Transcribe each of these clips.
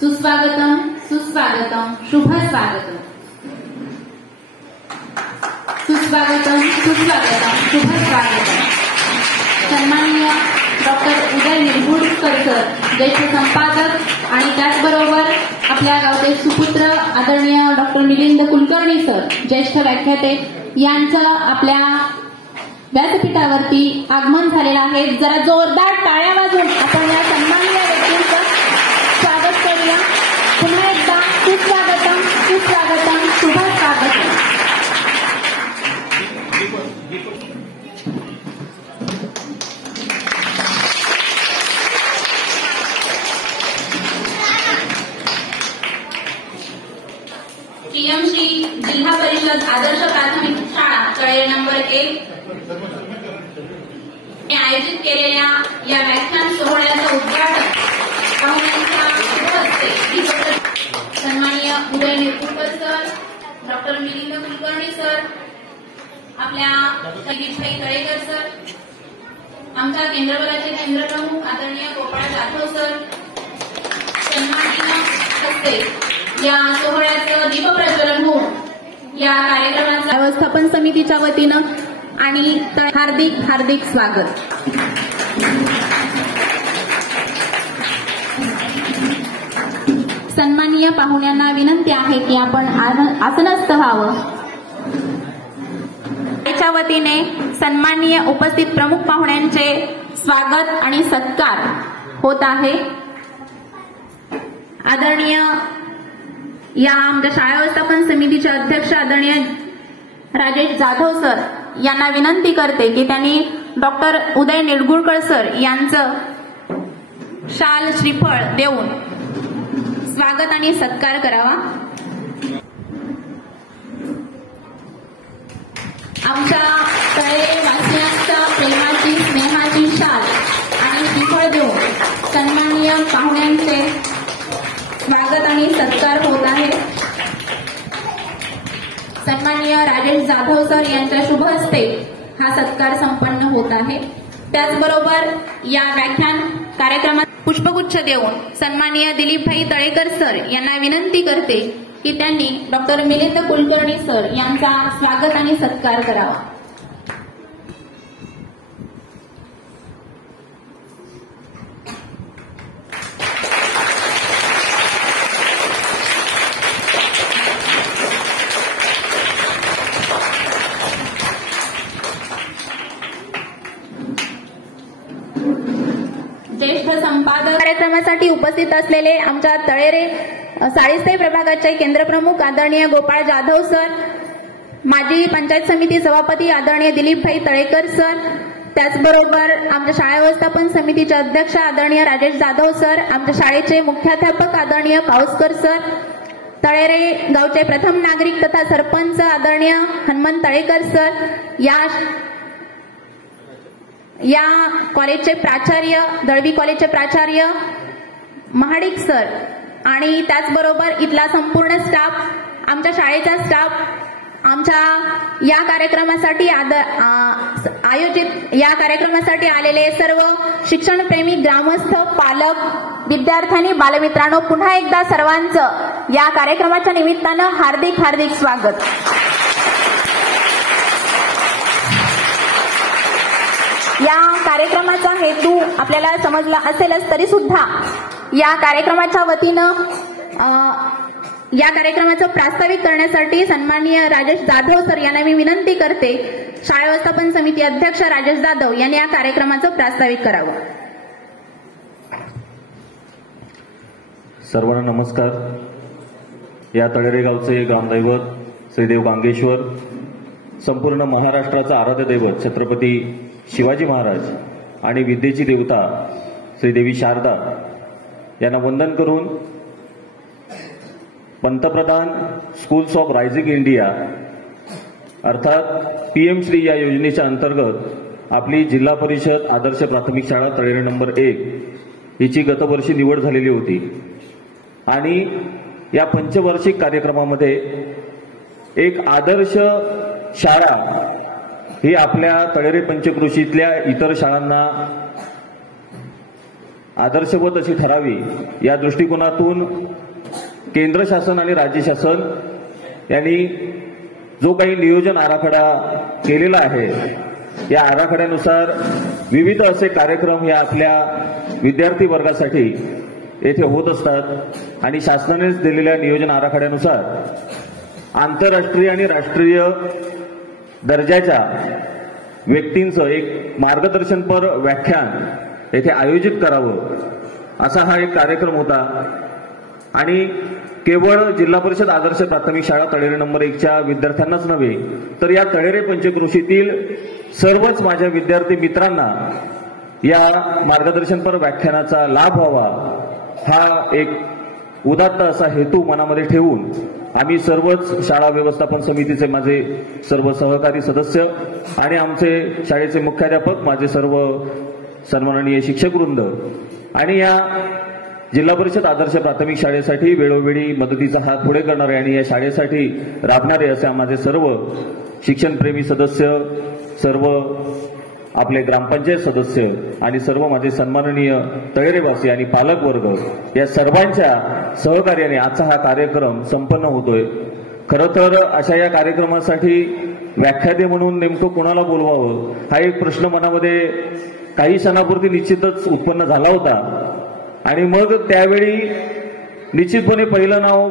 सुस्वागतम सुस्वागतम शुभ स्वागतम सुस्वागतम सुस्वागतम शुभ स्वागतम। सन्माननीय डॉक्टर उदय निरगुडकर सर, ज्येष्ठ संपादक आणि त्याचबरोबर आपल्या गावचे सुपुत्र आदरणीय डॉक्टर मिलिंद कुलकर्णी सर, ज्येष्ठ व्याख्याते, यांचं आपल्या व्यासपीठावरती आगमन झालेलं आहे। जरा जोरदार टाळ्या वाजवून आपण या सन्माननीय व्यक्तींचं स्वागत करूया। पुन्हा एकदा सुस्वागतम सुस्वागतम शुभ स्वागतम। टीएमसी जिल्हा परिषद आदर्श प्राथमिक शाळा तळे नंबर 1 आयोजित केलेल्या या व्याख्यान सोहळ्याचं उद्घाटन पाहुण्यांच्या शुभ हस्ते सन्माननीय Uday Nirgudkar sir, doctor Milind Kulkarni sir, आपल्या दिलीपभाई तळेकर सर, आमच्या केंद्रबलाचे केंद्रप्रमुख आदरणीय गोपाळ जाधव सर, सन्माननीय हस्ते या सोहळ्याचं दीपप्रज्वलन होऊन या कार्यक्रमाच्या व्यवस्थापन समितीच्या वतीनं आणि हार्दिक हार्दिक स्वागत। सन्माननीय पाहुण्यांना विनंती आहे की आपण आसनस्थ व्हावं। त्याच्या वतीने सन्माननीय उपस्थित प्रमुख पाहुण्यांचे स्वागत आणि सत्कार होत आहे। आदरणीय या आमच्या शाळा व्यवस्थापन समितीचे अध्यक्ष आदरणीय राजेश जाधव सर यांना विनंती करते की त्यांनी डॉक्टर उदय निरगुडकर सर यांचं शाल श्रीफळ देऊन स्वागत आणि सत्कार करावा। आमच्या तळेवासियांच्या प्रेमाची स्नेहाची शाल आणि श्रीफळ देऊन सन्माननीय पाहुण्यांचे स्वागत आणि सत्कार होत आहे। सन्माननीय राजेश जाधव सर यांच्या शुभ हस्ते हा सत्कार संपन्न होत आहे। त्याचबरोबर या व्याख्यान कार्यक्रमात पुष्पगुच्छ देऊन सन्माननीय दिलीपभाई तळेकर सर यांना विनंती करते की त्यांनी डॉक्टर मिलिंद कुलकर्णी सर यांचा स्वागत आणि सत्कार करावा। ज्येष्ठ संपादक कार्यक्रमासाठी उपस्थित असलेले आमच्या तळेरे साळीस्ते प्रभागाचे केंद्रप्रमुख आदरणीय गोपाळ जाधव सर, माजी पंचायत समिती सभापती आदरणीय दिलीपभाई तळेकर सर, त्याचबरोबर आमच्या शाळा व्यवस्थापन समितीचे अध्यक्ष आदरणीय राजेश जाधव सर, आमच्या शाळेचे मुख्याध्यापक आदरणीय पाऊसकर सर, तळेरे गावचे प्रथम नागरिक तथा सरपंच आदरणीय हनुमंत तळेकर सर, या कॉलेजचे प्राचार्य, दळवी कॉलेजचे प्राचार्य महाडिक सर आणि त्याचबरोबर इथला संपूर्ण स्टाफ, आमच्या शाळेचा स्टाफ, आमच्या या कार्यक्रमासाठी आयोजित या कार्यक्रमासाठी आलेले सर्व शिक्षणप्रेमी ग्रामस्थ, पालक, विद्यार्थ्यांनी, बालमित्रांनो, पुन्हा एकदा सर्वांचं या कार्यक्रमाच्या निमित्तानं हार्दिक हार्दिक स्वागत। या कार्यक्रमाचा हेतू आपल्याला समजला असेलच तरी सुद्धा या कार्यक्रमाच्या वतीनं या कार्यक्रमाचं प्रास्ताविक करण्यासाठी सन्माननीय राजेश जाधव सर यांना मी विनंती करते, शाळा व्यवस्थापन समिती अध्यक्ष राजेश जाधव यांनी या कार्यक्रमाचं प्रास्ताविक करावं। सर्वांना नमस्कार। या तळेरे गावचे ग्रामदैवत श्रीदेव गांगेश्वर संपूर्ण महाराष्ट्राचं आराध्य दैवत छत्रपती शिवाजी महाराज आणि विद्येची देवता श्रीदेवी शारदा यांना वंदन करून पंतप्रधान स्कूल्स ऑफ रायझिंग इंडिया अर्थात PM श्री या योजनेच्या अंतर्गत आपली जिल्हा परिषद आदर्श प्राथमिक शाळा तळेरे नंबर 1 हिची गतवर्षी निवड झालेली होती आणि या पंचवार्षिक कार्यक्रमामध्ये एक आदर्श शाळा ही आपल्या तळेरे पंचक्रोशीतल्या इतर शाळांना आदर्शवत अशी ठरावी या दृष्टिकोनातून केंद्र शासन आणि राज्य शासन यांनी जो काही नियोजन आराखडा केलेला आहे या आराखड्यानुसार विविध असे कार्यक्रम या आपल्या विद्यार्थी वर्गासाठी येथे होत असतात आणि शासनानेच दिलेल्या नियोजन आराखड्यानुसार आंतरराष्ट्रीय आणि राष्ट्रीय दर्जाच्या व्यक्तींचं एक मार्गदर्शनपर व्याख्यान येथे आयोजित करावं असा हा एक कार्यक्रम होता आणि केवळ जिल्हा परिषद आदर्श प्राथमिक शाळा तळेरे नंबर 1च्या विद्यार्थ्यांनाच नव्हे तर या तळेरे पंचक्रोशीतील सर्वच माझ्या विद्यार्थी मित्रांना या मार्गदर्शनपर व्याख्यानाचा लाभ व्हावा हा एक उदात्त असा हेतू मनामध्ये ठेवून आम्ही सर्वच शाळा व्यवस्थापन समितीचे माझे सर्व सहकारी सदस्य आणि आमचे शाळेचे मुख्याध्यापक माझे सर्व सन्माननीय शिक्षकवृंद आणि या जिल्हा परिषद आदर्श प्राथमिक शाळेसाठी वेळोवेळी मदतीचा हात पुढे करणारे आणि या शाळेसाठी राबणारे असे माझे सर्व शिक्षणप्रेमी सदस्य सर्व आपले ग्रामपंचायत सदस्य आणि सर्व माझे सन्माननीय तळेरेवासी आणि पालक वर्ग या सर्वांच्या सहकार्याने आजचा हा कार्यक्रम संपन्न होतोय। खरं तर अशा या कार्यक्रमासाठी व्याख्याते म्हणून नेमकं कोणाला बोलवावं हा एक प्रश्न मनामध्ये काही क्षणापूर्वी निश्चितच उत्पन्न झाला होता आणि मग त्यावेळी निश्चितपणे पहिलं नाव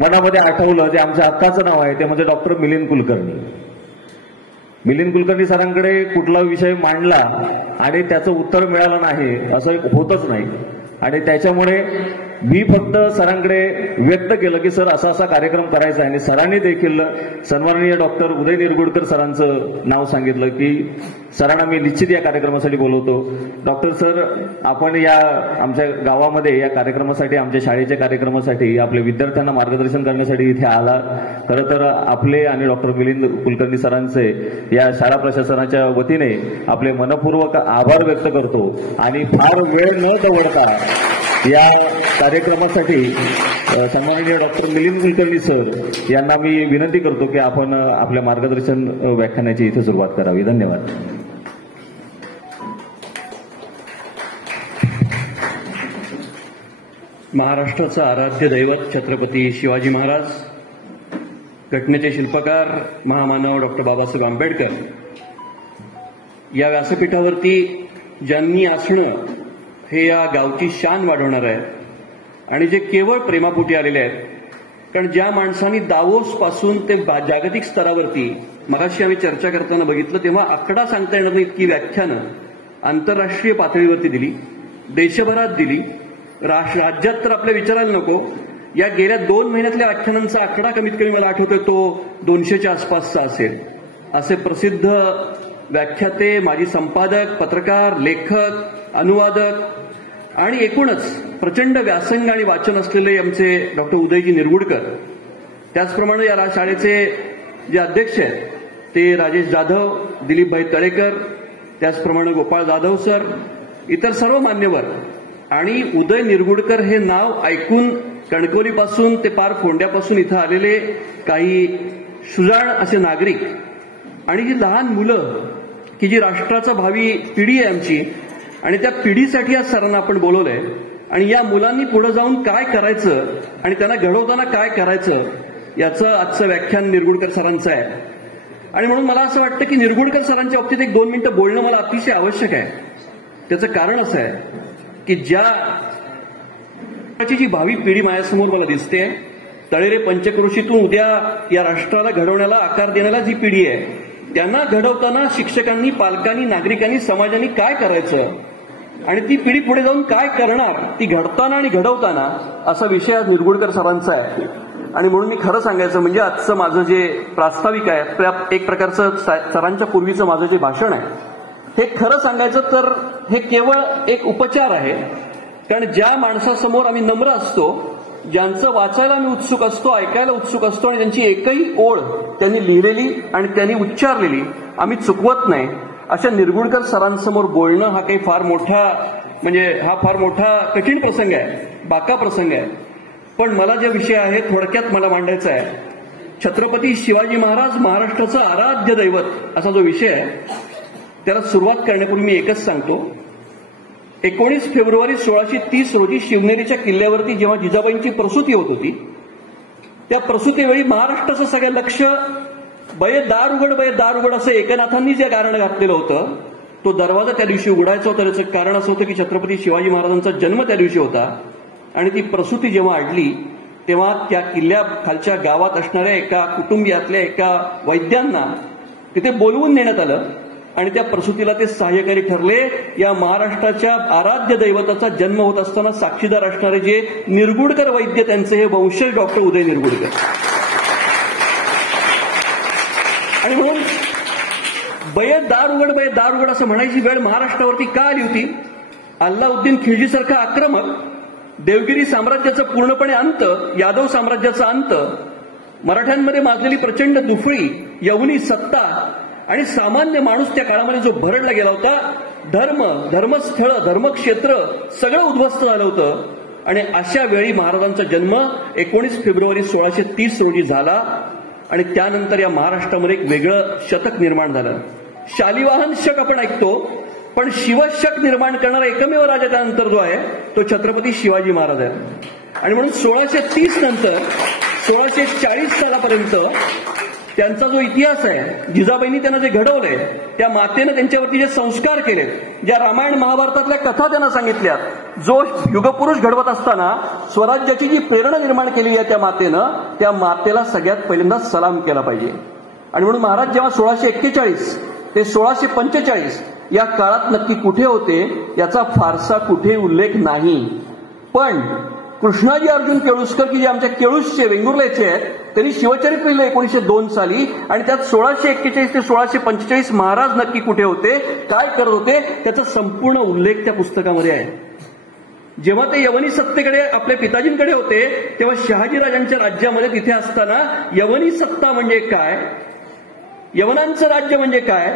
मनामध्ये आठवलं जे आमच्या हक्काचं नाव आहे ते म्हणजे डॉक्टर मिलिंद कुलकर्णी। मिलिंद कुलकर्णी सरांकडे कुठला विषय मांडला आणि त्याचं उत्तर मिळालं नाही असं होतच नाही आणि त्याच्यामुळे मी फक्त सरांकडे व्यक्त केलं की सर असा असा कार्यक्रम करायचा आहे आणि सरांनी देखील सन्माननीय डॉक्टर उदय निरगुडकर सरांचं नाव सांगितलं की सरांना मी निश्चित या कार्यक्रमासाठी बोलवतो। डॉक्टर सर आपण या आमच्या गावामध्ये या कार्यक्रमासाठी आमच्या शाळेच्या कार्यक्रमासाठी आपल्या विद्यार्थ्यांना मार्गदर्शन करण्यासाठी इथे आला। खरं तर आपले आणि डॉक्टर मिलिंद कुलकर्णी सरांचे या शाळा प्रशासनाच्या वतीने आपले मनपूर्वक आभार व्यक्त करतो आणि फार वेळ न दवडता या कार्यक्रमासाठी सन्माननीय डॉक्टर मिलिंद कुलकर्णी सर यांना मी विनंती करतो की आपण आपल्या मार्गदर्शन व्याख्यानाची इथे सुरुवात करावी। धन्यवाद। महाराष्ट्राचं आराध्य दैवत छत्रपती शिवाजी महाराज, घटनेचे शिल्पकार महामानव डॉक्टर बाबासाहेब आंबेडकर या व्यासपीठावरती ज्यांनी असणं हे या गावची शान वाढवणार आहे आणि जे केवळ प्रेमापोटी आलेले आहेत। कारण ज्या माणसांनी दावोस पासून ते जागतिक स्तरावरती मगाशी आम्ही चर्चा करताना बघितलं तेव्हा आकडा सांगता येणार नाही इतकी व्याख्यानं आंतरराष्ट्रीय पातळीवरती दिली, देशभरात दिली, राज्यात तर आपल्या विचारायला नको। या गेल्या 2 महिन्यातल्या व्याख्यानांचा आकडा कमीत कमी मला आठवतोय तो 200च्या आसपासचा असेल। असे प्रसिद्ध व्याख्याते, माजी संपादक, पत्रकार, लेखक, अनुवादक आणि एकूणच प्रचंड व्यासंग आणि वाचन असलेले आमचे डॉक्टर उदयजी निरगुडकर, त्याचप्रमाणे या शाळेचे जे अध्यक्ष आहेत ते राजेश जाधव, दिलीपभाई तळेकर, त्याचप्रमाणे गोपाळ जाधव सर, इतर सर्व मान्यवर आणि उदय निरगुडकर हे नाव ऐकून कणकवलीपासून ते पार फोंड्यापासून इथं आलेले काही सुजाण असे नागरिक आणि जी लहान मुलं की जी राष्ट्राचा भावी पिढी आहे आमची आणि त्या पिढीसाठी आज सरांना आपण बोलवलंय आणि या मुलांनी पुढे जाऊन काय करायचं आणि त्यांना घडवताना काय करायचं याचं आजचं व्याख्यान निरगुडकर सरांचं आहे। आणि म्हणून मला असं वाटतं की निरगुडकर सरांच्या बाबतीत 1-2 मिनिटं बोलणं मला अतिशय आवश्यक आहे। त्याचं कारण असं आहे की जी भावी पिढी माझ्यासमोर मला दिसते, तळेरे पंचक्रोशीतून उद्या या राष्ट्राला घडवण्याला आकार देण्याला जी पिढी आहे त्यांना घडवताना शिक्षकांनी, पालकांनी, नागरिकांनी, समाजाने काय करायचं आणि ती पिढी पुढे जाऊन काय करणार ती घडताना आणि घडवताना असा विषय आज निरगुडकर सरांचा आहे। आणि म्हणून मी खरं सांगायचं म्हणजे आजचं माझं जे प्रास्ताविक आहे त्यात एक प्रकारचं सरांच्या पूर्वीचं माझं जे भाषण आहे हे खरं सांगायचं तर हे केवळ एक उपचार आहे. कारण ज्या माणसासमोर आम्ही नम्र असतो, ज्यांचं वाचायला मी उत्सुक असतो, ऐकायला उत्सुक असतो आणि त्यांची एकही ओळ त्यांनी लिहिलेली आणि त्यांनी उच्चारलेली आम्ही चुकवत नाही, अशा निरगुडकर सरांसमोर बोलणं हा काही फार मोठा हा फार मोठा कठीण प्रसंग आहे, बाका प्रसंग आहे. पण मला जे विषय आहे थोडक्यात मला मांडायचा आहे. छत्रपती शिवाजी महाराज महाराष्ट्राचं आराध्य दैवत असा जो विषय आहे त्याला सुरुवात करण्यापूर्वी मी एकच सांगतो. 19 फेब्रुवारी 1630 रोजी शिवनेरीच्या किल्ल्यावरती जेव्हा जिजाबाईंची प्रसूती होत होती त्या प्रसूतीवेळी महाराष्ट्राचं सगळं लक्ष बये दार उघड असं एकनाथांनी जे गाणं घातलेलं होतं तो दरवाजा त्या दिवशी उघडायचा होता. त्याचं कारण असं होतं की छत्रपती शिवाजी महाराजांचा जन्म त्या दिवशी होता आणि ती प्रसूती जेव्हा अडली तेव्हा त्या किल्ल्या खालच्या गावात असणाऱ्या एका कुटुंबियातल्या एका वैद्यांना तिथे बोलवून नेण्यात आलं आणि त्या प्रसूतीला ते सहाय्यकारी ठरले. या महाराष्ट्राच्या आराध्य दैवताचा जन्म होत असताना साक्षीदार असणारे जे निरगुडकर वैद्य त्यांचे हे वंशज डॉक्टर उदय निरगुडकर. आणि म्हणून बये दार उघड असं म्हणायची वेळ महाराष्ट्रावरती का आली होती? अल्लाउद्दीन खिलजीसारखा आक्रमक, देवगिरी साम्राज्याचा पूर्णपणे अंत, यादव साम्राज्याचा अंत, मराठ्यांमध्ये माजलेली प्रचंड दुफळी, यवनी सत्ता आणि सामान्य माणूस त्या काळामध्ये जो भरडला गेला होता, धर्मस्थळ, धर्मक्षेत्र सगळं उद्ध्वस्त झालं होतं. आणि अशा वेळी महाराजांचा जन्म 19 फेब्रुवारी 1630 रोजी झाला आणि त्यानंतर या महाराष्ट्रामध्ये एक वेगळं शतक निर्माण झालं. शालिवाहन शक आपण ऐकतो, पण शिवशक निर्माण करणारा एकमेव राजा त्यानंतर जो आहे तो छत्रपती शिवाजी महाराज आहे. आणि म्हणून 1630 नंतर 1640 सालापर्यंत त्यांचा जो इतिहास आहे, जिजाबाईंनी त्यांना जे घडवलंय, त्या मातेनं त्यांच्यावरती जे संस्कार केलेत, ज्या रामायण महाभारतातल्या कथा त्यांना सांगितल्यात, जो युगपुरुष घडवत असताना स्वराज्याची जी प्रेरणा निर्माण केली आहे त्या मातेनं, त्या मातेला सगळ्यात पहिल्यांदा सलाम केला पाहिजे. आणि म्हणून महाराज जेव्हा 1641 ते 1645 या काळात नक्की कुठे होते याचा फारसा कुठे उल्लेख नाही. पण कृष्णाजी अर्जुन केळुसकर की जे आमच्या केळूसचे वेंगुर्ल्याचे आहेत त्यांनी शिवचरित्र लिहिलं 1902 साली आणि त्यात 1641 ते 1645 महाराज नक्की कुठे होते, काय करत होते त्याचा संपूर्ण उल्लेख त्या पुस्तकामध्ये आहे. जेव्हा ते यवनी सत्तेकडे आपल्या पिताजींकडे होते तेव्हा शहाजीराजांच्या राज्यामध्ये तिथे असताना यवनी सत्ता म्हणजे काय, यवनांचं राज्य म्हणजे काय,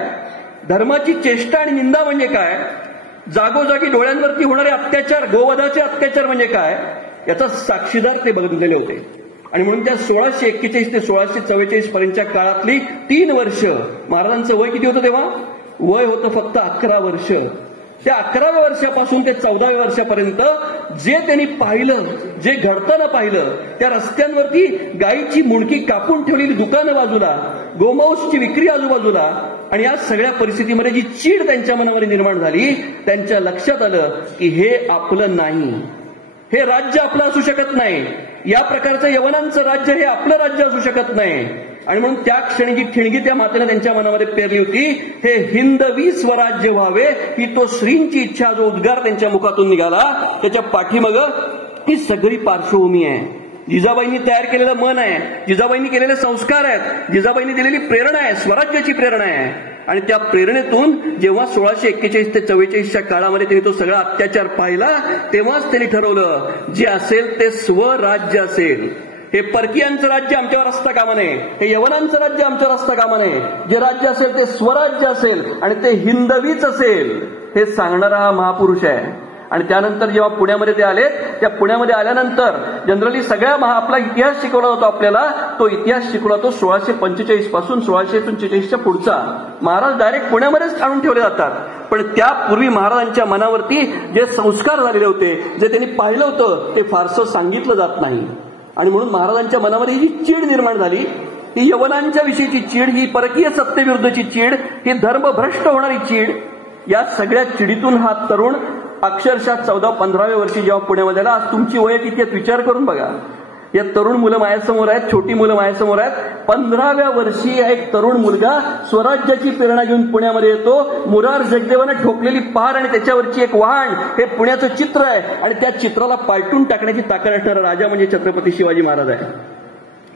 धर्माची चेष्टा आणि निंदा म्हणजे काय, जागोजागी डोळ्यांवरती होणारे अत्याचार, गोवधाचे अत्याचार म्हणजे काय, याचा साक्षीदार ते बघितलेले होते. आणि म्हणून त्या 1641 ते 1644 पर्यंतच्या काळातली 3 वर्ष महाराजांचं वय किती होतं तेव्हा? वय होतं फक्त 11 वर्ष. त्या 11व्या वर्षापासून ते 14व्या वर्षापर्यंत जे त्यांनी पाहिलं, जे घडताना पाहिलं, त्या रस्त्यांवरती गायीची मुंडकी कापून ठेवलेली दुकानं बाजूला, गोमांसची विक्री आजूबाजूला, आणि या सगळ्या परिस्थितीमध्ये जी चीड त्यांच्या मनामध्ये निर्माण झाली, त्यांच्या लक्षात आलं की हे आपलं नाही, हे राज्य आपलं असू शकत नाही, या प्रकारचं यवनांचं राज्य हे आपलं राज्य असू शकत नाही. आणि म्हणून त्या क्षणी जी ठिणगी त्या मातेने त्यांच्या मनामध्ये पेरली होती, हे हिंदवी स्वराज्य व्हावे ही तो श्रींची इच्छा, जो उद्गार त्यांच्या मुखातून निघाला त्याच्या पाठीमागं ही सगळी पार्श्वभूमी आहे. जिजाबाईंनी तयार केलेलं मन आहे, जिजाबाईंनी केलेले संस्कार आहेत, जिजाबाईंनी दिलेली प्रेरणा आहे, स्वराज्याची प्रेरणा आहे. आणि त्या प्रेरणेतून जेव्हा 1641 ते 44च्या काळामध्ये त्यांनी तो सगळा अत्याचार पाहिला तेव्हाच त्यांनी ठरवलं जे असेल ते स्वराज्य असेल. हे परकीयांचं राज्य आमच्यावर असता कामा नये, हे यवनांचं राज्य आमच्यावर असता कामा नये, जे राज्य असेल ते स्वराज्य असेल आणि ते हिंदवीच असेल, हे सांगणारा हा महापुरुष आहे. आणि त्यानंतर जेव्हा पुण्यामध्ये ते आले, त्या पुण्यामध्ये आल्यानंतर जनरली सगळ्या आपला इतिहास शिकवला होता आपल्याला, तो इतिहास शिकवला तो 1645 पासून 1645च्या पुढचा. महाराज डायरेक्ट पुण्यामध्येच आणून ठेवले जातात. पण त्यापूर्वी महाराजांच्या मनावरती जे संस्कार झालेले होते, जे त्यांनी पाहिलं होतं, ते फारसं सांगितलं जात नाही. आणि म्हणून महाराजांच्या मनामध्ये ही चीड निर्माण झाली, ही यवनांच्या विषयीची चीड, ही परकीय सत्तेविरुद्धची चीड, ही धर्मभ्रष्ट होणारी चीड. या सगळ्या चिडीतून हा तरुण अक्षरशः 14-15व्या वर्षी जेव्हा पुण्यामध्ये आला, आज तुमची वय किती आहेत विचार करून बघा. या तरुण मुलं माझ्यासमोर आहेत, छोटी मुलं माझ्यासमोर आहेत. 15व्या वर्षी एक तरुण मुलगा स्वराज्याची प्रेरणा घेऊन पुण्यामध्ये येतो. मुरार जगदेवानं ठोकलेली पहार आणि त्याच्यावरची एक वाहन हे पुण्याचं चित्र आहे आणि त्या चित्राला पालटून टाकण्याची ताकद असणारा राजा म्हणजे छत्रपती शिवाजी महाराज आहे.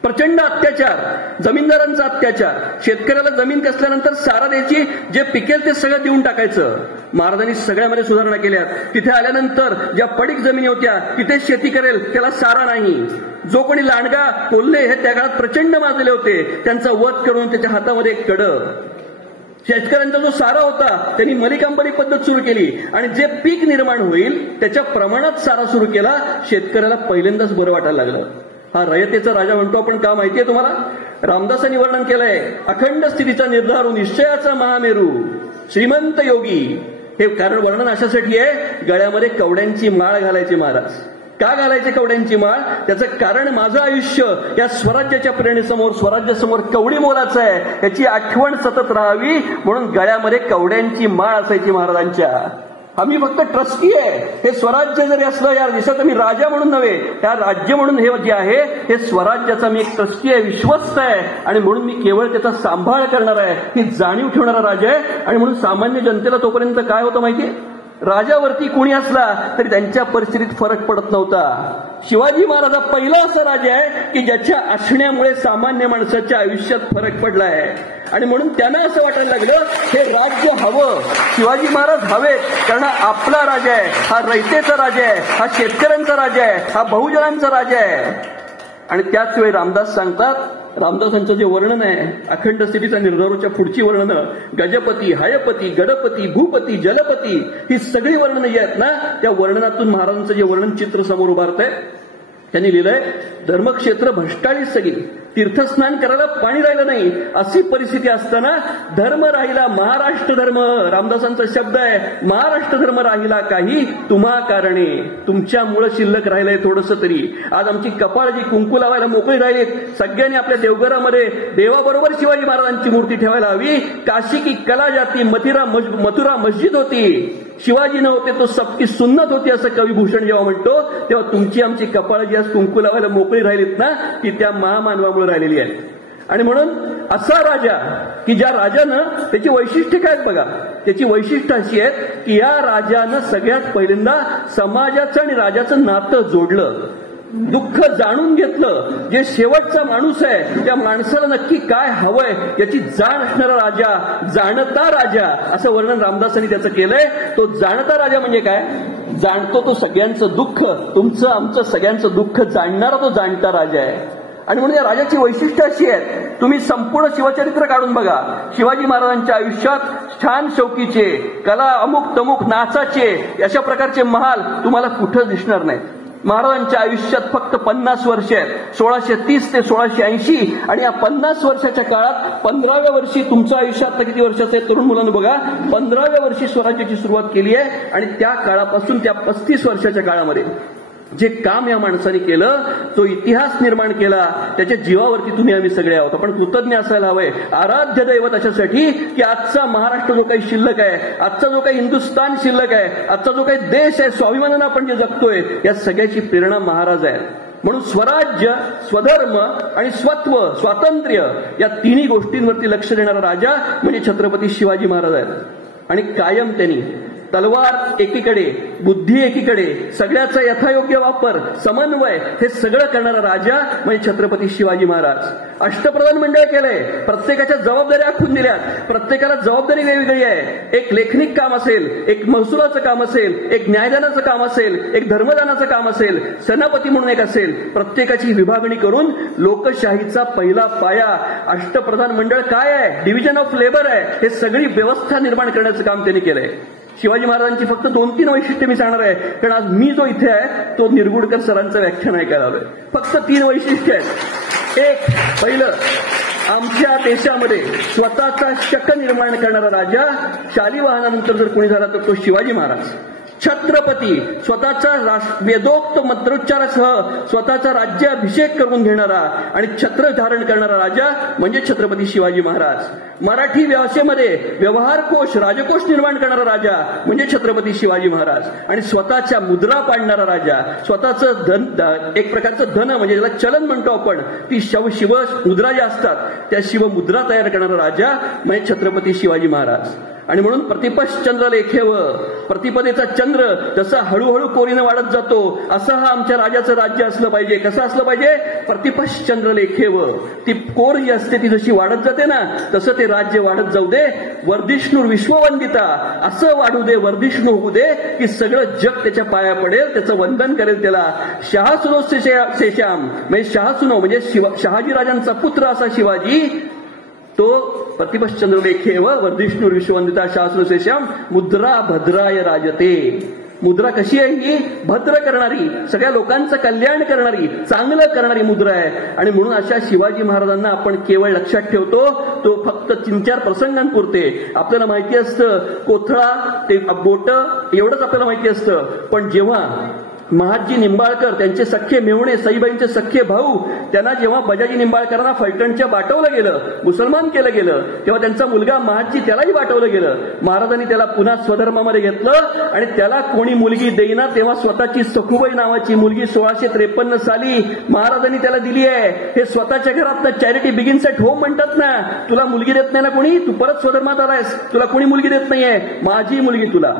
प्रचंड अत्याचार, जमीनदारांचा अत्याचार, शेतकऱ्याला जमीन कसल्यानंतर सारा द्यायची, जे पिकेल ते सगळं देऊन टाकायचं. महाराजांनी सगळ्यामध्ये सुधारणा केल्या. तिथे आल्यानंतर ज्या पडीक जमिनी होत्या तिथे शेती करेल त्याला सारा नाही. जो कोणी लांडगा कोल्हे हे त्या काळात प्रचंड माजलेले होते, त्यांचा वध करून त्याच्या हातामध्ये एक कडं. शेतकऱ्यांचा जो सारा होता त्यांनी मलिकांबरी पद्धत सुरू केली आणि जे पीक निर्माण होईल त्याच्या प्रमाणात सारा सुरू केला. शेतकऱ्याला पहिल्यांदाच बरं वाटायला लागलं. हा रयतेचा राजा म्हणतो आपण, का माहितीये तुम्हाला? रामदासांनी वर्णन केलंय, अखंड स्थितीचा निर्धारू निश्चयाचा महामेरू श्रीमंत योगी. हे कारण वर्णन अशासाठी आहे, गळ्यामध्ये कवड्यांची माळ घालायची महाराज. का घालायचे कवड्यांची माळ? त्याचं कारण माझं आयुष्य या स्वराज्याच्या प्रेरणेसमोर, स्वराज्यासमोर कवडी मोलाचं आहे, याची आठवण सतत राहावी म्हणून गळ्यामध्ये कवड्यांची माळ असायची महाराजांच्या. आम्ही फक्त ट्रस्टी आहे. हे स्वराज्य जरी असलं या देशात, मी राजा म्हणून नव्हे, ह्या राज्य म्हणून हे जे आहे हे स्वराज्याचा मी एक ट्रस्टी आहे, विश्वस्त आहे आणि म्हणून मी केवळ त्याचा सांभाळ करणार आहे, ही जाणीव ठेवणारा राजा आहे. आणि म्हणून सामान्य जनतेला तोपर्यंत काय होतं माहितीये? राजावरती कोणी असला तरी त्यांच्या परिस्थितीत फरक पडत नव्हता. शिवाजी महाराज हा पहिला असा राजा आहे की ज्याच्या असण्यामुळे सामान्य माणसाच्या आयुष्यात फरक पडलाय. आणि म्हणून त्यांना असं वाटायला लागलं हे राज्य हवं, शिवाजी महाराज हवेत, कारण आपला राजा आहे, हा रयतेचा राजा आहे, हा शेतकऱ्यांचा राजा आहे, हा बहुजनांचा राजा आहे. आणि त्याच वेळी रामदास सांगतात, रामदासांचं जे वर्णन आहे अखंड स्थितीचा निर्धारूच्या पुढची वर्णनं, गजपती, हयपती, गडपती, भूपती, जलपती, ही सगळी वर्णनं जी आहेत ना, त्या वर्णनातून महाराजांचं जे वर्णन चित्र समोर उभारत आहे. त्यांनी लिहिलंय, धर्मक्षेत्र भ्रष्टाळीच सगळी, तीर्थस्नान करायला पाणी राहिलं नाही, अशी परिस्थिती असताना धर्म राहिला महाराष्ट्र धर्म. रामदासांचा शब्द आहे, महाराष्ट्र धर्म राहिला काही तुम्हा कारणे. तुमच्यामुळं शिल्लक राहिलंय थोडंसं तरी. आज आमची कपाळ जी कुंकू लावायला मोकळी राहिलीत, सगळ्यांनी आपल्या देवघरामध्ये देवाबरोबर शिवाजी महाराजांची मूर्ती ठेवायला हवी. काशी की कला जाती, मथुरा मस्जिद होती, शिवाजी नव्हते तो सबकी सुन्नत होती, असं कवी भूषण जेव्हा म्हणतो, तेव्हा तुमची आमची कपाळ जी आज कुंकू लावायला मोकळी राहिलीत ना, ती त्या महामानवामुळे राहिलेली आहे. आणि म्हणून असा राजा की ज्या राजानं, त्याची वैशिष्ट्ये काय बघा, त्याची वैशिष्ट्य अशी आहेत की या राजानं सगळ्यात पहिल्यांदा समाजाचं आणि राजाचं नातं जोडलं, दुःख जाणून घेतलं. जे शेवटचा माणूस आहे त्या माणसाला नक्की काय हवंय याची जाण असणारा राजा, जाणता राजा, असं वर्णन रामदासांनी त्याचं केलंय. तो जाणता राजा म्हणजे काय? जाणतो तो सगळ्यांचं दुःख, तुमचं आमचं सगळ्यांचं दुःख जाणणारा तो जाणता राजा आहे. आणि म्हणून या राजाची वैशिष्ट्य अशी आहेत, तुम्ही संपूर्ण शिवचरित्र काढून बघा, शिवाजी महाराजांच्या आयुष्यात छान शौकीचे, कला अमुक तमुक नाचाचे, अशा प्रकारचे महाल तुम्हाला कुठं दिसणार नाहीत. महाराजांच्या आयुष्यात फक्त 50 वर्ष आहेत, 1630 ते 1680. आणि या 50 वर्षाच्या काळात 15व्या वर्षी, तुमचं आयुष्य आता किती वर्षाचं आहे तरुण मुलांना बघा, 15व्या वर्षी स्वराज्याची सुरुवात केली आहे. आणि त्या काळापासून त्या 35 वर्षाच्या काळामध्ये जे काम या माणसाने केलं, तो इतिहास निर्माण केला, त्याच्या जीवावरती तुम्ही आम्ही सगळे आहोत. आपण कृतज्ञ असायला हवंय, आराध्य दैवत अशासाठी की आजचा महाराष्ट्र जो काही शिल्लक आहे, आजचा जो काही हिंदुस्थान शिल्लक आहे, आजचा जो काही देश आहे, स्वाभिमानानं आपण जे जगतोय, या सगळ्याची प्रेरणा महाराज आहे. म्हणून स्वराज्य, स्वधर्म आणि स्वत्व, स्वातंत्र्य या तिन्ही गोष्टींवरती लक्ष देणारा राजा म्हणजे छत्रपती शिवाजी महाराज आहेत. आणि कायम त्यांनी तलवार एकीकडे, बुद्धी एकीकडे, सगळ्याचा यथायोग्य वापर, समन्वय, हे सगळं करणारा राजा म्हणजे छत्रपती शिवाजी महाराज. अष्टप्रधान मंडळ केलंय, प्रत्येकाच्या जबाबदाऱ्या आखून दिल्यात, प्रत्येकाला जबाबदारी वेगवेगळी आहे. एक लेखनिक काम असेल, एक महसुलाचं काम असेल, एक न्यायदानाचं काम असेल, एक धर्मदानाचं काम असेल, सेनापती म्हणून एक असेल. प्रत्येकाची विभागणी करून लोकशाहीचा पहिला पाया अष्टप्रधान मंडळ काय आहे, डिव्हिजन ऑफ लेबर आहे, हे सगळी व्यवस्था निर्माण करण्याचं काम त्यांनी केलंय. शिवाजी महाराजांची फक्त 2-3 वैशिष्ट्ये मी सांगणार आहे, कारण आज मी जो इथे आहे तो निरगुडकर सरांचं व्याख्यान ऐकायला आलोय. फक्त 3 वैशिष्ट्य आहेत. एक, पहिलं, आमच्या देशामध्ये स्वतःचा शक निर्माण करणारा राजा, शाली वाहनानंतर जर कोणी झाला तर तो शिवाजी महाराज. छत्रपती, स्वतःचा वेदोक्त मंत्रोच्चारासह स्वतःचा राज्याभिषेक करून घेणारा आणि छत्र धारण करणारा राजा म्हणजे छत्रपती शिवाजी महाराज. मराठी व्यवस्थेमध्ये व्यवहारकोश, राजकोश निर्माण करणारा राजा म्हणजे छत्रपती शिवाजी महाराज. आणि स्वतःच्या मुद्रा पाडणारा राजा, स्वतःचं धन, एक प्रकारचं धन म्हणजे ज्याला चलन म्हणतो आपण, ती शिव मुद्रा ज्या असतात त्या शिवमुद्रा तयार करणारा राजा म्हणजे छत्रपती शिवाजी महाराज. आणि म्हणून प्रतिपश्चंद्र लेखेव, प्रतिपदेचा चंद्र जसा हळूहळू कोरीनं वाढत जातो असं हा आमच्या राजाचं राज्य असलं पाहिजे. कसं असलं पाहिजे? प्रतिपश्चंद्र लेखेव. ती कोर जी असते ती जशी वाढत जाते ना तसं ते राज्य वाढत जाऊ दे. वर्धिष्णुर विश्ववंदिता, असं वाढू दे, वर्धिष्णू होऊ दे की सगळं जग त्याच्या पाया पडेल, त्याचं वंदन करेल त्याला. शहासुनो शेषाम म्हणजे शहासुनो म्हणजे शहाजी राजांचा पुत्र असा शिवाजी, तो प्रतिपश्चंद्र लेखेव वर्धिष्णुर विश्ववंदिता शास्त्र शेषाम मुद्रा भद्राय राजते. मुद्रा कशी आहे? ही भद्र करणारी, सगळ्या लोकांचं कल्याण करणारी, चांगलं करणारी मुद्रा आहे. आणि म्हणून अशा शिवाजी महाराजांना आपण केवळ लक्षात ठेवतो तो फक्त 3-4 प्रसंगांपुरते. आपल्याला माहिती असतं कोथळा ते बोट एवढंच आपल्याला माहिती असतं. पण जेव्हा महादजी निंबाळकर त्यांचे सख्खे मेहुणे सईबाईंचे सख्खे भाऊ त्यांना जेव्हा बजाजी निंबाळकरांना फलटणच्या बाटवलं गेलं, मुसलमान केलं गेलं, तेव्हा त्यांचा मुलगा महादजी त्यालाही बाटवलं गेलं. महाराजांनी त्याला पुन्हा स्वधर्मामध्ये घेतलं आणि त्याला कोणी मुलगी देईना तेव्हा स्वतःची सखुबाई नावाची मुलगी 1653 साली महाराजांनी त्याला दिली आहे. हे स्वतःच्या घरात चॅरिटी बिगिन्स ॲट होम म्हणतात ना. तुला मुलगी देत नाही ना कोणी, तू परत स्वधर्मात आलायस, तुला कोणी मुलगी देत नाहीये, माझी मुलगी तुला.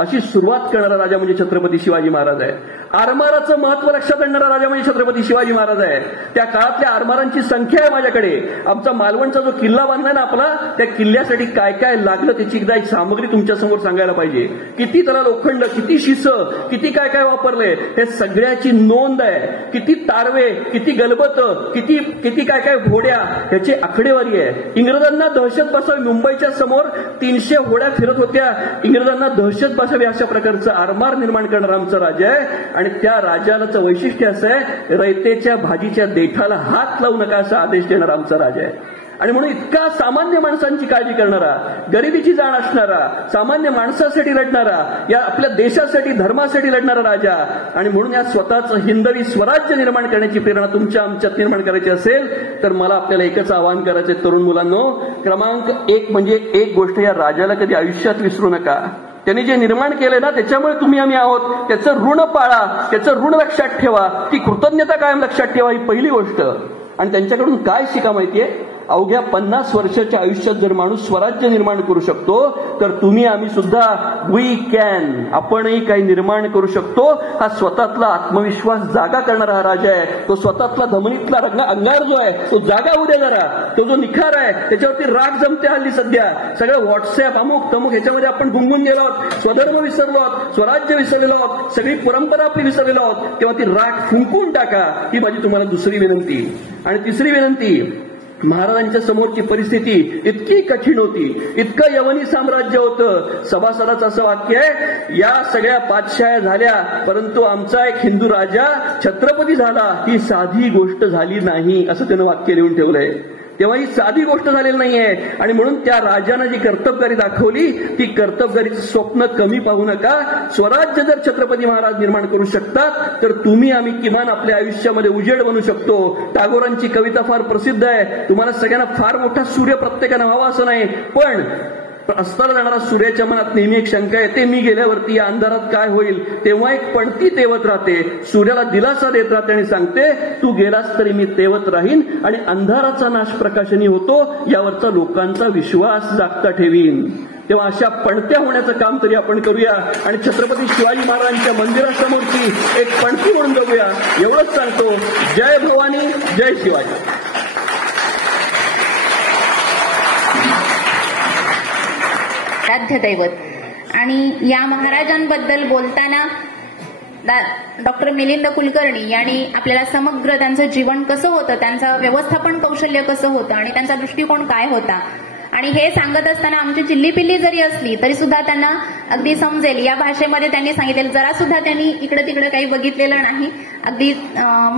अशी सुरुवात करणारा राजा म्हणजे छत्रपती शिवाजी महाराज आहे. आरमाराचं महत्व लक्षात आणणारा राजा म्हणजे छत्रपती शिवाजी महाराज आहे. त्या काळातल्या आरमारांची संख्या आहे माझ्याकडे. आमचा मालवणचा जो किल्ला बांधलाय ना आपला, त्या किल्ल्यासाठी काय काय लागलं त्याची एकदा एक सामग्री तुमच्या समोर सांगायला पाहिजे. किती त्याला लोखंड, किती शिसं, किती काय काय वापरले, हे सगळ्याची नोंद आहे. किती तारवे, किती गलबत, किती किती काय काय होड्या, ह्याची आकडेवारी आहे. इंग्रजांना दहशत बसावी, मुंबईच्या समोर 300 होड्या फिरत होत्या. इंग्रजांना दहशत बसावी अशा प्रकारचं आरमार निर्माण करणारा आमचा राजा आहे. आणि त्या राजाचं वैशिष्ट्य असं आहे, रयतेच्या भाजीच्या देठाला हात लावू नका असा आदेश देणारा आमचा राजा आहे. आणि म्हणून इतका सामान्य माणसांची काळजी करणारा, गरिबीची जाण असणारा, सामान्य माणसासाठी लढणारा, या आपल्या देशासाठी धर्मासाठी लढणारा राजा. आणि म्हणून या स्वतःचं हिंदवी स्वराज्य निर्माण करण्याची प्रेरणा तुमच्या आमच्यात निर्माण करायची असेल तर मला आपल्याला एकच आवाहन करायचंय तरुण मुलांनो. क्रमांक 1 म्हणजे एक गोष्ट या राजाला कधी आयुष्यात विसरू नका. त्यांनी जे निर्माण केलंय ना त्याच्यामुळे तुम्ही आम्ही आहोत, त्याचं ऋण पाळा, त्याचं ऋण लक्षात ठेवा, ती कृतज्ञता कायम लक्षात ठेवा, ही पहिली गोष्ट. आणि त्यांच्याकडून काय शिका माहितीये? अवघ्या 50 वर्षाच्या आयुष्यात जर माणूस स्वराज्य निर्माण करू शकतो तर तुम्ही आम्ही सुद्धा वी कॅन, आपणही काही निर्माण करू शकतो. हा स्वतःतला आत्मविश्वास जागा करणारा हा राजा आहे. तो स्वतःतला धमनीतला अंगार जो आहे तो जागा होऊ द्या जरा. तो जो निखार आहे त्याच्यावरती राग जमते हल्ली सध्या. सगळं व्हॉट्सअप अमुक तमुक ह्याच्यामध्ये आपण गुंगून गेलो आहोत, स्वधर्म विसरलो आहोत, स्वराज्य विसरलेलो आहोत, सगळी परंपरा आपली विसरलेलो आहोत. तेव्हा ती राग फुंकून टाका, ही माझी तुम्हाला दुसरी विनंती. आणि तिसरी विनंती, महाराजांच्या समोरची परिस्थिती इतकी कठीण होती, इतकं यवनी साम्राज्य होतं. सभासदाचं असं वाक्य आहे, या सगळ्या पातशाह्या झाल्या परंतु आमचा एक हिंदू राजा छत्रपती झाला ही साधी गोष्ट झाली नाही, असं त्यानं वाक्य लिहून ठेवलंय. तेव्हा ही साधी गोष्ट झालेली नाहीये. आणि म्हणून त्या राजानं जी कर्तबगारी दाखवली ती कर्तबगारीचं स्वप्न कमी पाहू नका. स्वराज्य जर छत्रपती महाराज निर्माण करू शकतात तर तुम्ही आम्ही किमान आपल्या आयुष्यामध्ये उजेड बनू शकतो. टागोरांची कविता फार प्रसिद्ध आहे. तुम्हाला सगळ्यांना फार मोठा सूर्य प्रत्येकानं व्हावा असं नाही, पण अस्ताला जाणारा सूर्याच्या मनात नेहमी एक शंका येते, मी गेल्यावरती या अंधारात काय होईल. तेव्हा एक पणती तेवत राहते, सूर्याला दिलासा देत राहते आणि सांगते तू गेलास तरी मी तेवत राहीन आणि अंधाराचा नाश प्रकाशनी होतो यावरचा लोकांचा विश्वास जागता ठेवीन. तेव्हा अशा पणत्या होण्याचं काम तरी आपण करूया आणि छत्रपती शिवाजी महाराजांच्या मंदिरासमोरची एक पणती म्हणून बघूया. एवढंच सांगतो. जय भवानी, जय शिवाजी. आराध्य दैवत. आणि या महाराजांबद्दल बोलताना डॉक्टर मिलिंद कुलकर्णी यांनी आपल्याला समग्र त्यांचं जीवन कसं होतं, त्यांचं व्यवस्थापन कौशल्य कसं होतं आणि त्यांचा दृष्टिकोन काय होता, आणि हे सांगत असताना आमची चिल्लीपिल्ली जरी असली तरी सुद्धा त्यांना अगदी समजेल या भाषेमध्ये त्यांनी सांगितलेलं. जरा सुद्धा त्यांनी इकडे तिकडे काही बघितलेलं नाही, अगदी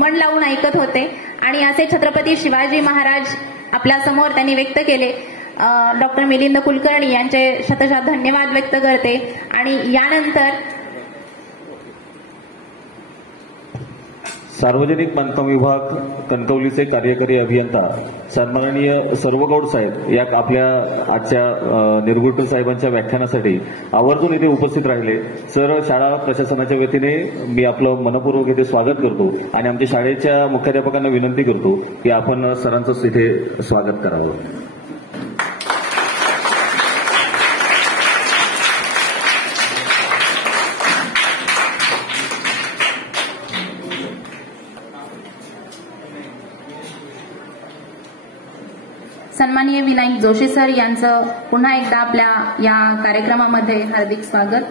मन लावून ऐकत होते. आणि असे छत्रपती शिवाजी महाराज आपल्या समोर त्यांनी व्यक्त केले. डॉक्टर मिलिंद कुलकर्णी यांचे शतशः धन्यवाद व्यक्त करते. आणि यानंतर सार्वजनिक बांधकाम विभाग कणकवलीचे कार्यकारी अभियंता सन्माननीय सर्वगौड साहेब या आपल्या आजच्या निरगुडकर साहेबांच्या व्याख्यानासाठी आवर्जून इथे उपस्थित राहिले. सर, शाळा प्रशासनाच्या वतीने मी आपलं मनपूर्वक इथे स्वागत करतो आणि आमच्या शाळेच्या मुख्याध्यापकांना विनंती करतो की आपण सरांचं इथे स्वागत करावं. सन्माननीय विनायक जोशी सर यांचं पुन्हा एकदा आपल्या या कार्यक्रमामध्ये हार्दिक स्वागत.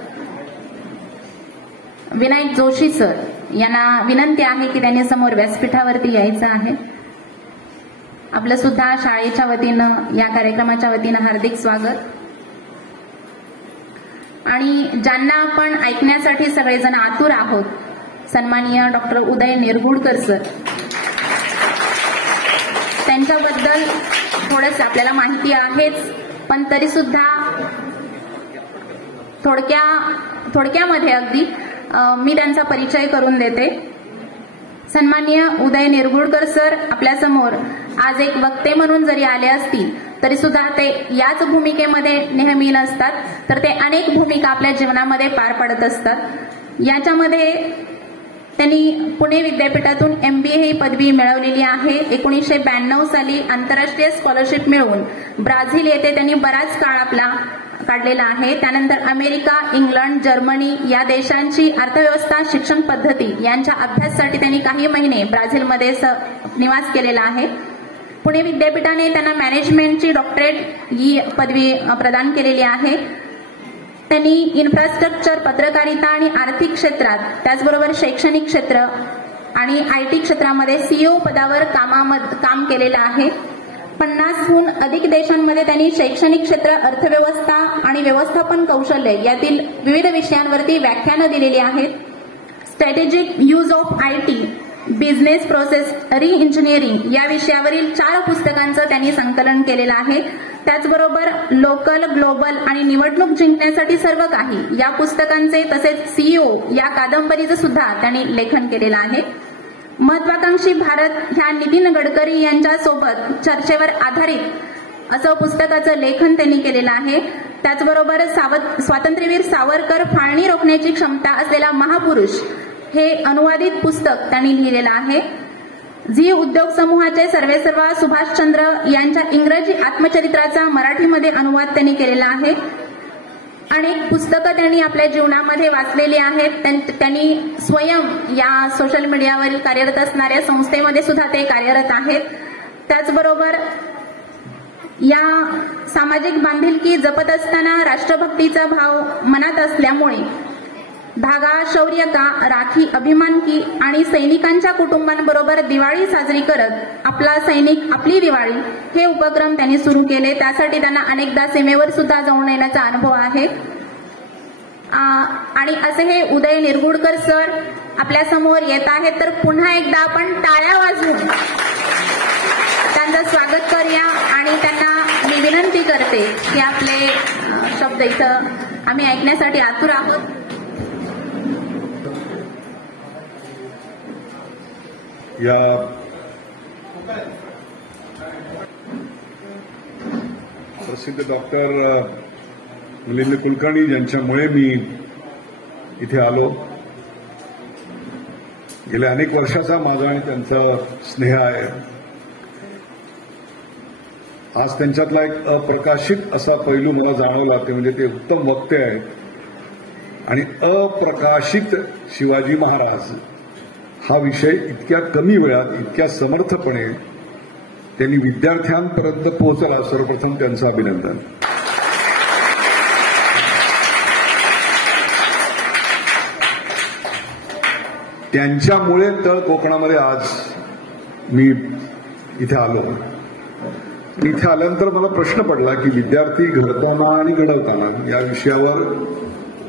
विनायक जोशी सर यांना विनंती आहे की त्यांनी समोर व्यासपीठावरती यायचं आहे. आपलं सुद्धा शाळेच्या वतीनं या कार्यक्रमाच्या वतीनं हार्दिक स्वागत. आणि ज्यांना आपण ऐकण्यासाठी सगळेजण आतुर आहोत, सन्माननीय डॉक्टर उदय निरगुडकर सर, त्यांच्याबद्दल थोडंसं आपल्याला माहिती आहेच, पण तरी सुद्धा थोडक्यामध्ये अगदी मी त्यांचा परिचय करून देते. सन्माननीय उदय निरगुडकर सर आपल्यासमोर आज एक वक्ते म्हणून जरी आले असतील तरी सुद्धा ते याच भूमिकेमध्ये नेहमी नसतात, तर ते अनेक भूमिका आपल्या जीवनामध्ये पार पाडत असतात. याच्यामध्ये त्यांनी पुणे विद्यापीठातून MBA ही पदवी मिळवलेली आहे. 1992 साली आंतरराष्ट्रीय स्कॉलरशिप मिळवून ब्राझील येथे त्यांनी बराच काळ आपला काढलेला आहे. त्यानंतर अमेरिका, इंग्लंड, जर्मनी या देशांची अर्थव्यवस्था, शिक्षण पद्धती यांच्या अभ्यासासाठी त्यांनी काही महिने ब्राझीलमध्ये निवास केलेला आहे. पुणे विद्यापीठाने त्यांना मॅनेजमेंटची डॉक्टरेट ही पदवी प्रदान केलेली आहे. त्यांनी इन्फ्रास्ट्रक्चर, पत्रकारिता आणि आर्थिक क्षेत्रात, त्याचबरोबर शैक्षणिक क्षेत्र आणि IT क्षेत्रामध्ये CEO पदावर काम केलेलं आहे. 50हून अधिक देशांमध्ये त्यांनी शैक्षणिक क्षेत्र, अर्थव्यवस्था आणि व्यवस्थापन कौशल्य यातील विविध विषयांवरती व्याख्यानं दिलेली आहेत. Strategic use of IT, business process reengineering या विषयावरील 4 पुस्तकांचं त्यांनी संकलन केलेलं आहे. त्याचबरोबर लोकल, ग्लोबल आणि निवडणूक जिंकण्यासाठी सर्व काही या पुस्तकांचे, तसेच CEO या कादंबरीचं सुद्धा त्यांनी लेखन केलेलं आहे. महत्वाकांक्षी भारत ह्या नितीन गडकरी यांच्यासोबत चर्चेवर आधारित असं पुस्तकाचं लेखन त्यांनी केलेलं आहे. त्याचबरोबर स्वातंत्र्यवीर सावरकर, फाळणी रोखण्याची क्षमता असलेला महापुरुष हे अनुवादित पुस्तक त्यांनी लिहिलेलं आहे. झी उद्योग समूहाचे सर्वेसर्वा सुभाषचंद्र यांच्या इंग्रजी आत्मचरित्राचा मराठीमध्ये अनुवाद त्यांनी केलेला आहे. अनेक पुस्तकं त्यांनी आपल्या जीवनामध्ये वाचलेली आहेत. त्यांनी स्वयं या सोशल मीडियावरील कार्यरत असणाऱ्या संस्थेमध्ये सुद्धा ते कार्यरत आहेत. त्याचबरोबर या सामाजिक बांधिलकी जपत असताना राष्ट्रभक्तीचा भाव मनात असल्यामुळे धागा, शौर्य का, राखी, अभिमान की आणि सैनिकांच्या कुटुंबांबरोबर दिवाळी साजरी करत आपला सैनिक आपली दिवाळी हे उपक्रम त्यांनी सुरू केले. त्यासाठी त्यांना अनेकदा सीमेवर सुद्धा जाऊन येण्याचा अनुभव आहे. आणि असे हे उदय निरगुडकर सर आपल्या समोर येत आहेत, तर पुन्हा एकदा आपण टाळ्या वाजवून त्यांचं स्वागत करूया. आणि त्यांना मी विनंती करते की आपले शब्द इथं आम्ही ऐकण्यासाठी आतुर आहोत. या प्रसिद्ध डॉक्टर मिलिंद कुलकर्णी यांच्यामुळे मी इथे आलो. गेल्या अनेक वर्षाचा माझा आणि त्यांचा स्नेह आहे. आज त्यांच्यातला एक अप्रकाशित असा पैलू मला जाणवला, ते म्हणजे ते उत्तम वक्ते आहेत. आणि अप्रकाशित शिवाजी महाराज हा विषय इतक्या कमी वेळात, इतक्या समर्थपणे त्यांनी विद्यार्थ्यांपर्यंत पोहोचला. सर्वप्रथम त्यांचं अभिनंदन. त्यांच्यामुळे तळ कोकणामध्ये आज मी इथे आलो. इथे आल्यानंतर मला प्रश्न पडला की विद्यार्थी घडताना आणि घडवताना या विषयावर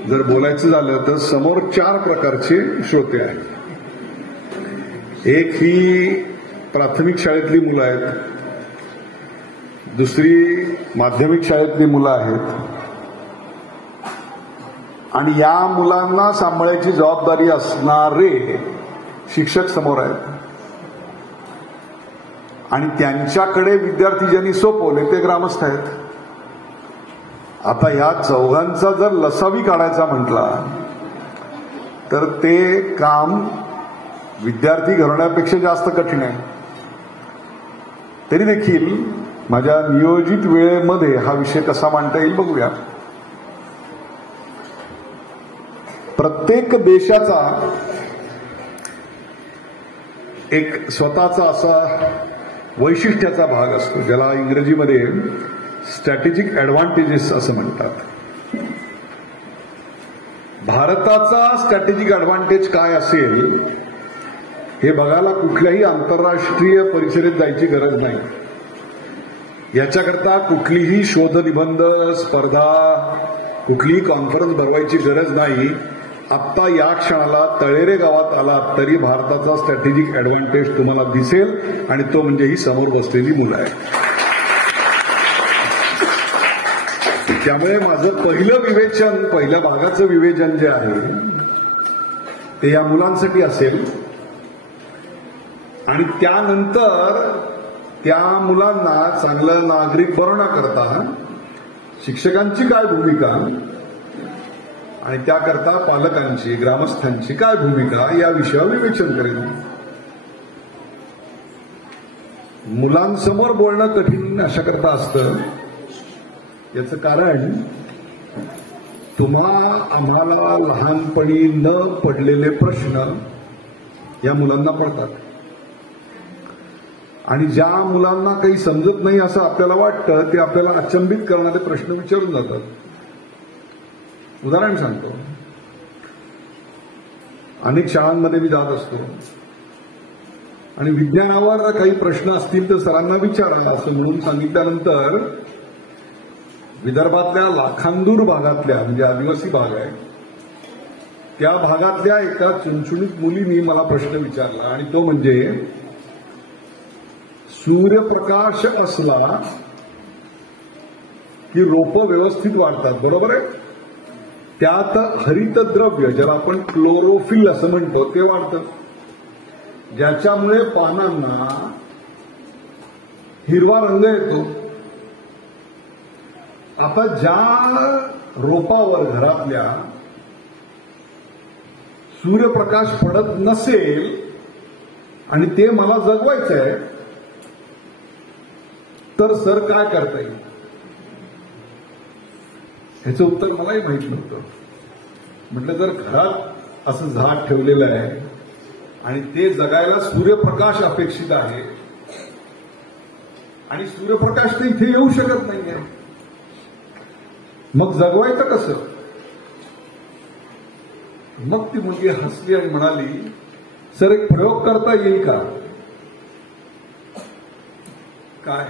जर बोलायचं झालं तर समोर 4 प्रकारचे श्रोते आहेत. एक ही प्राथमिक शाळेतली मुलं आहेत, दुसरी माध्यमिक शाळेतली मुलं आहेत, आणि या मुलांना सांभाळायची जबाबदारी असणारे शिक्षक समोर आहेत, आणि त्यांच्याकडे विद्यार्थी ज्यांनी सोपवले ते ग्रामस्थ आहेत. आता या चौघांचा जर लसावी काढायचा म्हटला तर ते काम विद्यार्थी घडवण्यापेक्षा जास्त कठीण आहे. तरी देखील माझ्या नियोजित वेळेमध्ये हा विषय कसा मांडता येईल बघूया. प्रत्येक देशाचा एक स्वतःचा असा वैशिष्ट्याचा भाग असतो, ज्याला इंग्रजीमध्ये स्ट्रॅटेजिक ॲडव्हान्टेजेस असं म्हणतात. भारताचा स्ट्रॅटेजिक ॲडव्हान्टेज काय असेल हे बघायला कुठल्याही आंतरराष्ट्रीय परिषदेत जायची गरज नाही. याच्याकरता कुठलीही शोधनिबंध स्पर्धा, कुठलीही कॉन्फरन्स भरवायची गरज नाही. आत्ता या क्षणाला तळेरे गावात आला तरी भारताचा स्ट्रॅटेजिक ॲडव्हान्टेज तुम्हाला दिसेल, आणि तो म्हणजे ही समोर बसलेली मुलं आहे. त्यामुळे माझं पहिलं विवेचन, पहिल्या भागाचं विवेचन जे आहे ते या मुलांसाठी असेल, आणि त्यानंतर त्या मुलांना चांगलं नागरिक बनवण्याकरता शिक्षकांची काय भूमिका आणि त्याकरता पालकांची, ग्रामस्थांची काय भूमिका या विषयावर विवेचन करेल. मुलांसमोर बोलणं कठीण अशाकरता असतं. याचं कारण आम्हाला लहानपणी न पडलेले प्रश्न या मुलांना पडतात, आणि ज्या मुलांना काही समजत नाही असं आपल्याला वाटतं ते आपल्याला अचंबित करणारे प्रश्न विचारून जातात. उदाहरण सांगतो. अनेक शाळांमध्ये मी जात असतो आणि विज्ञानावर काही प्रश्न असतील तर सरांना विचारा असं म्हणून सांगितल्यानंतर विदर्भातल्या लाखांदूर भागातल्या, म्हणजे आदिवासी भाग आहे, त्या भागातल्या एका चुणचुणीत मुलीने मला प्रश्न विचारला, आणि तो म्हणजे सूर्यप्रकाश असला की रोपं व्यवस्थित वाढतात, बरोबर आहे. त्यात हरितद्रव्य, ज्याला आपण क्लोरोफिल असं म्हणतो, ते वाढतं, ज्याच्यामुळे पानांना हिरवा रंग येतो. आता ज्या रोपावर घरातल्या सूर्यप्रकाश पडत नसेल आणि ते मला जगवायचं आहे, तर सर काय करता येईल? ह्याचं उत्तर मलाही माहित नव्हतं. म्हटलं जर घरात असं झाड ठेवलेलं आहे आणि ते जगायला सूर्यप्रकाश अपेक्षित आहे आणि सूर्यप्रकाश तर इथे येऊ शकत नाहीये, मग जगवायचं कसं? मग ती मुलगी हसली आणि म्हणाली, सर एक प्रयोग करता येईल का? काय?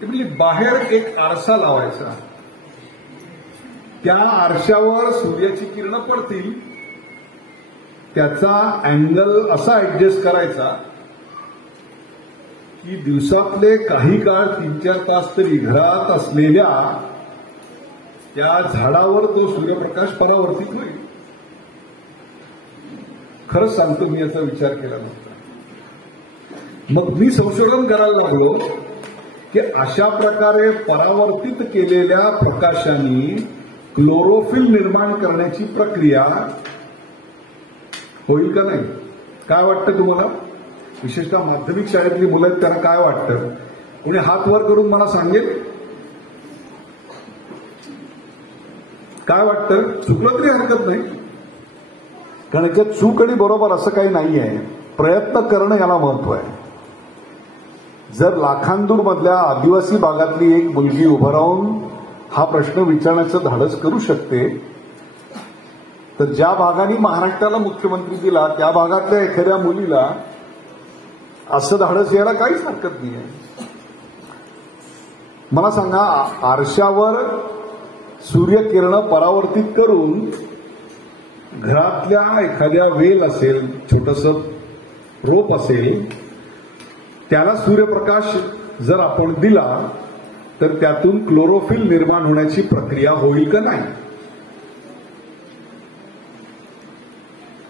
ती म्हणजे बाहेर एक आरसा लावायचा, त्या आरशावर सूर्याची किरणं पडतील, त्याचा अँगल असा ऍडजस्ट करायचा की दिवसातले काही काळ 3-4 तास तरी घरात असलेल्या त्या झाडावर तो सूर्यप्रकाश परावर्तित होईल. खरंच सांगतो, मी याचा विचार केला नव्हता. मग मी संशोधन करायला लागलो की अशा प्रकारे परावर्तित केलेल्या प्रकाशाने क्लोरोफिल निर्माण करण्याची प्रक्रिया होईल का नाही? काय वाटतं तुम्हाला? विशेषतः माध्यमिक शाळेतली मुलं आहेत, त्यांना काय वाटतं? कोणी हात वर करून मला सांगेल काय वाटतं? चुकलं तरी हरकत नाही, कारण याच्यात चूक आणि बरोबर असं काही नाही आहे. प्रयत्न करणं याला महत्व आहे. जर लाखांदूर मधल्या आदिवासी भागातली एक मुलगी उभं राहून हा प्रश्न विचारण्याचं धाडस करू शकते, तर ज्या भागाने महाराष्ट्राला मुख्यमंत्री दिला त्या भागातल्या एखाद्या मुलीला असं धाडस यायला काहीच हरकत नाही आहे. मला सांगा, आरशावर सूर्यकिरणं परावर्तित करून घरातल्या एखाद्या वेल असेल, छोटंसं रोप असेल, त्याला सूर्यप्रकाश जर आपण दिला तर त्यातून क्लोरोफिल निर्माण होण्याची प्रक्रिया होईल का नाही?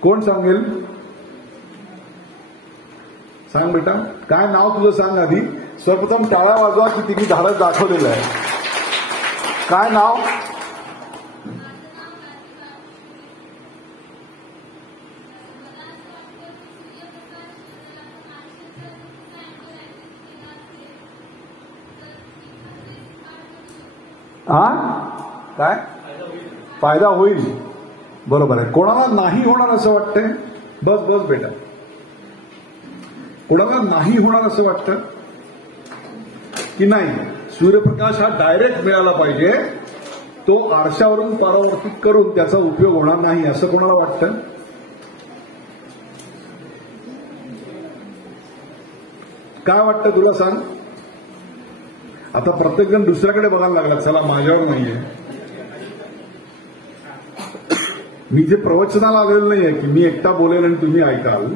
कोण सांगेल? सांग बेटा, काय नाव तुझं सांग आधी. सर्वप्रथम टाळ्या वाजवा की तिने धाडस दाखवलेलं आहे. काय नाव? काय फायदा होईल? बरोबर आहे. कोणाला नाही होणार असं वाटतंय? बस बस बेटा, कोणाला नाही होणार असं वाटतं की नाही सूर्यप्रकाश हा डायरेक्ट मिळाला पाहिजे, तो आरशावरून परावर्तित करून त्याचा उपयोग होणार नाही असं कोणाला वाटतं? काय वाटतं तुला सांग? आता प्रत्येकजण दुसऱ्याकडे बघायला लागला, चला माझ्यावर नाहीये. मी जे प्रवचनाला आलेलं नाहीये की मी एकटा बोलेल आणि तुम्ही ऐकाल.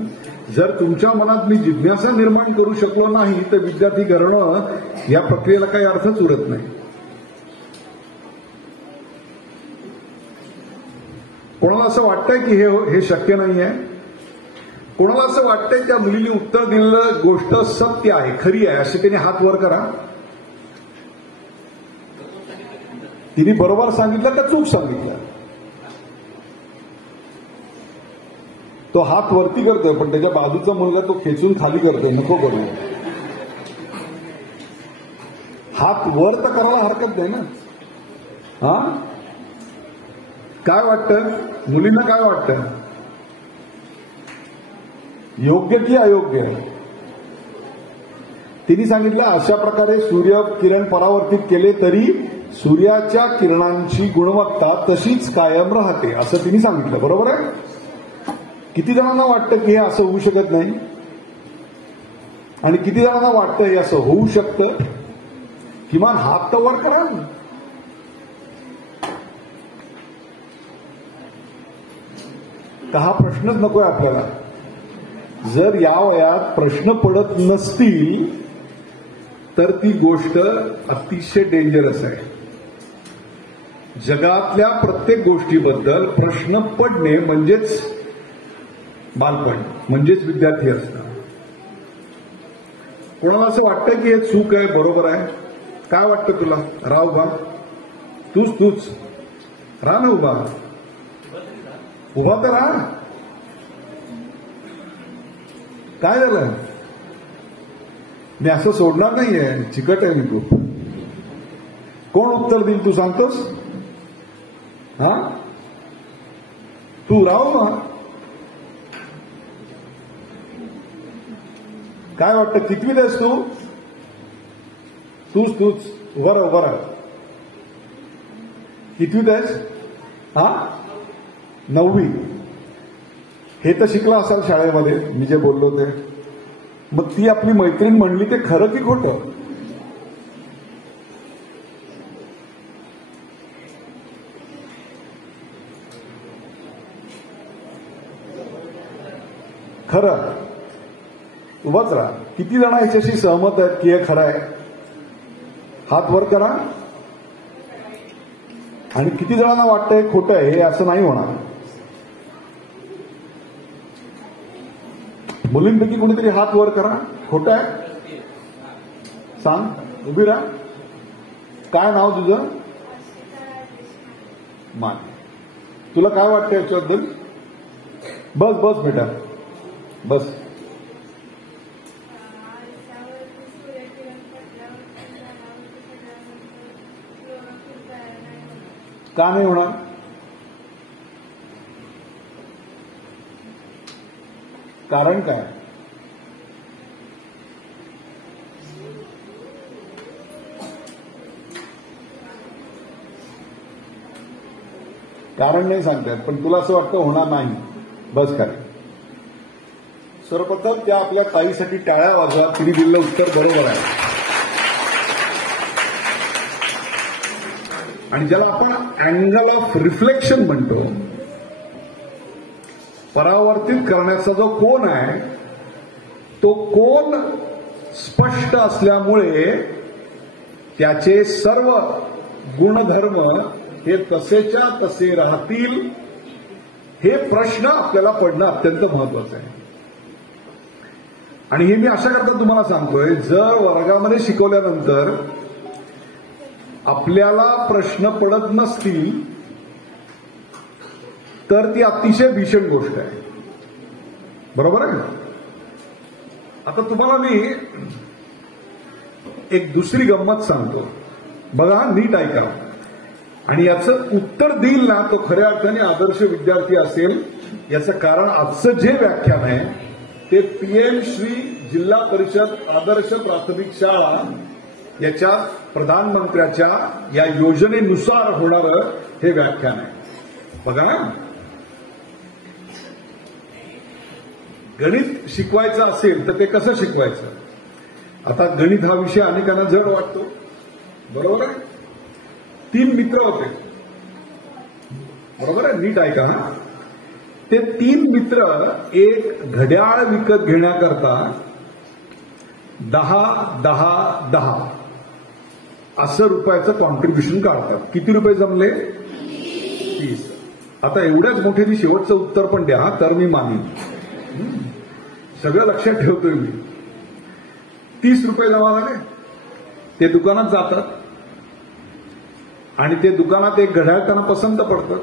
जर तुमच्या मनात मी जिज्ञासा निर्माण करू शकलो नाही तर विद्यार्थी करणं या प्रक्रियेला काही अर्थच उरत नाही. कोणाला असं वाटतंय की हे शक्य नाहीये? कोणाला असं वाटतंय त्या मुलीने उत्तर दिलेलं गोष्ट सत्य आहे, खरी आहे, असे त्याने हात वर करा. तिने बरोबर सांगितलं का चूक सांगितलं? तो हात वरती करतोय पण त्याच्या बाजूचा मुलगा तो खेचून खाली करतोय, नको करू. हात वर तर करायला हरकत नाही ना. हा काय वाटतं मुलींना? काय वाटतं योग्य की अयोग्य? तिने सांगितलं अशा प्रकारे सूर्य किरण परावर्तित केले तरी सूर्याच्या किरणांची गुणवत्ता तशीच कायम राहते असं तिने सांगितलं. बरोबर आहे? किती जणांना वाटतं की हे असं होऊ शकत नाही आणि किती जणांना वाटतं हे असं होऊ शकतं? किमान हात तर वर करा. का हा प्रश्नच नकोय आपल्याला? जर या वयात प्रश्न पडत नसतील तर ती गोष्ट अतिशय डेंजरस आहे. जगातल्या प्रत्येक गोष्टीबद्दल प्रश्न पडणे म्हणजेच बालपण, म्हणजेच विद्यार्थी असणं. कोणाला असं वाटतं की हे चूक आहे, बरोबर आहे? काय वाटतं तुला? राव बा तूच राह ना, उभा तर राहा. काय झालं? मी असं सोडणार नाहीये, चिकट आहे मी खूप. कोण उत्तर देईल तू सांगतोस? हा तू राव ना. काय वाटतं कितवीत आहेस तू? तूच उभा राहा. कितवीत आहेस? हा 9वी. हे तर शिकला असाल शाळेमध्ये मी जे बोललो ते. मग ती आपली मैत्रीण म्हणली ते खरं की खोटं? खरं. उभाच राहा. किती जण याच्याशी सहमत आहेत की हे खरं आहे? हात वर करा. आणि किती जणांना वाटतंय खोटं आहे, हे असं नाही होणार? मुलींपैकी कोणीतरी हात वर करा. खोटं आहे सांग. उभी राहा. काय नाव तुझं? मान. तुला काय वाटतं याच्याबद्दल? बस बेटा बस. का नाही होणार? कारण काय? कारण नाही सांगतात पण तुला असं वाटतं होणार नाही. बस काय? सर्वप्रथम त्या आपल्या ताईसाठी टाळ्या वाजवा. तिने दिलेलं उत्तर बरोबर आहे. आणि ज्याला आपण अँगल ऑफ रिफ्लेक्शन म्हणतो, परावर्तित करण्याचा जो कोन आहे तो कोन स्पष्ट असल्यामुळे त्याचे सर्व गुणधर्म हे तसेच्या तसे राहतील. हे प्रश्न आपल्याला पडणं अत्यंत महत्वाचं आहे. आणि हे मी अशा करता तुम्हाला सांगतोय, जर वर्गामध्ये शिकवल्यानंतर आपल्याला प्रश्न पडत नसतील तर ती अतिशय भीषण गोष्ट आहे. बरोबर आहे? आता तुम्हाला मी एक दुसरी गंमत सांगतो, बघा नीट ऐका. आणि याचं उत्तर देईल ना तो खऱ्या अर्थाने आदर्श विद्यार्थी असेल. याचं कारण आजचं जे व्याख्यान आहे ते PM श्री जिल्हा परिषद आदर्श प्राथमिक शाळा याच्या प्रधानमंत्र्याच्या या योजनेनुसार होणारं हे व्याख्यान आहे. बघा ना, गणित शिकवायचं असेल तर ते कसं शिकवायचं. आता गणित हा विषय अनेकांना जड वाटतो, बरोबर आहे. 3 मित्र होते, बरोबर आहे. नीट ऐका ना. ते 3 मित्र एक घड्याळ विकत घेण्याकरता 10 असं रुपयाचं कॉन्ट्रीब्युशन काढतात. किती रुपये जमले? 30. आता एवढ्याच मोठ्याने शेवटचं उत्तर पण द्या तर मी मानीन. सगळं लक्षात ठेवतोय मी. 30 रुपये जमा झाले. ते दुकानात जातात आणि ते दुकानात एक घड्याळ त्यांना पसंत पडतं.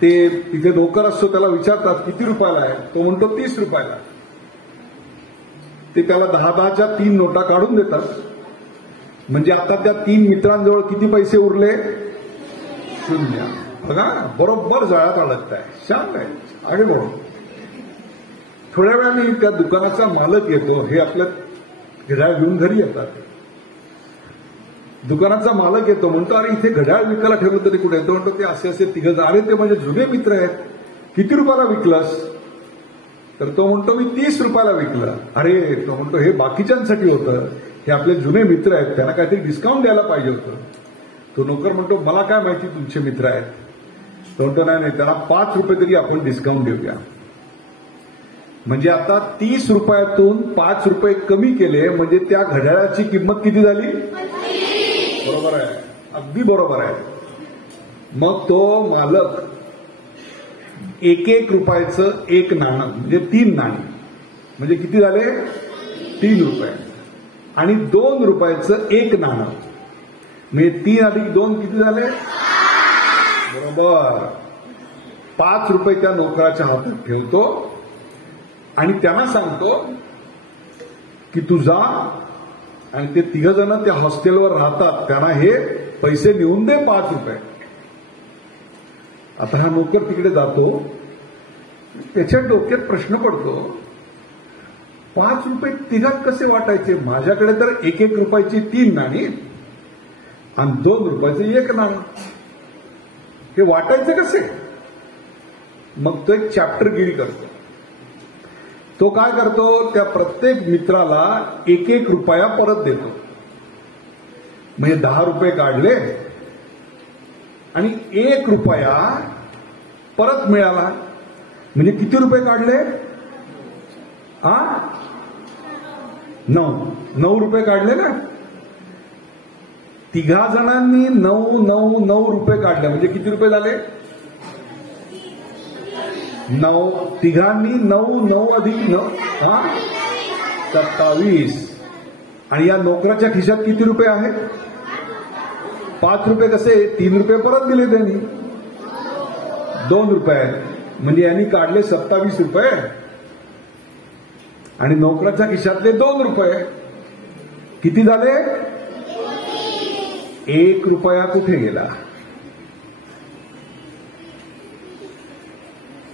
ते तिथे नोकर असतो, त्याला विचारतात किती रुपयाला आहे. तो म्हणतो 30 रुपयाला. ते त्याला 10च्या 3 नोटा काढून देतात. म्हणजे आता त्या 3 मित्रांजवळ किती पैसे उरले? 0. बघा, बरोबर जळ्यात अडकताय. शांत आहे, आगे बोल. थोड्या वेळाने त्या दुकानाचा मालक येतो. हे आपल्या घड्याळ घेऊन घरी येतात. दुकानाचा मालक येतो, म्हणतो अरे इथे घड्याळ विकायला ठेवलं तरी कुठे? तो म्हणतो ते असे 3 अरे ते म्हणजे जुने मित्र आहेत. किती रुपयाला विकलंस? तर तो म्हणतो मी 30 रुपयाला विकलं. अरे तो म्हणतो हे बाकीच्यांसाठी होतं, हे आपले जुने मित्र आहेत, त्यांना काहीतरी डिस्काउंट द्यायला पाहिजे होतं. तो नोकर म्हणतो मला काय माहिती तुमचे मित्र आहेत. तो म्हणतो नाही त्यांना 5 रुपये तरी आपण डिस्काउंट देऊया. म्हणजे आता 30 रुपयातून 5 रुपये कमी केले म्हणजे त्या घड्याळाची किंमत किती झाली? बरोबर आहे, अगदी बरोबर आहे. मग तो मालक 1 रुपयाचं 1 नाणं म्हणजे 3 नाणी म्हणजे किती झाले? 3 रुपये. आणि 2 रुपयाचं 1 नाणं म्हणजे 3 अधिक 2 किती झाले? बरोबर. 5 रुपये त्या नोकराच्या हातात ठेवतो आणि त्यांना सांगतो की तू जा आणि ते 3 जण त्या हॉस्टेलवर राहतात, त्यांना हे पैसे नेऊन दे 5 रुपये. आता हा नोकर तिकडे जातो. त्याच्या डोक्यात प्रश्न पडतो 5 रुपये 3 कसे वाटायचे? माझ्याकडे तर 1 रुपयाची 3 नाणी आणि 2 रुपयाचं 1 नाणं. हे वाटायचे कसे? मग तो एक चॅप्टरगिरी करतो. तो काय करतो? त्या प्रत्येक मित्राला 1 रुपया परत देतो. म्हणजे 10 रुपये काढले आणि 1 रुपया परत मिळाला. म्हणजे किती रुपये काढले? 9 रुपये काढले ना. 3 जणांनी 9 रुपये काढले म्हणजे किती रुपये झाले? 9. 3 9 अधिक 9 27. आणि या नोकराच्या खिशात किती रुपये आहेत? 5 रुपये. कसे? 3 रुपये परत दिले त्यांनी. 2 रुपये म्हणजे यांनी काढले 27 रुपये आणि नोकराच्या खिशातले 2 रुपये किती झाले? 1 रुपया कुठे गेला?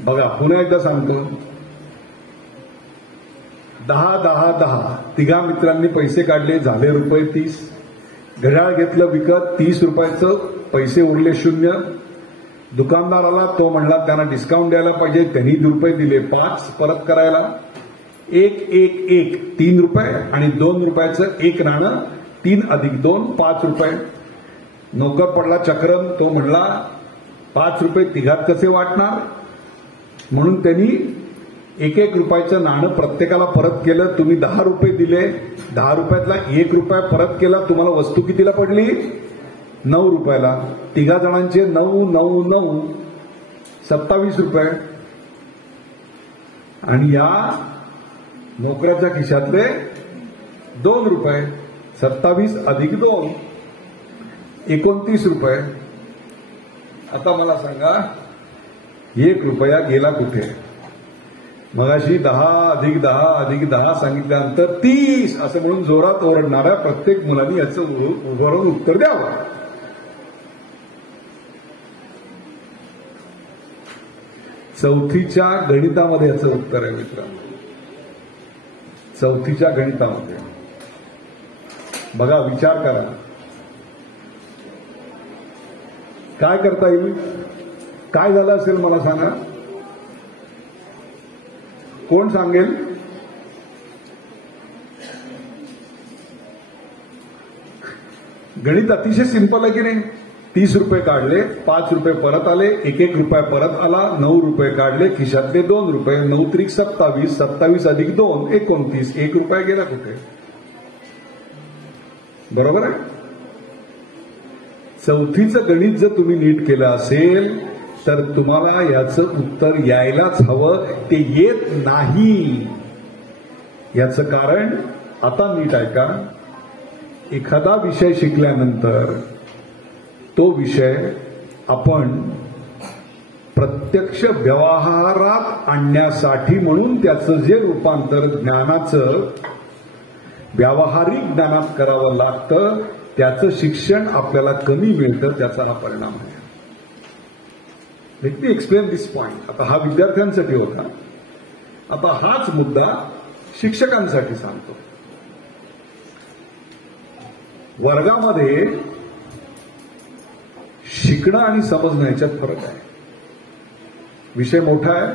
बघा, पुन्हा एकदा सांगतो. 10 3 मित्रांनी पैसे काढले, झाले रुपये 30. घड्याळ घेतलं विकत 30 रुपयाचं, पैसे उरले 0. दुकानदार आला, तो म्हणला त्यांना डिस्काउंट द्यायला पाहिजे, त्यांनी रुपये दिले 5 परत करायला. 1 3 रुपये आणि 2 रुपयाचं 1 नाणं. 3 अधिक 2 5 रुपये. नोकर पडला चक्रम. तो म्हणला 5 रुपये 3 कसे वाटणार? म्हणून त्यांनी 1 रुपयाचं नाणं प्रत्येकाला परत केलं. तुम्ही 10 रुपये दिले, 10 रुपयातला 1 रुपया परत केला. तुम्हाला वस्तू कितीला पडली? 9 रुपयाला. 3 जणांचे 9 27 रुपये. आणि या नोकऱ्याच्या खिशातले 2 रुपये. 27 अधिक 2 29 रुपये. आता मला सांगा 1 रुपया गेला कुठे? मगाशी 10 अधिक 10 सांगितल्यानंतर 30 असं म्हणून जोरात ओरडणाऱ्या प्रत्येक मुलांनी याचं उभारून उत्तर द्यावं. चौथीच्या गणितामध्ये याचं उत्तर आहे मित्रांनो. चौथीच्या गणितामध्ये बघा, विचार करा, काय करता येईल? काय झालं असेल मला सांगा, कोण सांगेल? गणित अतिशय सिंपल आहे की नाही? 30 रुपये काढले, 5 रुपये परत आले, 1 रुपया परत आला, 9 रुपये काढले, खिशातले 2 रुपये, 9 त्रिक 27, 27 अधिक 2 29, 1 रुपया गेला कुठे? बरोबर आहे. चौथीचं गणित जर तुम्ही नीट केलं असेल तर तुम्हाला याचं उत्तर यायलाच हवं, ते येत नाही. याचं कारण आता नीट ऐका. एखादा विषय शिकल्यानंतर तो विषय आपण प्रत्यक्ष व्यवहारात आणण्यासाठी म्हणून त्याचं जे रूपांतर ज्ञानाचं व्यावहारिक ज्ञानात करावं लागतं, त्याचं शिक्षण आपल्याला कमी मिळतं. त्याचा हा परिणाम आहे. लेट मी एक्सप्लेन दिस पॉइंट. आता हा विद्यार्थ्यांसाठी होता, आता हाच मुद्दा शिक्षकांसाठी सांगतो. वर्गामध्ये शिकणं आणि समजणं याच्यात फरक आहे. विषय मोठा आहे,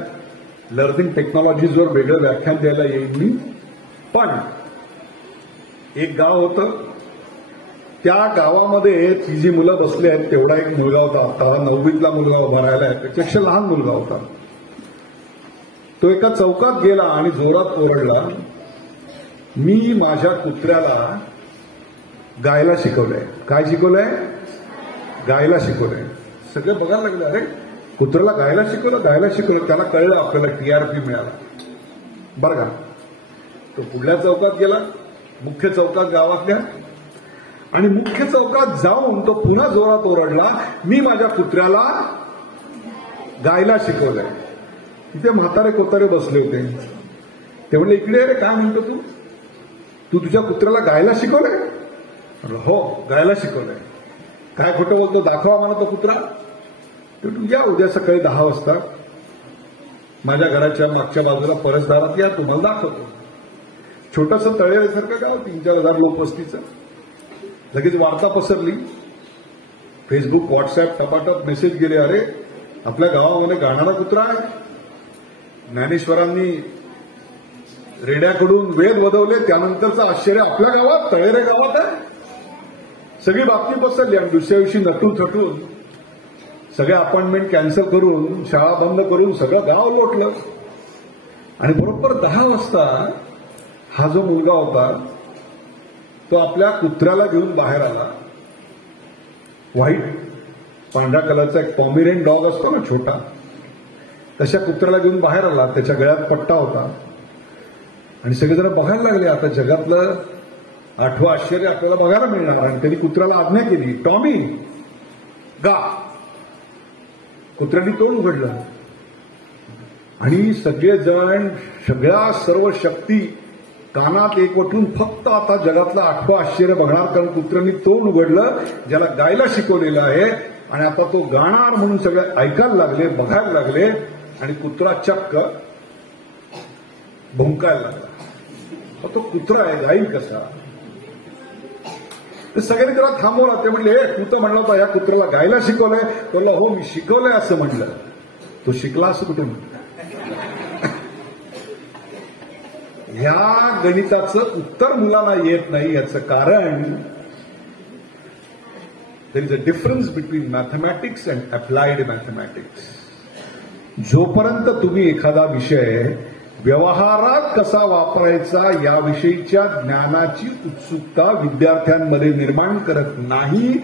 लर्निंग टेक्नॉलॉजीजवर वेगळं व्याख्यान द्यायला येईल मी. पण एक गाव होतं, त्या गावामध्ये ती जी मुलं बसली आहेत तेवढा एक मुलगा होता. आता 9वीतला मुलगा उभा राहिला आहे, त्याच्यापेक्षा लहान मुलगा होता. तो एका चौकात गेला आणि जोरात ओरडला, मी माझ्या कुत्र्याला गायला शिकवलंय. काय शिकवलंय? गायला शिकवलंय. सगळे बघायला लागले, अरे कुत्र्याला गायला शिकवलं, गायला शिकवलं. त्याला कळलं आपल्याला TRP मिळाला. बरं का, तो पुढल्या चौकात गेला, मुख्य चौकात गावातल्या, आणि मुख्य चौकात जाऊन तो पुन्हा जोरात ओरडला, मी माझ्या कुत्र्याला गायला शिकवलंय. तिथे म्हातारे कोतारे बसले होते. ते म्हणले, इकडे अरे काय म्हणतो तू? तू तुझ्या कुत्र्याला गायला शिकवलंय? हो, गायला शिकवलंय. काय खोटं बोलतो? दाखवा मला तो कुत्रा. तू या उद्या सकाळी 10 वाजता माझ्या घराच्या मागच्या बाजूला परसदारात या, तुम्हाला दाखवतो. छोटंसं तळेसारखं गाव, 3-4 हजार लोकवस्तीचं. लगेच वार्ता पसरली, फेसबुक, व्हॉट्सअप, टपाटप मेसेज गेले, अरे आपल्या गावामध्ये गाणारा कुत्रा आहे. ज्ञानेश्वरांनी रेड्याकडून वेद वदवले, त्यानंतरचं आश्चर्य आपल्या गावात, तळेरे गावात आहे. सगळी बातमी पसरली आणि दुसऱ्या दिवशी नटून थटून सगळ्या अपॉइंटमेंट कॅन्सल करून, शाळा बंद करून सगळं गाव लोटलं. आणि बरोबर 10 वाजता हा जो मुलगा होता तो आपल्या कुत्र्याला घेऊन बाहेर आला. व्हाईट पांढऱ्या कलरचा एक पॉमेरियन डॉग असतो ना छोटा, तशा कुत्र्याला घेऊन बाहेर आला. त्याच्या गळ्यात पट्टा होता आणि सगळेजण बघायला लागले. आता जगातलं 8वं आश्चर्य आपल्याला बघायला मिळणार. आणि त्यांनी कुत्र्याला आज्ञा केली, टॉमी गा. कुत्र्याने तोंड उघडलं आणि सगळेजण, सगळ्या सर्व शक्ती कानात एकवटून फक्त आता जगातलं 8वं आश्चर्य बघणार. कारण कुत्र्याने तोंड उघडलं, ज्याला गायला शिकवलेलं आहे, आणि आता तो गाणार म्हणून सगळे ऐकायला लागले, बघायला लागले. आणि कुत्रा चक्क भुंकायला लागला. तो कुत्रा आहे, गाईल कसा? सगळ्यांनी त्याला थांबवला. ते म्हणले, तू तर म्हणला होता या कुत्र्याला गायला शिकवलंय. बोलला, हो मी शिकवलंय असं म्हणलं. तो शिकला असं कुठे म्हणलं? ह्या गणिताचं उत्तर मुलांना येत नाही. याचं कारण there is a difference between mathematics and applied mathematics. जोपर्यंत तुम्ही एखादा विषय व्यवहारात कसा वापरायचा याविषयीच्या ज्ञानाची उत्सुकता विद्यार्थ्यांमध्ये निर्माण करत नाही,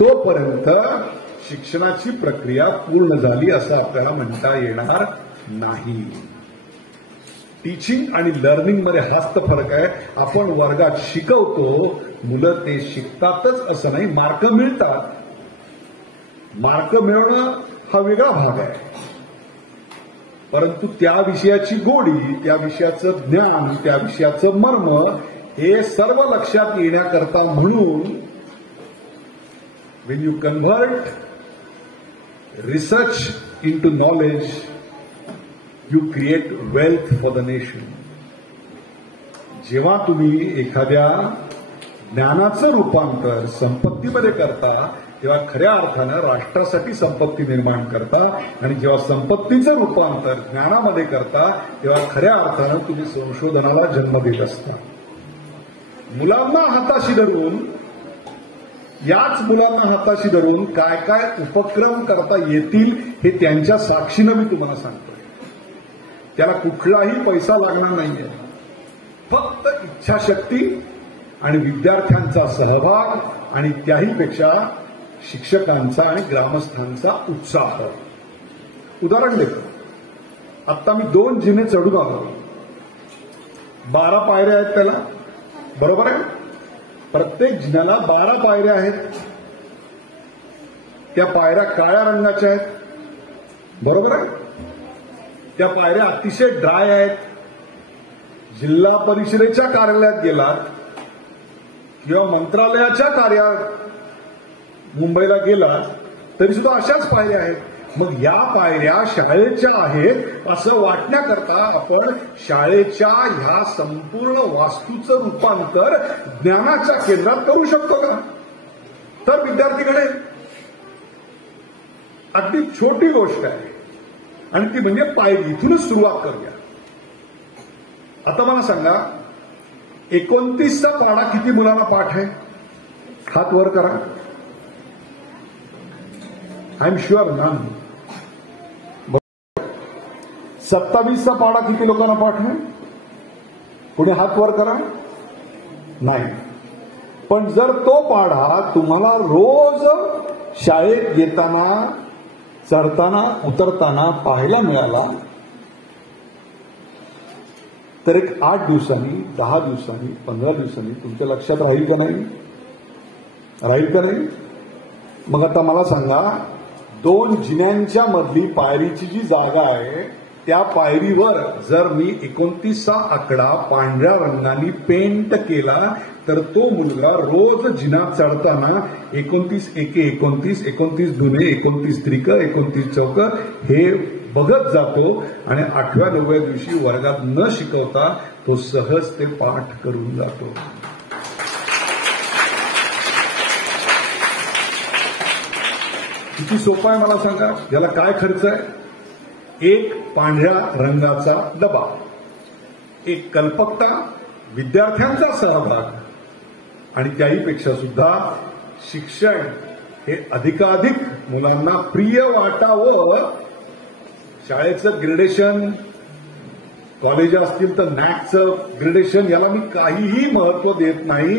तोपर्यंत शिक्षणाची प्रक्रिया पूर्ण झाली असं आपल्याला म्हणता येणार नाही. टीचिंग आणि लर्निंग मध्ये हाच तर फरक आहे. आपण वर्गात शिकवतो, मुलं ते शिकतातच असं नाही, मार्क मिळतात. मार्क मिळवणं हा वेगळा भाग आहे, परंतु त्या विषयाची गोडी, त्या विषयाचं ज्ञान, त्या विषयाचं मर्म हे सर्व लक्षात येण्याकरता म्हणून when you convert research into knowledge, you create wealth for the nation. जेव्हा तुम्ही एखाद्या ज्ञानाचं रूपांतर संपत्तीमध्ये करता तेव्हा खऱ्या अर्थानं राष्ट्रासाठी संपत्ती निर्माण करता, आणि जेव्हा संपत्तीचं रूपांतर ज्ञानामध्ये करता तेव्हा खऱ्या अर्थानं तुम्ही संशोधनाला जन्म देत असता. मुलांना हाताशी धरून, याच मुलांना हाताशी धरून काय काय उपक्रम करता येतील हे त्यांच्या साक्षीनं मी तुम्हाला सांगतोय. त्याला कुठलाही पैसा लागणार नाहीये, फक्त इच्छाशक्ती आणि विद्यार्थ्यांचा सहभाग आणि त्याहीपेक्षा शिक्षकांचा आणि ग्रामस्थांचा उत्साह. उदाहरण देतो, आता मी 2 जिने चढून आलो. 12 पायऱ्या आहेत त्याला, बरोबर आहे. प्रत्येक जिन्याला 12 पायऱ्या आहेत. त्या पायऱ्या काळ्या रंगाच्या आहेत, बरोबर आहे. त्या पायऱ्या अतिशय ड्राय आहेत. जिल्हा परिषदेच्या कार्यालयात गेलात किंवा मंत्रालयाच्या कार्यालयात मुंबईला गेलात तरी सुद्धा अशाच पायऱ्या आहेत. मग या पायऱ्या शाळेच्या आहेत असं वाटण्याकरता आपण शाळेच्या ह्या संपूर्ण वास्तूचं रूपांतर ज्ञानाच्या केंद्रात करू शकतो का? तर विद्यार्थी घडेल. अगदी छोटी गोष्ट आहे आणि ती म्हणजे पायरी. इथूनच सुरुवात करूया. आता मला सांगा, 29चा पाढा किती मुलांना पाठ आहे? हात वर करा. I am sure none. 27चा पाढा किती लोकांना पाठ आहे? पुढे हात वर करा. नाही. पण जर तो पाढा तुम्हाला रोज शाळेत येताना, चढताना, उतरताना पाहायला मिळाला तर एक 8 दिवसांनी, 10 दिवसांनी, 15 दिवसांनी तुमच्या लक्षात राहील का नाही? राहील का नाही? मग आता मला सांगा, 2 जिन्यांच्या मधली पायरीची जी जागा आहे त्या पायरीवर जर मी 29चा आकडा पांढऱ्या रंगाने पेंट केला तर तो मुलगा रोज जिना चढताना 29 एके 29, 29 दुने 29 त्रिक 29 चौक हे बघत जातो आणि 8व्या 9व्या दिवशी वर्गात न शिकवता तो सहज ते पाठ करून जातो. किती सोपं आहे मला सांगा. याला काय खर्च आहे? एक पांढऱ्या रंगाचा डबा, एक कल्पकता, विद्यार्थ्यांचा सहभाग आणि त्याहीपेक्षा सुद्धा शिक्षण हे अधिकाधिक मुलांना प्रिय वाटावं. शाळेचं ग्रेडेशन, कॉलेज असतील तर नॅकचं ग्रेडेशन, याला मी काहीही महत्व देत नाही.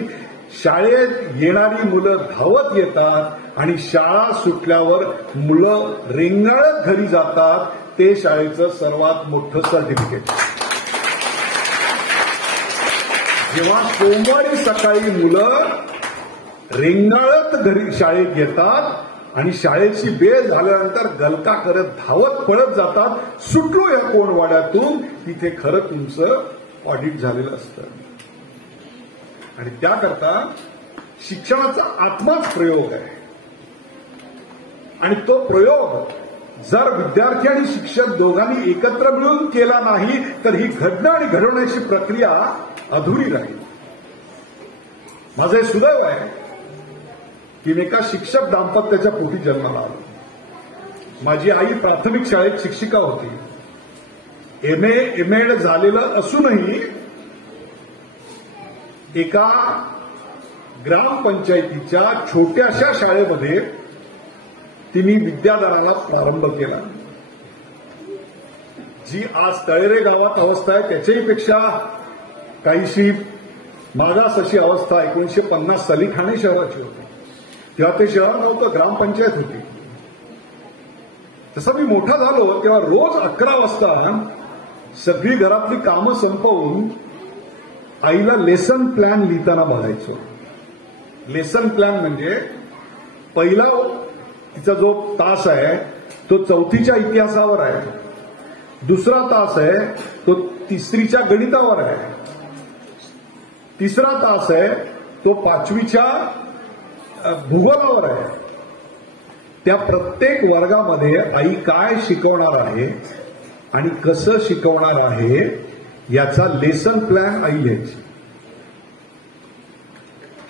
शाळेत येणारी मुलं धावत येतात आणि शाळा सुटल्यावर मुलं रेंगाळत घरी जातात. ते शाळेचं सर्वात मोठं सर्टिफिकेट. जेव्हा सोमवारी सकाळी मुलं रेंगाळत घरी शाळेत येतात आणि शाळेची वेळ झाल्यानंतर गलका करत धावत पळत जातात, सुटलो या कोणवाड्यातून, तिथे खरं तुमचं ऑडिट झालेलं असतं. आणि त्याकरता शिक्षणाचा आत्माच प्रयोग आहे. आणि तो प्रयोग जर विद्यार्थी आणि शिक्षक दोघांनी एकत्र मिळून केला नाही तर ही घडणं आणि घडवण्याची प्रक्रिया अधुरी राहील. माझं हे सुदैव आहे की मी एका शिक्षक दाम्पत्याच्या पोटी जन्माला आलो. माझी आई प्राथमिक शाळेत शिक्षिका होती. एम.एड झालेलं असूनही एका ग्रामपंचायतीच्या छोट्याशा शाळेमध्ये तिने विद्यादानाला प्रारंभ केला. जी आज तळेरे गावात अवस्था आहे त्याच्याही पेक्षा काहीशी मागास अशी अवस्था 1950 साली ठाणे शहराची होती. तेव्हा ते शहर नव्हतं, ग्रामपंचायत होती. तसं मी मोठा झालो तेव्हा रोज 11 वाजता सगळी घरातली कामं संपवून आईला लेसन प्लॅन लिहिताना बघायचो. लेसन प्लॅन म्हणजे पहिला तिचा जो तास आहे तो 4थीच्या इतिहासावर आहे, दुसरा तास आहे तो 3रीच्या गणितावर आहे, तिसरा तास आहे तो 5वीच्या भूगोलावर आहे. त्या प्रत्येक वर्गामध्ये आई काय शिकवणार आहे आणि कसं शिकवणार आहे याचा लेसन प्लॅन आई लिहायची.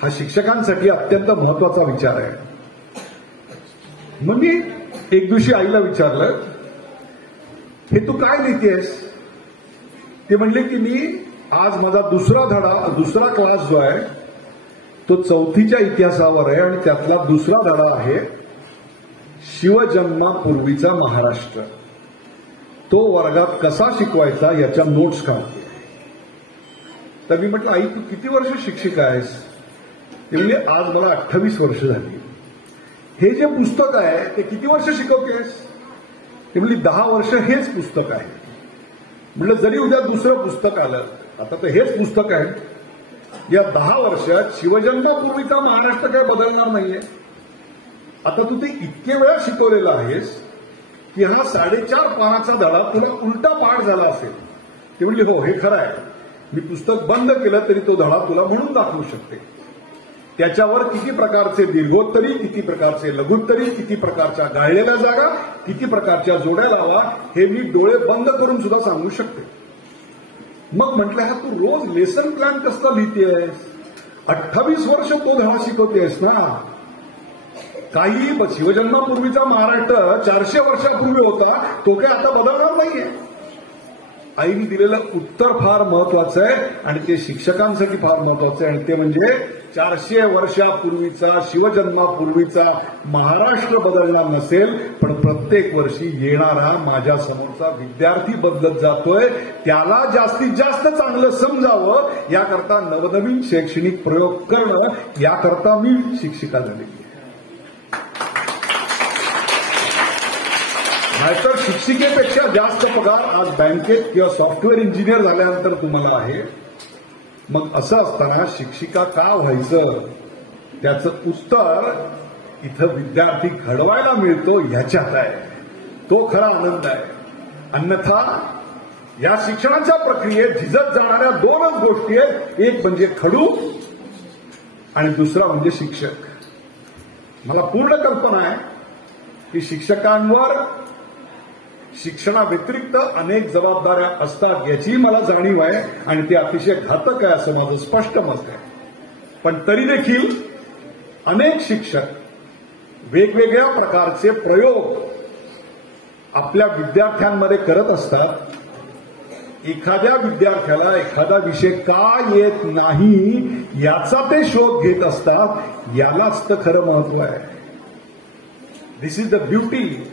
हा शिक्षकांसाठी अत्यंत महत्वाचा विचार आहे. मग मी एक दिवशी आईला विचारलं, हे तू काय लिहितेस? ते म्हणले की मी आज माझा दुसरा क्लास जो आहे तो 4थीच्या इतिहासावर आहे आणि त्यातला दुसरा धडा आहे शिवजन्मापूर्वीचा महाराष्ट्र. तो वर्गात कसा शिकवायचा याच्या नोट्स काढते. तर मी म्हटलं, आई तू किती वर्ष शिक्षिका आहेस? ते म्हणजे आज मला 28 वर्ष झाली. हे जे पुस्तक आहे ते किती वर्ष शिकवतेस? ते म्हणजे 10 वर्ष हेच पुस्तक आहे. म्हटलं जरी उद्या दुसरं पुस्तक आलं, आता तर हेच पुस्तक आहे, या 10 वर्षात शिवजन्मापूर्वीचा महाराष्ट्र काय बदलणार नाहीये. आता तू ते इतके वेळा शिकवलेला आहेस की हा 4.5 पानाचा धडा तुला उलटा पाठ झाला असेल. ते म्हणले हो हे खरं आहे, मी पुस्तक बंद केलं तरी तो धडा तुला म्हणून दाखवू शकते. त्याच्यावर किती प्रकारचे दीर्घोत्तरी, किती प्रकारचे लघुत्तरी, किती प्रकारच्या गाळलेल्या जागा, किती प्रकारच्या जोड्या लावा हे मी डोळे बंद करून सुद्धा सांगू शकते. मग म्हटलं हा तू रोज लेसन प्लॅन कसं लिहितेस? 28 वर्ष तो धडा शिकवतेस ना. काही शिवजन्मापूर्वीचा महाराष्ट्र 400 वर्षापूर्वी होता, तो काही आता बदलणार नाहीये. आईने दिलेलं उत्तर फार महत्वाचं आहे आणि ते शिक्षकांसाठी फार महत्वाचं आहे. आणि ते म्हणजे 400 वर्षापूर्वीचा शिवजन्मापूर्वीचा महाराष्ट्र बदलणार नसेल, पण प्रत्येक वर्षी येणारा माझ्या समोरचा विद्यार्थी बदलत जातोय, त्याला जास्तीत जास्त चांगलं समजावं याकरता नवनवीन शैक्षणिक प्रयोग करणं, याकरता मी शिक्षिका झालेली आहे. नाहीतर शिक्षिकेपेक्षा जास्त पगार आज बँकेत किंवा सॉफ्टवेअर इंजिनियर झाल्यानंतर तुम्हाला आहे. मग असं असताना शिक्षिका का व्हायचं त्याचं उत्तर इथं विद्यार्थी घडवायला मिळतो ह्याच्यात आहे. तो खरा आनंद आहे. अन्यथा या शिक्षणाच्या प्रक्रियेत झिजत जाणाऱ्या 2च गोष्टी आहेत, एक म्हणजे खडू आणि दुसरा म्हणजे शिक्षक. मला पूर्ण कल्पना आहे की शिक्षकांवर शिक्षणाव्यतिरिक्त अनेक जबाबदाऱ्या असतात याची मला जाणीव आहे आणि ते अतिशय घातक आहे असं माझं स्पष्ट मत आहे. पण तरी देखील अनेक शिक्षक वेगवेगळ्या प्रकारचे प्रयोग आपल्या विद्यार्थ्यांमध्ये करत असतात. एखाद्या विद्यार्थ्याला एखादा विषय का येत नाही याचा ते शोध घेत असतात. यालाच तर खरं महत्व आहे. दिस इज द ब्युटी.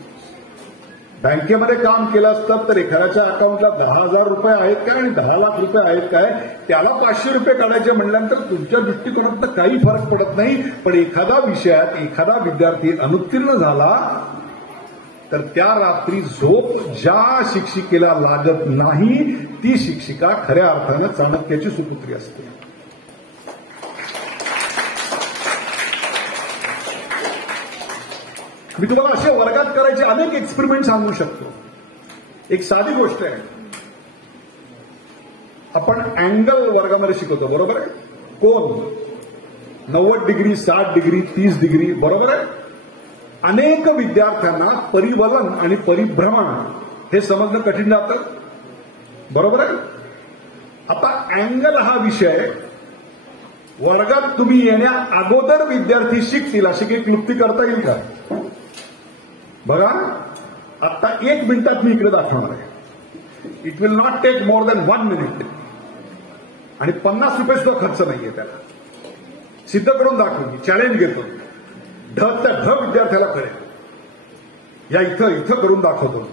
बँकेमध्ये काम केलं असतं तर एखाद्याच्या अकाउंटला 10,000 रुपये आहेत काय आणि 10 लाख रुपये आहेत काय, त्याला 500 रुपये काढायचे म्हणल्यानंतर तुमच्या दृष्टिकोनात काही फरक पडत नाही. पण एखादा विषयात एखादा विद्यार्थी अनुत्तीर्ण झाला तर त्या रात्री झोप ज्या शिक्षिकेला लागत नाही ती शिक्षिका खऱ्या अर्थानं चाणक्याची सुपुत्री असते. मी तुम्हाला असे वर्गात करायचे अनेक एक्सपेरिमेंट सांगू शकतो. एक साधी गोष्ट आहे, आपण अँगल वर्गामध्ये शिकवतो बरोबर आहे. कोण 90 डिग्री, 60 डिग्री, 30 डिग्री बरोबर आहे. अनेक विद्यार्थ्यांना परिवलन आणि परिभ्रमण हे समजणं कठीण जातं बरोबर आहे. आता अँगल हा विषय वर्गात तुम्ही येण्या अगोदर विद्यार्थी शिकतील अशी काही क्लुप्ती करता येईल का? बघा आता 1 मिनिटात मी इकडे दाखवणार आहे. It will not take more than 1 minute आणि 50 रुपये सुद्धा खर्च नाहीये त्याला. सिद्ध करून दाखवू, चॅलेंज घेतो. ढ विद्यार्थ्याला कळेल. या इथं करून दाखवतो.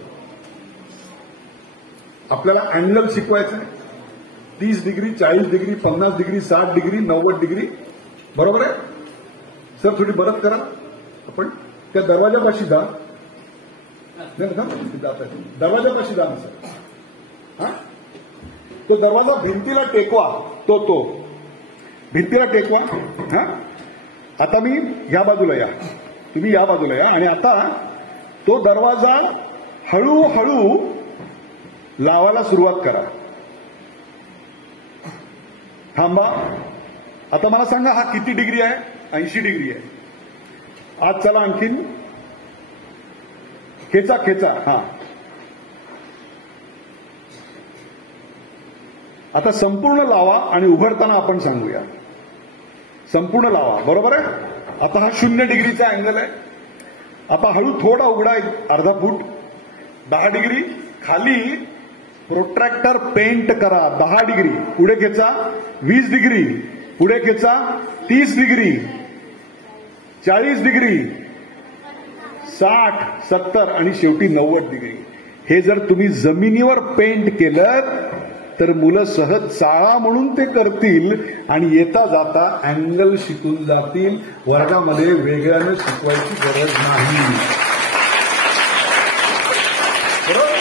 आपल्याला अँगल शिकवायचं आहे. 30 degree, 40 degree, 50 degree, 60 degree, 90 degree बरोबर आहे. सर थोडी बरत करा. आपण त्या दरवाजापाशी जा. दरवाजापाशी जा सर. हा तो दरवाजा भिंतीला टेकवा. तो भिंतीला टेकवा. हा आता मी या बाजूला या, तुम्ही या बाजूला या आणि आता तो दरवाजा हळूहळू लावायला सुरुवात करा. थांबा. आता मला सांगा हा किती डिग्री आहे? 80 डिग्री आहे. आज चला आणखीन खेचा. हा आता संपूर्ण लावा आणि उघडताना आपण सांगूया. संपूर्ण लावा. बरोबर आहे. आता हा 0 डिग्रीचा अँगल आहे. आता हळू थोडा उघडा, अर्धा फूट, 10 डिग्री खाली प्रोट्रॅक्टर पेंट करा. 10 डिग्री पुढे खेचा, 20 डिग्री पुढे खेचा, 30 डिग्री, 40 डिग्री, 60, 70 आणि शेवटी 90 डिग्री. हे जर तुम्ही जमिनीवर पेंट केलं तर मुलं सहज चाळा म्हणून ते करतील आणि येता जाता अँगल शिकून जातील. वर्गामध्ये वेगळ्यानं शिकवायची गरज नाही. बरोबर.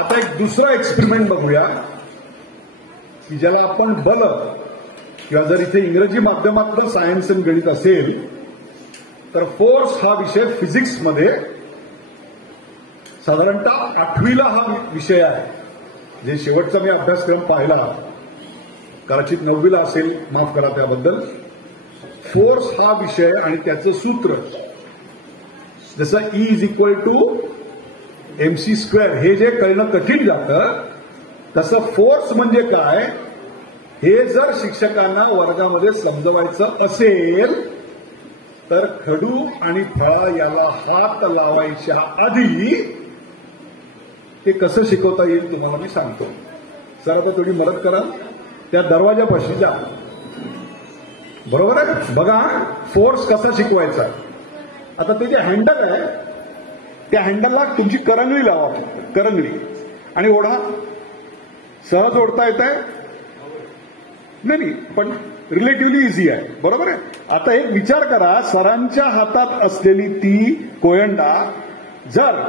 आता एक दुसरा एक्सपेरिमेंट बघूया की ज्याला आपण बल, किंवा जर इथे इंग्रजी माध्यमातलं सायन्स आणि गणित असेल तर फोर्स हा विषय फिजिक्समध्ये साधारणतः 8वीला हा विषय आहे. जे शेवटचा मी अभ्यासक्रम पाहिला, कदाचित 9वीला असेल, माफ करा त्याबद्दल. फोर्स हा विषय आणि त्याचं सूत्र, जसं E=mc², हे जे कळणं कठीण जातं, तसं फोर्स म्हणजे काय हे जर शिक्षकांना वर्गामध्ये समजवायचं असेल तर खडू आणि फळा याला हात लावायच्या आधी ते कसं शिकवता येईल तुम्हाला मी सांगतो. सर आता थोडी मदत करा, त्या दरवाजापाशी जा. बरोबर आहे. बघा फोर्स कसा शिकवायचा. आता ते जे हँडल आहे त्या हँडलला तुमची करंगळी लावा, करंगळी, आणि ओढा. सहज ओढता येत आहे? नाही, पण रिलेटिव्हली इझी आहे. बरोबर आहे. आता एक विचार करा, सरांच्या हातात असलेली ती कोयंडा जर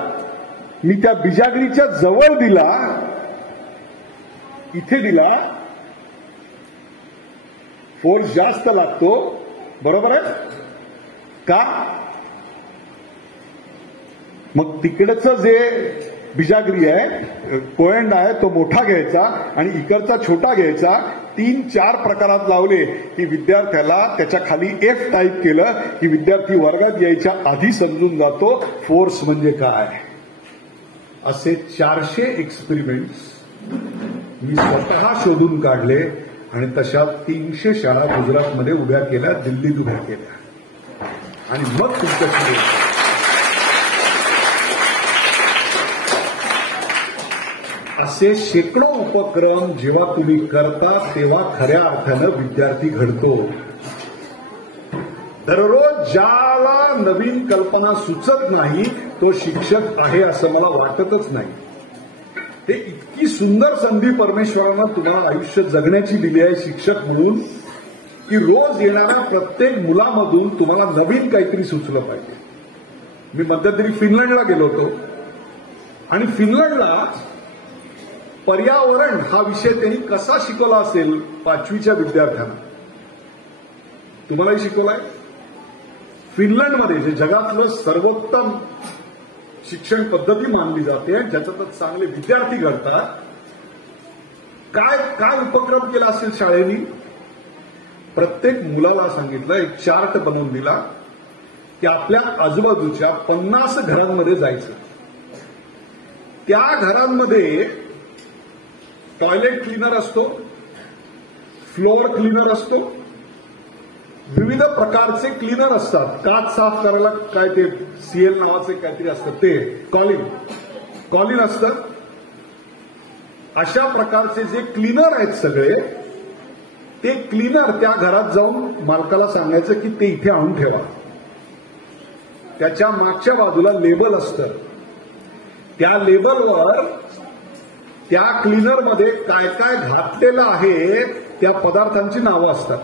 मी त्या बिजागरीच्या जवळ दिला, इथे दिला, फोर्स जास्त लागतो. बरोबर आहे का? मग तिकडचं जे बिजागरी आहे, कोयंडा आहे, तो मोठा घ्यायचा आणि इकडचा छोटा घ्यायचा. 3-4 प्रकारात लावले की विद्यार्थ्याला त्याच्या खाली F टाईप केलं की विद्यार्थी वर्गात यायच्या आधी समजून जातो फोर्स म्हणजे काय. असे 400 एक्सपेरिमेंट्स मी स्वतः शोधून काढले आणि तशा 300 शाळा गुजरातमध्ये उभ्या केल्या, दिल्लीत उभ्या केल्या, आणि मग तुमच्याकडे असे शेकडो उपक्रम जेव्हा तुम्ही करता तेव्हा खऱ्या अर्थानं विद्यार्थी घडतो. दररोज ज्याला नवीन कल्पना सुचत नाही तो शिक्षक आहे असं मला वाटतच नाही. ते इतकी सुंदर संधी परमेश्वरानं तुम्हाला आयुष्य जगण्याची दिली आहे शिक्षक म्हणून, की रोज येणाऱ्या प्रत्येक मुलामधून तुम्हाला नवीन काहीतरी सुचलं पाहिजे. मी मध्यंतरी फिनलंडला गेलो होतो आणि फिनलंडला पर्यावरण हा विषय त्यांनी कसा शिकवला असेल 5वीच्या विद्यार्थ्यांना, तुम्हालाही शिकवलाय. फिनलंडमध्ये जे जगातलं सर्वोत्तम शिक्षण पद्धती मानली जाते, ज्याच्यात चांगले विद्यार्थी घडतात, काय काय उपक्रम केला असेल शाळेनी. प्रत्येक मुलाला सांगितलं, एक चार्ट बनवून दिला की आपल्या आजूबाजूच्या 50 घरांमध्ये जायचं. त्या घरांमध्ये टॉयलेट क्लीनर असतो, फ्लोअर क्लीनर असतो, विविध प्रकारचे क्लीनर असतात. काच साफ करायला काय ते CL नावाचे काहीतरी असतं, ते कॉलिन असतं. अशा प्रकारचे जे क्लीनर आहेत सगळे, ते क्लीनर त्या घरात जाऊन मालकाला सांगायचं की ते इथे आणून ठेवा. त्याच्या मागच्या बाजूला लेबल असतं. त्या लेबलवर त्या क्लीनरमध्ये काय काय घातलेलं आहे त्या पदार्थांची नावं असतात.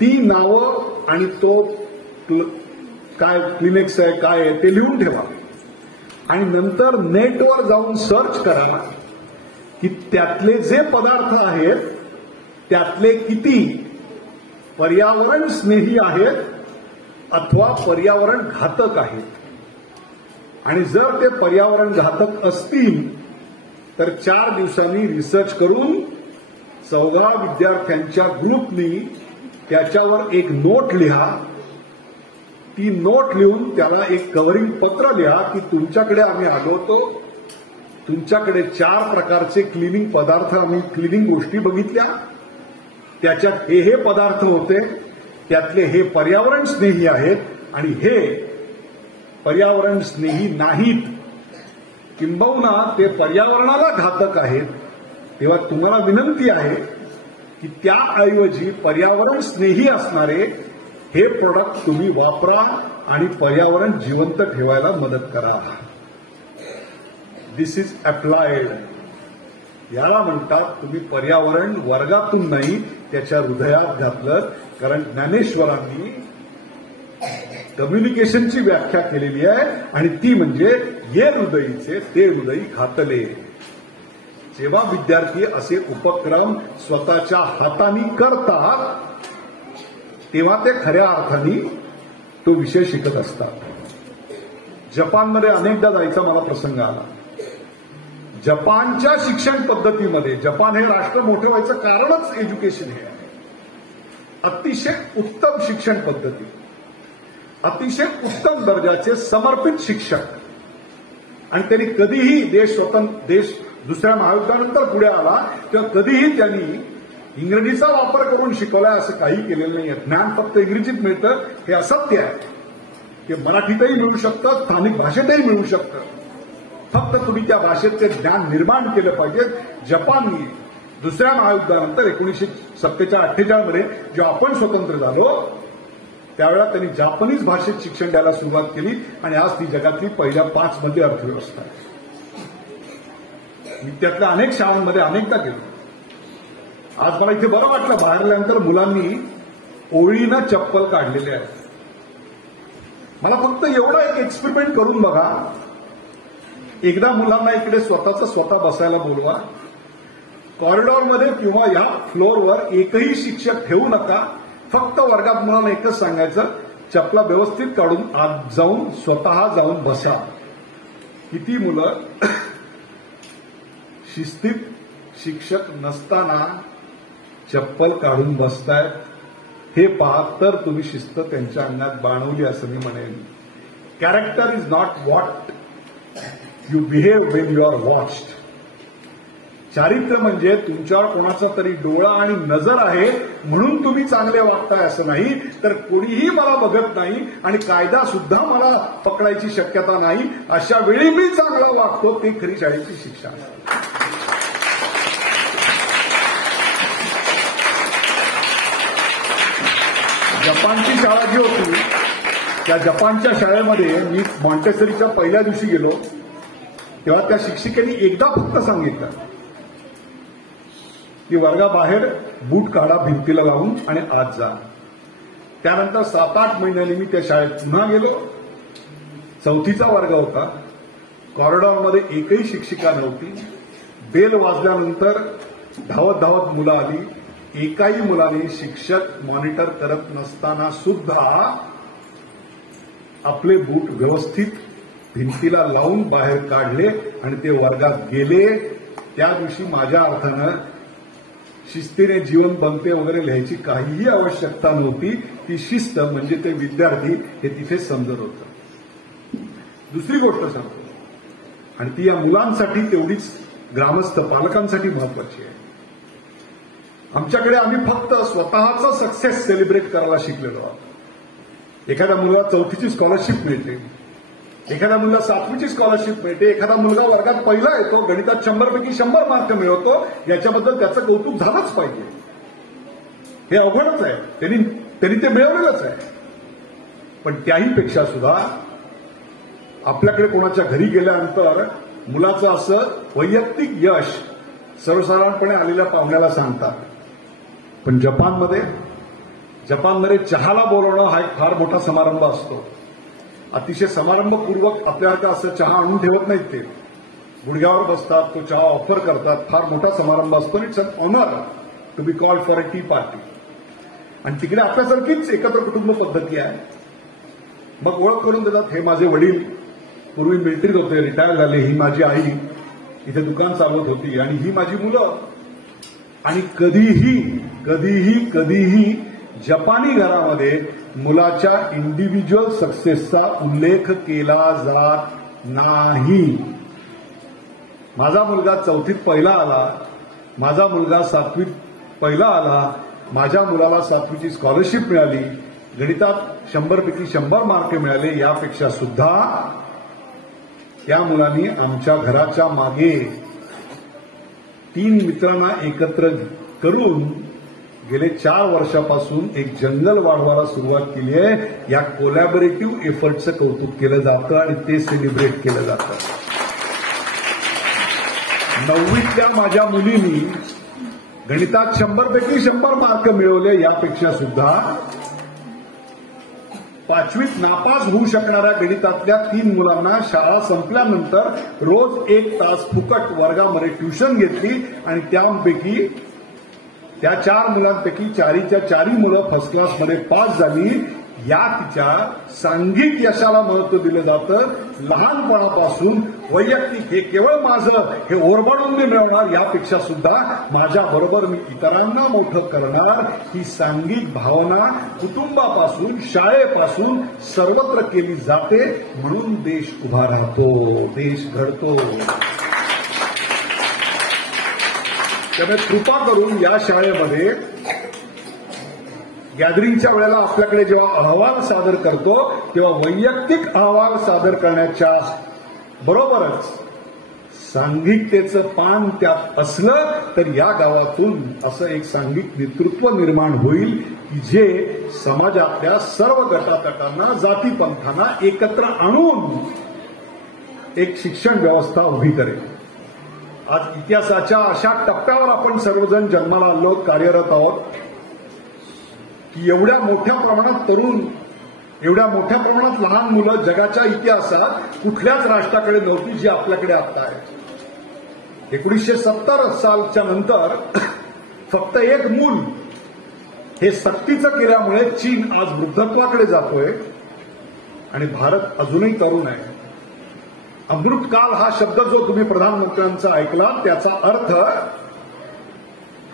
ती नावं आणि तो काय क्लिनेक्स आहे काय आहे ते लिहून ठेवा आणि नंतर नेटवर जाऊन सर्च करा की त्यातले जे पदार्थ आहेत त्यातले किती पर्यावरण स्नेही आहेत अथवा पर्यावरण घातक आहेत. आणि जर ते पर्यावरण घातक असतील तर 4 दिवसांनी रिसर्च करून 14 विद्यार्थ्यांच्या ग्रुपनी त्याच्यावर एक नोट लिहा. ती नोट लिहून त्याला एक कव्हरिंग पत्र लिहा की तुमच्याकडे आम्ही आलो होतो, तुमच्याकडे 4 प्रकारचे क्लिनिंग पदार्थ आम्ही क्लिनिंग गोष्टी बघितल्या. त्याच्यात हे पदार्थ होते, त्यातले हे पर्यावरण स्नेही आहेत आणि हे पर्यावरण स्नेही नाहीत, किंबहुना ते पर्यावरणाला घातक आहेत. तेव्हा तुम्हाला विनंती आहे की त्याऐवजी पर्यावरण स्नेही असणारे हे प्रोडक्ट तुम्ही वापरा आणि पर्यावरण जिवंत ठेवायला मदत करा. दिस इज अप्लाइड. याला म्हणतात तुम्ही पर्यावरण वर्गातून नाही त्याच्या हृदयात घातलं. कारण ज्ञानेश्वरांनी कम्युनिकेशनची व्याख्या केलेली आहे आणि ती म्हणजे ये हृदयीचे ते हृदयी घातले. जेव्हा विद्यार्थी असे उपक्रम स्वतःच्या हाताने करतात तेव्हा ते खऱ्या अर्थाने तो विषय शिकत असतात. जपानमध्ये अनेकदा जायचा मला प्रसंग आला. जपानच्या शिक्षण पद्धतीमध्ये, जपान हे राष्ट्र मोठे व्हायचं कारणच एज्युकेशन हे आहे. अतिशय उत्तम शिक्षण पद्धती, अतिशय उत्तम दर्जाचे समर्पित शिक्षक आणि त्यांनी कधीही देश दुसऱ्या महायुद्धानंतर पुढे आला तेव्हा कधीही त्यांनी इंग्रजीचा वापर करून शिकवलाय असं काही केलेलं नाही. ज्ञान फक्त इंग्रजीत मिळतं हे असत्य आहे. ते मराठीतही मिळू शकतं, स्थानिक भाषेतही मिळू शकतं. फक्त तुम्ही त्या भाषेत ते ज्ञान निर्माण केलं पाहिजे. जपानने दुसऱ्या महायुद्धानंतर 1947-48 मध्ये जेव्हा आपण स्वतंत्र झालो त्यावेळेला त्यांनी जापनीज भाषेत शिक्षण द्यायला सुरुवात केली आणि आज ती जगातली पहिल्या 5 मध्ये अर्थव्यवस्था आहे. मी त्यातल्या अनेक शाळांमध्ये अनेकदा गेलो. आज मला इथे बरं वाटलं, बाहेर आल्यानंतर मुलांनी ओळीनं चप्पल काढलेले आहे. मला फक्त एवढा एक एक्सपेरिमेंट करून बघा. एकदा मुलांना इकडे स्वतः बसायला बोलवा. कॉरिडॉरमध्ये किंवा या फ्लोअरवर एकही शिक्षक ठेवू नका. फक्त वर्गात मुलांना एकच सांगायचं, चपला व्यवस्थित काढून आत जाऊन स्वतः जाऊन बसा. किती मुलं शिस्तीत शिक्षक नसताना चप्पल काढून बसतायत हे पहा, तर तुम्ही शिस्त त्यांच्या अंगात बाणवली असं मी म्हणेन. Character is not what you behave when you are watched. चारित्र्य म्हणजे तुमच्यावर कोणाचा तरी डोळा आणि नजर आहे म्हणून तुम्ही चांगले वागताय असं नाही, तर कोणीही मला बघत नाही आणि कायदा सुद्धा मला पकडायची शक्यता नाही अशा वेळी मी चांगला वागतो. ती खरी शाळेची शिक्षा आहे. जपानची शाळा जी होती त्या जपानच्या शाळेमध्ये मी मॉन्टेसरीच्या पहिल्या दिवशी गेलो तेव्हा त्या शिक्षिकेने एकदा फक्त सांगितलं की वर्गाबाहेर बूट काढा भिंतीला लावून आणि आत जा. त्यानंतर 7-8 महिन्यांनी मी त्या शाळेत पुन्हा गेलो. 4थीचा वर्ग होता. कॉरिडॉरमध्ये एकही शिक्षिका नव्हती. बेल वाजल्यानंतर धावत मुलं आली. एकाही मुलाने शिक्षक मॉनिटर करत नसताना सुद्धा आपले बूट व्यवस्थित भिंतीला लावून बाहेर काढले आणि ते वर्गात गेले. त्या दिवशी माझ्या अर्थानं शिस्तीने जीवन बनते वगैरे लिहायची काहीही आवश्यकता नव्हती. ती शिस्त म्हणजे ते विद्यार्थी हे तिथे समजत होतं. दुसरी गोष्ट सांगतो आणि ती या मुलांसाठी तेवढीच ग्रामस्थ पालकांसाठी महत्वाची आहे. आमच्याकडे आम्ही फक्त स्वतःचा सक्सेस सेलिब्रेट करायला शिकलेलो आहोत. एखाद्या मुलाला 4थीची स्कॉलरशिप मिळते, एखाद्या मुलाला 7वीची स्कॉलरशिप मिळते, एखादा मुलगा वर्गात पहिला येतो, गणितात 100 पैकी 100 मार्क मिळवतो, याच्याबद्दल त्याचं कौतुक झालंच पाहिजे. हे अवघडच आहे, त्यांनी ते मिळवलेलंच आहे. पण त्याही पेक्षा सुद्धा आपल्याकडे कोणाच्या घरी गेल्यानंतर मुलाचं असं वैयक्तिक यश सर्वसाधारणपणे आलेल्या पाहुण्याला सांगतात. पण जपानमध्ये चहाला बोलवणं हा एक फार मोठा समारंभ असतो. अतिशय समारंभपूर्वक आपल्याकडे असं चहा आणून ठेवत नाहीत. ते गुडघ्यावर बसतात, तो चहा ऑफर करतात. फार मोठा समारंभ असतो. It's an honour to be called for a tea party. आणि तिकडे आपल्यासारखीच एकत्र कुटुंब पद्धती आहे. मग ओळख करून देतात, हे माझे वडील पूर्वी मिलिटरीत होते, रिटायर झाले. ही माझी आई इथे दुकान चालवत होती आणि ही माझी मुलं. आणि कधीही जपानी घरामध्ये मुलाच्या इंडिव्हिज्युअल सक्सेसचा उल्लेख केला जात नाही. माझा मुलगा 4थीत पहिला आला, माझा मुलगा 7वीत पहिला आला, माझ्या मुलाला 7वीची स्कॉलरशिप मिळाली, गणितात 100 पैकी 100 मार्क मिळाले, यापेक्षा सुद्धा त्या मुलांनी आमच्या घराच्या मागे 3 मित्रांना एकत्र करून गेले 4 वर्षापासून एक जंगल वाढवायला सुरुवात केली आहे. या कोलॅबोरेटिव्ह एफर्टचं कौतुक केलं जातं आणि ते सेलिब्रेट केलं जातं. 9वीतल्या माझ्या मुलींनी गणितात 100 पैकी 100 मार्क मिळवले, यापेक्षा सुद्धा 5वीत नापास होऊ शकणाऱ्या गणितातल्या 3 मुलांना शाळा संपल्यानंतर रोज 1 तास फुकट वर्गामध्ये ट्युशन घेतली आणि त्यापैकी त्या 4 मुलांपैकी 4च्या 4 मुलं फर्स्ट क्लासमध्ये पास झाली. या तिच्या सांघिक यशाला महत्व दिलं जातं. लहानपणापासून वैयक्तिक हे केवळ माझं हे ओरबडून मी मिळवणार, यापेक्षा सुद्धा माझ्याबरोबर मी इतरांना मोठं करणार, ही सांघिक भावना कुटुंबापासून शाळेपासून सर्वत्र केली जाते. म्हणून देश उभा राहतो, देश घडतो. त्यामुळे कृपा करून या शाळेमध्ये गॅदरिंगच्या वेळेला आपल्याकडे जेव्हा अहवाल सादर करतो तेव्हा वैयक्तिक अहवाल सादर करण्याच्या बरोबरच सांघिकतेचं पान त्यात असलं तर या गावातून असं एक सांघिक नेतृत्व निर्माण होईल की जे समाजातल्या सर्व गटातटांना जातीपंथांना एकत्र आणून एक शिक्षण व्यवस्था उभी करेल. आज इतिहासाच्या अशा टप्प्यावर आपण सर्वजण जन्माला आलो, कार्यरत आहोत की एवढ्या मोठ्या प्रमाणात तरुण, एवढ्या मोठ्या प्रमाणात लहान मुलं जगाच्या इतिहासात कुठल्याच राष्ट्राकडे नव्हती जी आपल्याकडे आता आहे. 1970 सालच्या नंतर फक्त एक मूल हे सक्तीचं केल्यामुळे चीन आज वृद्धत्वाकडे जातोय आणि भारत अजूनही तरुण आहे. अमृतकाल हा शब्द जो तुम्ही प्रधानमंत्र्यांचा ऐकला त्याचा अर्थ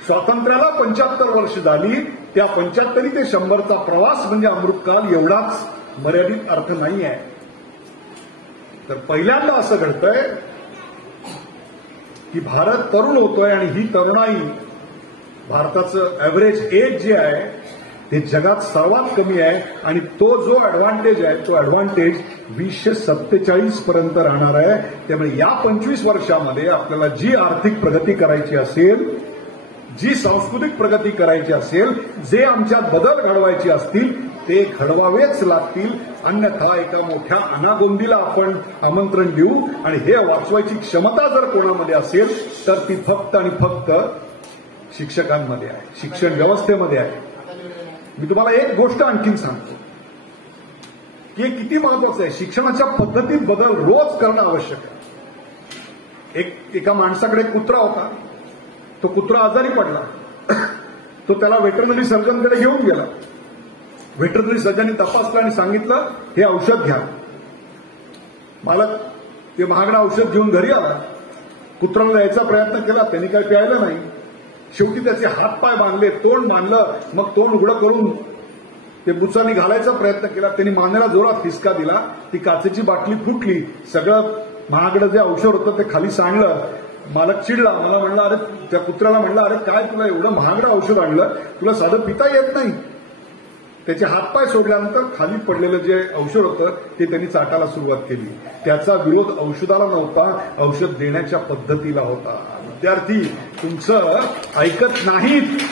स्वातंत्र्याला 75 वर्ष झाली, त्या 75 ते 100चा प्रवास म्हणजे अमृतकाल एवढाच मर्यादित अर्थ नाही आहे. तर पहिल्यांदा असं घडतंय की भारत तरुण होतोय आणि ही तरुणाई, भारताचं ऍव्हरेज एज जे आहे ते जगात सर्वात कमी आहे आणि तो जो ऍडव्हान्टेज आहे तो ऍडव्हान्टेज 2047 पर्यंत राहणार आहे. त्यामुळे या 25 वर्षामध्ये आपल्याला जी आर्थिक प्रगती करायची असेल, जी सांस्कृतिक प्रगती करायची असेल, जे आमच्यात बदल घडवायचे असतील ते घडवावेच लागतील. अन्यथा एका मोठ्या अनागोंदीला आपण आमंत्रण देऊ आणि हे वाचवायची क्षमता जर कोणामध्ये असेल तर ती फक्त आणि फक्त शिक्षकांमध्ये आहे, शिक्षण व्यवस्थेमध्ये आहे. मी तुम्हाला एक गोष्ट आणखीन सांगतो की हे किती महत्वाचं आहे. शिक्षणाच्या पद्धतीत बदल रोज करणं आवश्यक आहे. एका माणसाकडे कुत्रा होता, तो कुत्रा आजारी पडला, तो त्याला वेटरनरी सर्जनकडे घेऊन गेला. वेटरनरी सर्जनने तपासलं आणि सांगितलं हे औषध घ्या. मालक ते महागडं औषध घेऊन घरी आला. कुत्र्याला द्यायचा प्रयत्न केला, त्यांनी काही प्यायलं नाही. शेवटी त्याचे हातपाय बांधले, तोंड बांधलं, मग तोंड उघडं करून ते बुचानी घालायचा प्रयत्न केला. त्यांनी मानेला जोरात हिसका दिला, ती काचेची बाटली फुटली, सगळं महागडं जे औषध होतं ते खाली सांडलं. मालक चिडला, मला म्हणला, अरे त्या कुत्र्याला म्हणला, अरे काय तुला एवढं महागडं औषध आणलं, तुला साधं पिता येत नाही. त्याचे हातपाय सोडल्यानंतर खाली पडलेलं जे औषध होतं ते त्यांनी चाटायला सुरुवात केली. त्याचा विरोध औषधाला नव्हता, औषध देण्याच्या पद्धतीला होता. विद्यार्थी तुमचं ऐकत नाहीत,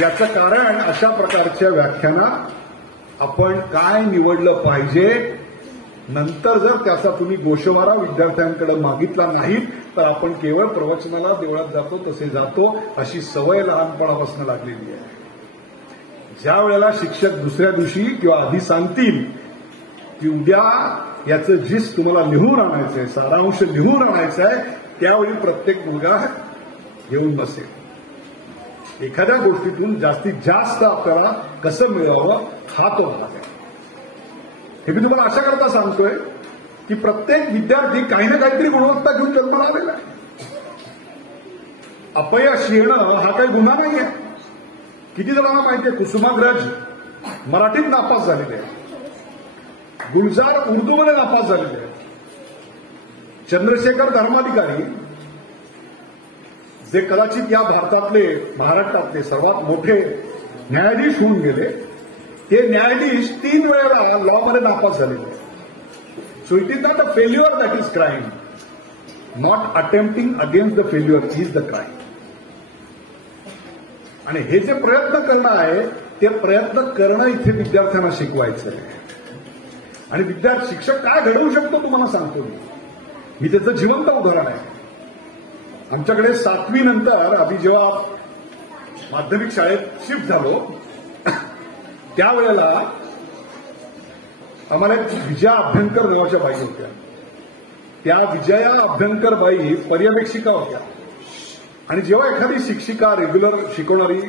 याचं कारण अशा प्रकारच्या व्याख्यानात आपण काय निवडलं पाहिजे, नंतर जर त्याचा तुम्ही गोषवारा विद्यार्थ्यांकडे मागितला नाहीत तर आपण केवळ प्रवचनाला देवळात जातो तसे जातो, अशी सवय लहानपणापासून लागलेली आहे. ज्या वेळेला शिक्षक दुसऱ्या दिवशी किंवा आधी सांगतील की उद्या याचं जिस तुम्हाला लिहून आणायचंय, सारांश लिहून आणायचा आहे, त्यावेळी प्रत्येक मुलगा घेऊन बसेल. एखाद्या गोष्टीतून जास्तीत जास्त आपल्याला कसं मिळवावं हा तो भाग आहे. हे मी तुम्हाला अशा करता सांगतोय की प्रत्येक विद्यार्थी काही ना काहीतरी गुणवत्ता घेऊन जन्माला आलेला आहे. अपयश येणं हा काही गुन्हा नाही आहे. किती जणांना माहिती आहे कुसुमाग्रज मराठीत नापास झालेले आहे, गुलजार उर्दूमध्ये नापास झालेले आहे, चंद्रशेखर धर्माधिकारी जे कदाचित या भारतातले महाराष्ट्रातले सर्वात मोठे न्यायाधीश होऊन गेले, ते न्यायाधीश 3 वेळेला लॉमध्ये नापास झालेले. So it is not a failure that is crime. Not attempting against the failure is the crime. आणि हे जे प्रयत्न करणं आहे ते प्रयत्न करणं इथे विद्यार्थ्यांना शिकवायचं आहे. आणि शिक्षक काय घडवू शकतो तुम्हाला सांगतो मी त्याचं जिवंत उदाहरण आहे. आमच्याकडे 7वी नंतर आधी जेव्हा माध्यमिक शाळेत शिफ्ट झालो त्यावेळेला आम्हाला एक विजया अभ्यंकर नावाच्या बाई होत्या. त्या विजया अभ्यंकर बाई पर्यवेक्षिका होत्या. आणि जेव्हा एखादी शिक्षिका रेग्युलर शिकवणारी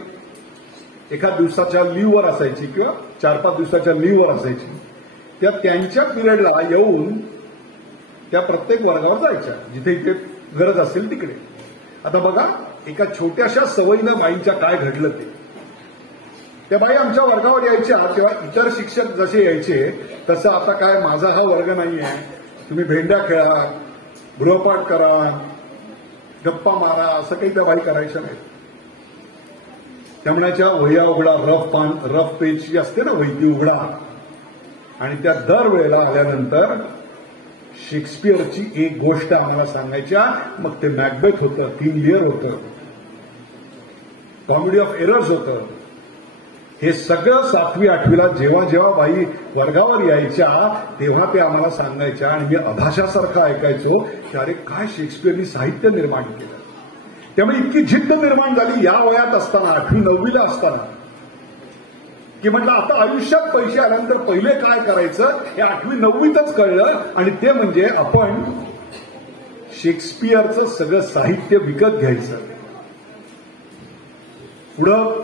एका दिवसाच्या लीव्हवर असायची किंवा 4-5 दिवसाच्या लीव्हवर असायची, त्या त्यांच्या पिरियडला येऊन त्या प्रत्येक वर्गावर जायच्या जिथे इथे गरज असेल तिकडे. आता बघा एका छोट्याशा सवयीनं बाईंच्या काय घडलं ते. त्या बाई आमच्या वर्गावर यायच्या तेव्हा इतर शिक्षक जसे यायचे तसं आता काय माझा हा वर्ग नाही आहे, तुम्ही भेंड्या खेळा, गृहपाठ करा, गप्पा मारा, असं काही त्या बाई करायच्या नाही. त्या म्हणायच्या वह्या उघडा, रफ पेज जी असते ना वही ती उघडा. आणि त्या दरवेळेला आल्यानंतर शेक्सपियरची एक गोष्ट आम्हाला सांगायच्या. मग ते मॅकबेथ होतं, 3 लिअर होतं, कॉमेडी ऑफ एरर्स होतं. हे सगळं 7वी-8वीला जेव्हा जेव्हा बाई वर्गावर यायच्या तेव्हा ते आम्हाला सांगायच्या. आणि मी अभाषासारखं ऐकायचो की अरे काय शेक्सपियरनी साहित्य निर्माण केलं. त्यामुळे इतकी जिद्द निर्माण झाली या वयात असताना, 8वी-9वीला असताना, की म्हटलं आता आयुष्यात पैसे आल्यानंतर पहिले काय करायचं हे 8वी-9वीतच कळलं. आणि ते म्हणजे आपण शेक्सपियरचं सगळं साहित्य विकत घ्यायचं. पुढं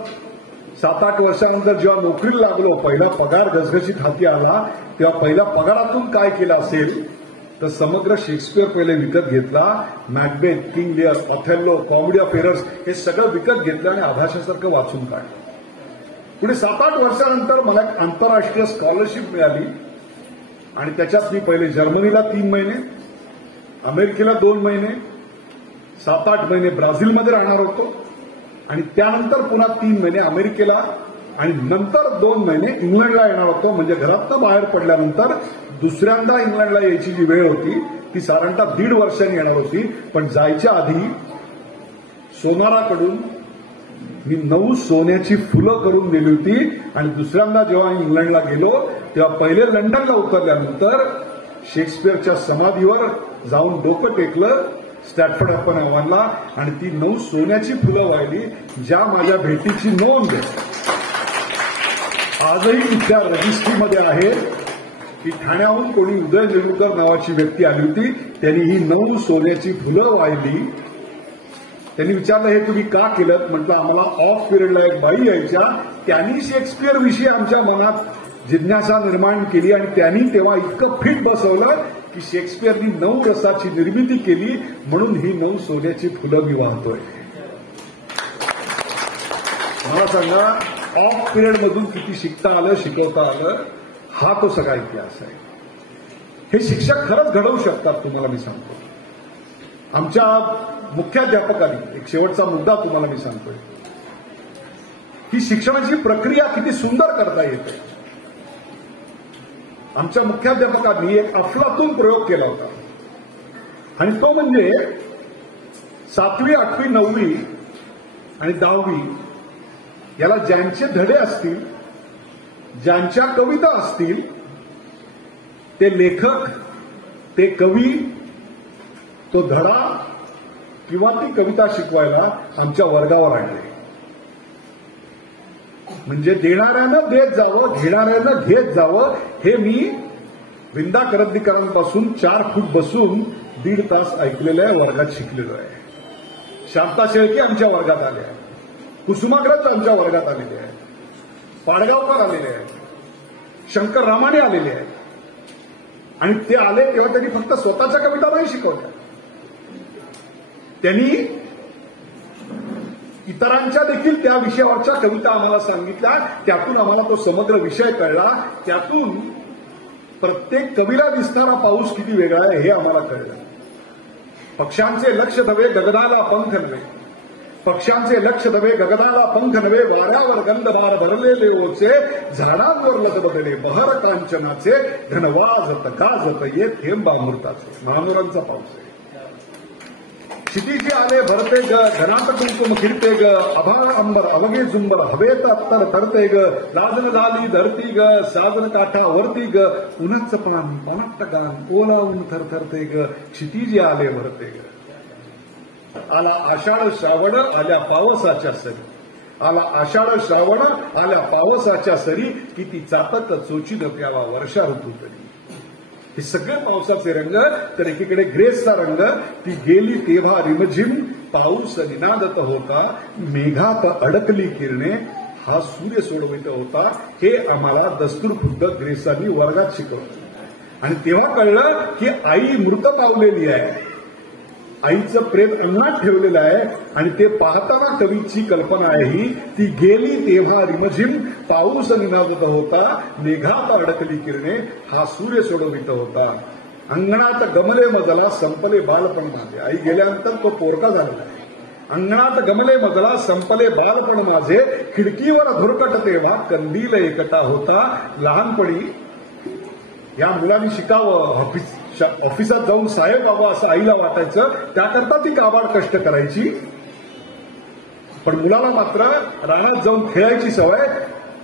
7-8 वर्षानंतर जेव्हा नोकरीला लागलो, पहिला पगार घसघशीत हाती आला, तेव्हा पहिल्या पगारातून काय केलं असेल तर समग्र शेक्सपियर पहिले विकत घेतला. Macbeth, king Lear, Othello, comedy of errors हे सगळं विकत घेतलं आणि आभाषासारखं वाचून काढलं. पुढे 7-8 वर्षानंतर मला एक आंतरराष्ट्रीय स्कॉलरशिप मिळाली. आणि त्याच्यात मी पहिले जर्मनीला 3 महिने, अमेरिकेला 2 महिने, 7-8 महिने ब्राझीलमध्ये राहणार होतो. आणि त्यानंतर पुन्हा 3 महिने अमेरिकेला आणि नंतर 2 महिने इंग्लंडला येणार होतो. म्हणजे घरातनं बाहेर पडल्यानंतर दुसऱ्यांदा इंग्लंडला यायची जी वेळ होती ती साधारणतः 1.5 वर्षांनी येणार होती. पण जायच्या आधी सोनाराकडून मी 9 सोन्याची फुलं करून दिली होती. आणि दुसऱ्यांदा जेव्हा इंग्लंडला गेलो तेव्हा पहिले लंडनला उतरल्यानंतर शेक्सपियरच्या समाधीवर जाऊन डोकं टेकलं स्टॅटफर्ड अपॉन अवॉनला. आणि ती 9 सोन्याची फुलं वाहिली, ज्या माझ्या भेटीची नोंद आजही तिथल्या रजिस्ट्रीमध्ये आहे की ठाण्याहून कोणी उदय निरुकर नावाची व्यक्ती आली होती, त्यांनी ही 9 सोन्याची फुलं वाहिली. त्यांनी विचारलं हे तुम्ही का केलं. म्हटलं आम्हाला ऑफ पिरियडला एक बाई यायच्या, त्यांनी शेक्सपियर विषयी आमच्या मनात जिज्ञासा निर्माण केली आणि त्यांनी तेव्हा इतकं फिट बसवलं की शेक्सपियरनी 9 रसाची निर्मिती केली, म्हणून ही 9 सोन्याची फुलं मी वाहतोय. मला सांगा ऑफ पिरियड मधून किती शिकता आलं, शिकवता आलं, हा तो सगळा इतिहास आहे. हे शिक्षक खरंच घडवू शकतात तुम्हाला मी सांगतो. आमच्या मुख्याध्यापकांनी एक शेवटचा मुद्दा तुम्हाला मी सांगतोय की शिक्षणाची प्रक्रिया किती सुंदर करता येते. आमच्या मुख्याध्यापकांनी एक अफलातून प्रयोग केला होता आणि तो म्हणजे 7वी, 8वी, 9वी आणि 10वी याला ज्यांचे धडे असतील, ज्यांच्या कविता असतील, ते लेखक, ते कवी, तो धडा किंवा ती कविता शिकवायला आमच्या वर्गावर आणले. म्हणजे देणाऱ्यानं देत जावं, घेणाऱ्यानं घेत जावं, हे मी विंदा करंदीकरांपासून 4 फूट बसून 1.5 तास ऐकलेल्या वर्गात शिकलेलो आहे. शांता शेळके आमच्या वर्गात आले आहेत, कुसुमाग्रज आमच्या वर्गात आलेले आहेत, पाडगावकर आलेले आहेत, शंकर रामाने आलेले आहेत. आणि ते आले तेव्हा त्यांनी फक्त स्वतःच्या कविता नाही शिकवल्या, त्यांनी इतरांच्या देखील त्या विषयावरच्या कविता आम्हाला सांगितल्या. त्यातून आम्हाला तो समग्र विषय कळला. त्यातून प्रत्येक कवीला दिसणारा पाऊस किती वेगळा आहे हे आम्हाला कळलं. पक्ष्यांचे लक्ष धवे गगनाला पंख नव्हे, पक्ष्यांचे लक्ष नव्हे, गगनाला पंख नव्हे, वाऱ्यावर गंधभार भरलेले ओचे, झाडांवर लत बदले बहर कांचनाचे, घनवाजत गाजत ये थेंबामृताचे. महानुरांचा पाऊस आहे. क्षितिजी आले भरते ग, घनात कुंकुम फिरते ग, अभाळ अंबर अवघे झुंबर हवेत अत्तर तरते ग, लाजन झाली धरती ग, साजन काठा वरती ग, उन्हाच पान पानात गान ओलावून थरथरते ग, क्षितिजी आले भरते ग. आला आषाढ श्रावण आल्या पावसाच्या सरी, आला आषाढ श्रावण आल्या पावसाच्या सरी, किती चापत चोचीन प्यावा वर्षा ऋतू तरी. हे सगळे पावसाचे रंग. तर एकीकडे ग्रेसचा रंग, ती गेली तेव्हा रिमझिम पाऊस निनादत होता, मेघात अडकली किरणे हा सूर्य सोडवित होता. हे आम्हाला दस्तूरखुद्द ग्रेसांनी वर्गात शिकवलं. आणि तेव्हा कळलं की आई मृत पावलेली आहे, आईचं प्रेम अंगणात ठेवलेलं आहे. आणि ते पाहताना कवीची कल्पना आहे ही, ती गेली तेव्हा रिमझिम पाऊस निनादत होता, मेघात अडकली किरणे हा सूर्य सोडवित होता. अंगणात गमले मजला संपले बालपण माझे. आई गेल्यानंतर तो पोरका झालेला आहे. अंगणात गमले मजला संपले बालपण माझे, खिडकीवर धुरकट तेव्हा कंदील एकटा होता. लहानपणी या मुलांनी शिकावं, ऑफिसात जाऊन साहेब व्हावं असं आईला वाटायचं. त्याकरता ती काबाड कष्ट करायची. पण मुलाला मात्र रानात जाऊन खेळायची सवय.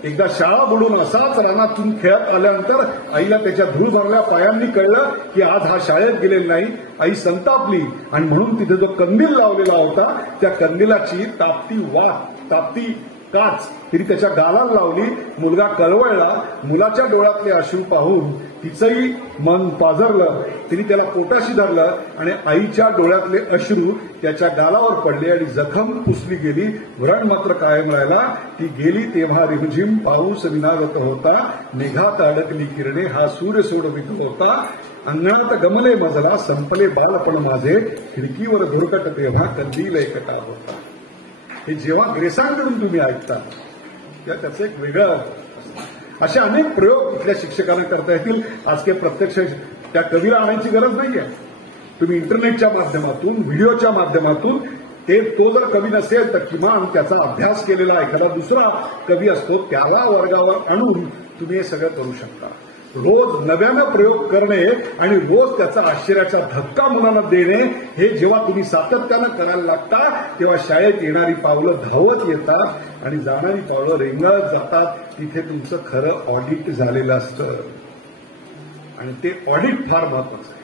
एकदा शाळा बुडून असाच रानातून खेळत आल्यानंतर आईला त्याच्या धूळ झालेल्या पायांनी कळलं की आज हा शाळेत गेलेला नाही. आई संतापली आणि म्हणून तिथे जो कंदील लावलेला होता त्या कंदिलाची तापती काच तिने त्याच्या गालाला लावली. मुलगा कळवळला. मुलाच्या डोळ्यातले अश्रू पाहून तिचंही मन पाझरलं. तिने त्याला पोटाशी धरलं आणि आईच्या डोळ्यातले अश्रू त्याच्या गालावर पडले आणि जखम पुसली गेली. व्रण मात्र कायम राहिला. ती गेली तेव्हा रिमझिम पाऊस निनादत होता, मेघात अडकली किरणे हा सूर्य सोडवित होता. अंगणात गमले मजला संपले बालपण माझे, खिडकीवर धुरकट तेव्हा कंदील एकटा होता. हे जेव्हा ग्रेसांकडून तुम्ही ऐकता त्याचं एक वेगळं. असे अनेक प्रयोग इथल्या शिक्षकांना करता येतील. आज काही प्रत्यक्ष त्या कवीला आणायची गरज नाहीये. तुम्ही इंटरनेटच्या माध्यमातून, व्हिडिओच्या माध्यमातून तो जर कवी नसेल तर किमान त्याचा अभ्यास केलेला एखादा दुसरा कवी असतो त्याला वर्गावर आणून तुम्ही हे सगळं करू शकता. रोज नव्यानं प्रयोग करणे आणि रोज त्याचा आश्चर्याचा धक्का मुलांना देणे हे जेव्हा तुम्ही सातत्यानं करायला लागता तेव्हा शाळेत येणारी पावलं धावत येतात आणि जाणारी पावलं रेंगाळत जातात. तिथे तुमचं खरं ऑडिट झालेलं असतं आणि ते ऑडिट फार महत्वाचं आहे.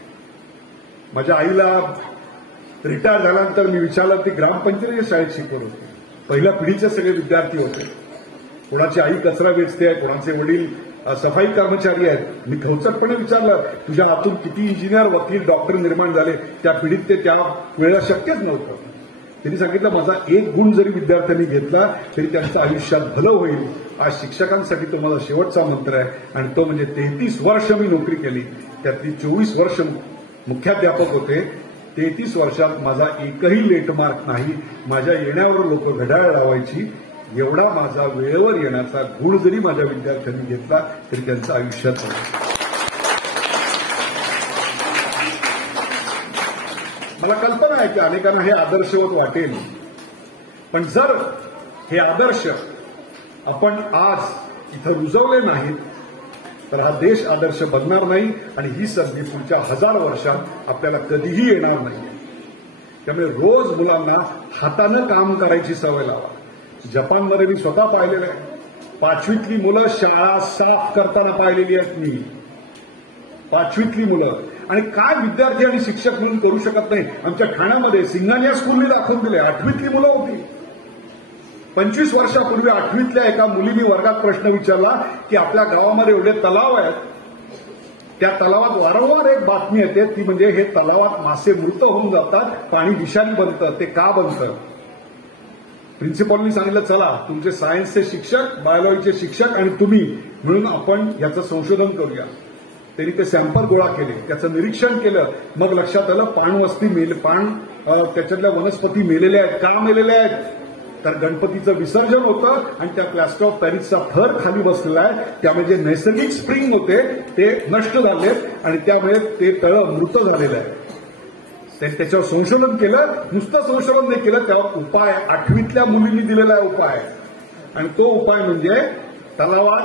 माझ्या आईला रिटायर झाल्यानंतर मी विचारलं, ती ग्रामपंचायतीच्या शाळेत शिकवत होते. पहिल्या पिढीचे सगळे विद्यार्थी होते. कोणाची आई कचरा वेचते, कोणाचे वडील सफाई कर्मचारी आहेत. मी खवचटपणे विचारलं, तुझ्या हातून किती इंजिनियर, वकील, डॉक्टर निर्माण झाले? त्या पिढीत ते त्या वेळेला शक्यच नव्हतं. त्यांनी सांगितलं, माझा एक गुण जरी विद्यार्थ्यांनी घेतला तरी त्यांचं आयुष्यात भलं होईल. आज शिक्षकांसाठी तो माझा शेवटचा मंत्र आहे आणि तो म्हणजे 33 वर्ष मी नोकरी केली, त्यातली 24 वर्ष मुख्याध्यापक होते. 33 वर्षात माझा एकही लेटमार्क नाही. माझ्या येण्यावर लोक घड्याळ लावायची. एवढा माझा वेळेवर येण्याचा गुण जरी माझ्या विद्यार्थ्यांनी घेतला तरी त्यांचं आयुष्यात मला कल्पना आहे की अनेकांना हे आदर्शवत वाटेल. पण जर हे आदर्श आपण आज इथं रुजवले नाहीत तर हा देश आदर्श बनणार नाही आणि ही संधी पुढच्या 1000 वर्षात आपल्याला कधीही येणार नाही. त्यामुळे रोज मुलांना हातानं काम करायची सवय लावा. जपानमध्ये मी स्वतः पाहिलेलं आहे. 5वीतली मुलं शाळा साफ करताना पाहिलेली आहेत मी. 5वीतली मुलं. आणि काय विद्यार्थी आणि शिक्षक म्हणून करू शकत नाही. आमच्या ठाण्यामध्ये सिंघानिया स्कूलने दाखवून दिले. 8वीतली मुलं होती. 25 वर्षापूर्वी 8वीतल्या एका मुलीने वर्गात प्रश्न विचारला की आपल्या गावामध्ये एवढे तलाव आहेत, त्या तलावात वारंवार एक बातमी येते ती म्हणजे हे तलावात मासे मृत होऊन जातात, पाणी विषारी बनतं. ते का बनतं? प्रिन्सिपॉलनी सांगितलं, चला तुमचे सायन्सचे शिक्षक, बायोलॉजीचे शिक्षक आणि तुम्ही मिळून आपण याचं संशोधन करूया. त्यांनी ते सॅम्पल गोळा केले, त्याचं निरीक्षण केलं. मग लक्षात आलं त्याच्यातल्या वनस्पती मेलेल्या आहेत. का मेलेल्या आहेत? तर गणपतीचं विसर्जन होतं आणि त्या प्लॅस्टर ऑफ पॅरिसचा थर खाली बसलेला आहे. त्यामुळे जे नैसर्गिक स्प्रिंग होते ते नष्ट झाले आणि त्यामुळे ते तळं मृत झालेलं आहे. त्यांनी त्याच्यावर संशोधन केलं. नुसतं संशोधन नाही केलं, त्यावर उपाय 8वीतल्या मुलींनी दिलेला उपाय, आणि तो उपाय म्हणजे तलावात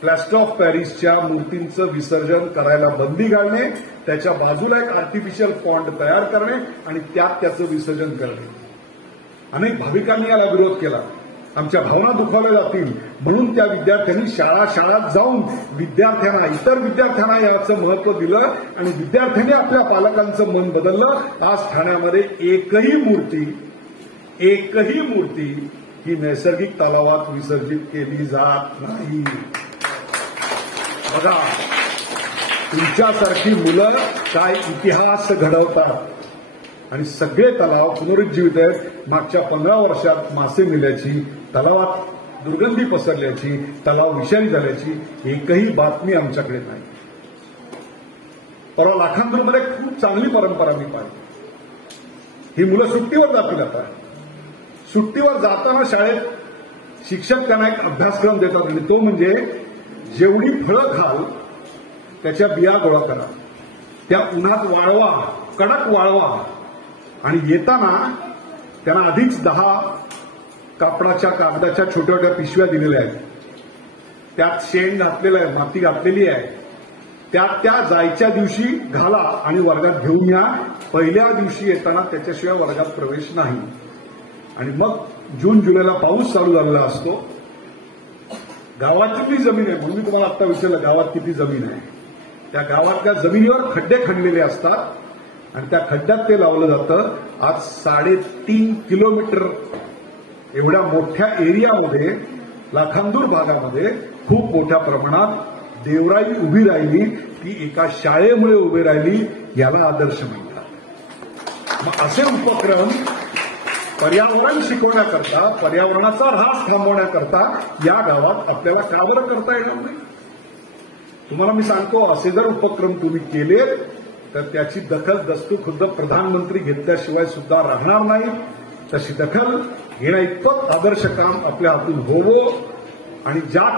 प्लॅस्टर ऑफ पॅरिसच्या मूर्तींचं विसर्जन करायला बंदी घालणे, त्याच्या बाजूला एक आर्टिफिशियल पॉन्ड तयार करणे आणि त्यात त्याचं विसर्जन करणे. अनेक भाविकांनी याला विरोध केला. आमच्या भावना दुखावल्या जातील म्हणून त्या विद्यार्थ्यांनी शाळात जाऊन विद्यार्थ्यांना, इतर विद्यार्थ्यांना याचं महत्व दिलं आणि विद्यार्थ्यांनी आपल्या पालकांचं मन बदललं. आज ठाण्यामध्ये एकही मूर्ती ही नैसर्गिक तलावात विसर्जित केली जात नाही. बघा, तुमच्यासारखी मुलं काय इतिहास घडवतात आणि सगळे तलाव पुनरुज्जीवित आहेत. मागच्या 15 वर्षात मासे मेल्याची, तलावात दुर्गंधी पसरल्याची, तलाव विषारी झाल्याची एकही बातमी आमच्याकडे नाही. परवा लाखांदूरमध्ये खूप चांगली परंपरा मी पाहिली. ही मुलं सुट्टीवर जातील. आता सुट्टीवर जाताना शाळेत शिक्षक त्यांना एक अभ्यासक्रम देतात आणि तो म्हणजे जेवढी फळं खाल त्याच्या बिया गोळा करा, त्या उन्हात वाळवा, कडक वाळवा, आणि येताना त्यांना आधीच 10 कागदाच्या छोट्या छोट्या पिशव्या दिलेल्या आहेत. त्यात शेण घातलेलं आहे, माती घातलेली आहे. त्या जायच्या दिवशी घाला आणि वर्गात घेऊन या. पहिल्या दिवशी येताना त्याच्याशिवाय वर्गात प्रवेश नाही. आणि मग जून जुलैला पाऊस चालू झालेला असतो. गावात किती जमीन आहे म्हणून मी तुम्हाला आता विचारलं, गावात किती जमीन आहे. त्या गावातल्या जमिनीवर खड्डे खणलेले असतात आणि त्या खड्ड्यात ते लावलं जातं. आज 3.5 किलोमीटर एवढ्या मोठ्या एरियामध्ये, लाखांदूर भागामध्ये खूप मोठ्या प्रमाणात देवराई उभी राहिली. ती एका शाळेमुळे उभी राहिली. याला आदर्श म्हणतात. मग असे उपक्रम पर्यावरण शिकवण्याकरता, पर्यावरणाचा ऱ्हास थांबवण्याकरता या गावात आपल्याला का बरं करता येणार नाही? तुम्हाला मी सांगतो, असे जर उपक्रम तुम्ही केले तर त्याची दखल दस्तूर प्रधानमंत्री घेतल्याशिवाय सुद्धा राहणार नाही. तशी दखल घेणं इतकं आदर्श काम आपल्या हातून होवं. आणि ज्या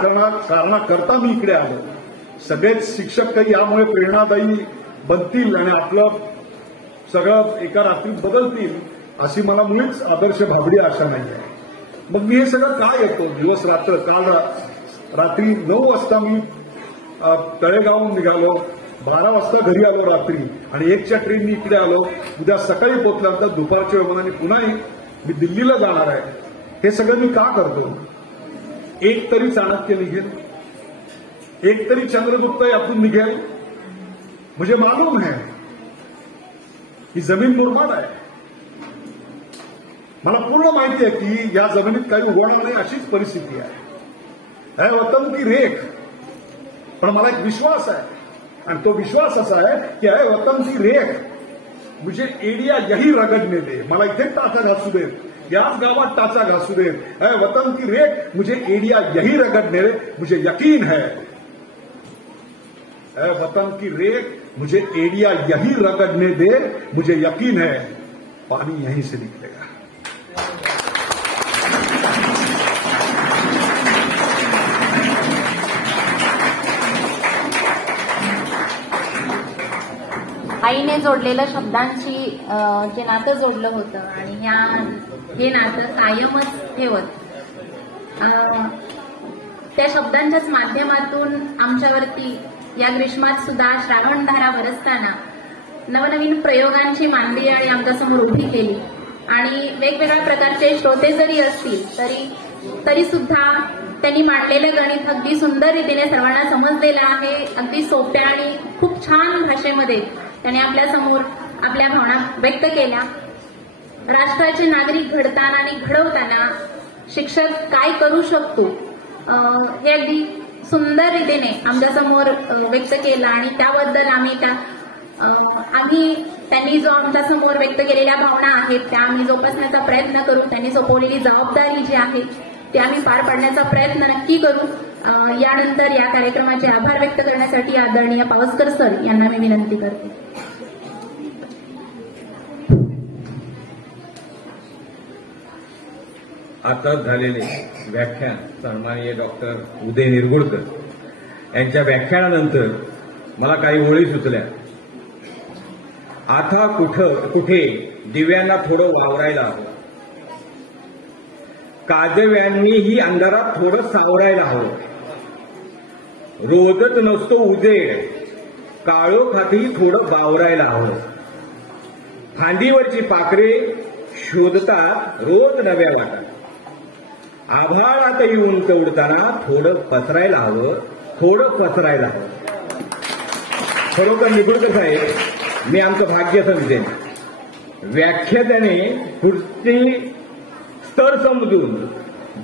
कारणाकरता मी इकडे आलो, सगळेच शिक्षक काही यामुळे प्रेरणादायी बनतील आणि आपलं सगळं एका रात्रीत बदलतील अशी मला मुळीच आदर्श भाबडी आशा नाही आहे. मग मी हे सगळं काय येतो दिवस रात्र. काल रात्री 9 वाजता मी तळेगावहून निघालो, 12 वाजता घरी आलो रात्री आणि 1च्या ट्रेननी इकडे आलो. उद्या सकाळी पोहोचल्यानंतर दुपारच्या विमानाने पुन्हा मी दिल्लीला जाणार आहे. हे सगळं मी का करतो? एक तरी चाणक्य निघेल, एक तरी चंद्रगुप्त यातून निघेल. म्हणजे मालूम आहे ही जमीन मुरमाड आहे. मला पूर्ण माहिती आहे की या जमिनीत काही उगवणार नाही अशीच परिस्थिती आहे. है वतन की रेख. पण मला एक विश्वास आहे आणि तो विश्वास असा आहे की है वतन की रेख मुझे एरिया यही रगडने दे. मला इथे टाचा घासू देत, याच गावात टाचा घासू देत. है वतन की रेख मुझे एरिया यही रगडने दे. मुझे यकीन है वतन की रेख मुझे एरिया यही रगड़ने दे. मुझे यकीन है पानी यहीं से निकलेगा. आईने जोडलेलं शब्दांशी जे नातं जोडलं होतं आणि हे नातं कायमच ठेवत त्या शब्दांच्याच माध्यमातून आमच्यावरती या ग्रीष्मात सुद्धा श्रावणधारा बरसताना नवनवीन प्रयोगांची मांडली आणि आमच्यासमोर उभी केली. आणि वेगवेगळ्या प्रकारचे श्रोते जरी असतील तरी सुद्धा त्यांनी मांडलेलं गणित अगदी सुंदर रीतीने सर्वांना समजलेलं आहे. अगदी सोप्या आणि खूप छान भाषेमध्ये त्यांनी आपल्यासमोर आपल्या भावना व्यक्त केल्या. राष्ट्राचे नागरिक घडताना आणि घडवताना शिक्षक काय करू शकतो हे अगदी सुंदर रीतीने आमच्यासमोर व्यक्त केलं आणि त्याबद्दल आम्ही त्यांनी जो आमच्यासमोर व्यक्त केलेल्या भावना आहेत त्या आम्ही जोपासण्याचा प्रयत्न करू. त्यांनी सोपवलेली जबाबदारी जी आहे ती आम्ही पार पाडण्याचा प्रयत्न नक्की करू. यानंतर या कार्यक्रमाचे आभार व्यक्त करण्यासाठी आदरणीय पावसकर सर यांना मी विनंती करते. आता झालेले व्याख्यान सन्माननीय डॉक्टर उदय निरगुडकर यांच्या व्याख्यानानंतर मला काही ओळी सुचल्या. आता कुठे दिव्यांना थोडं वावरायला हवं, काजव्यांनीही अंधारात थोडं सावरायला हवं. रोजच नसतो उजेड, काळोखातही थोडं बावरायला हवं. फांदीवरची पाखरे शोधतात रोज नव्या वाटा, आभाळातही उंच उडताना थोडं पसरायला हवं, थोडं पसरायला हवं. खरोखर निगुडकर साहेब, मी आमचं भाग्य समजेन. व्याख्यात्याने पुढची स्तर समजून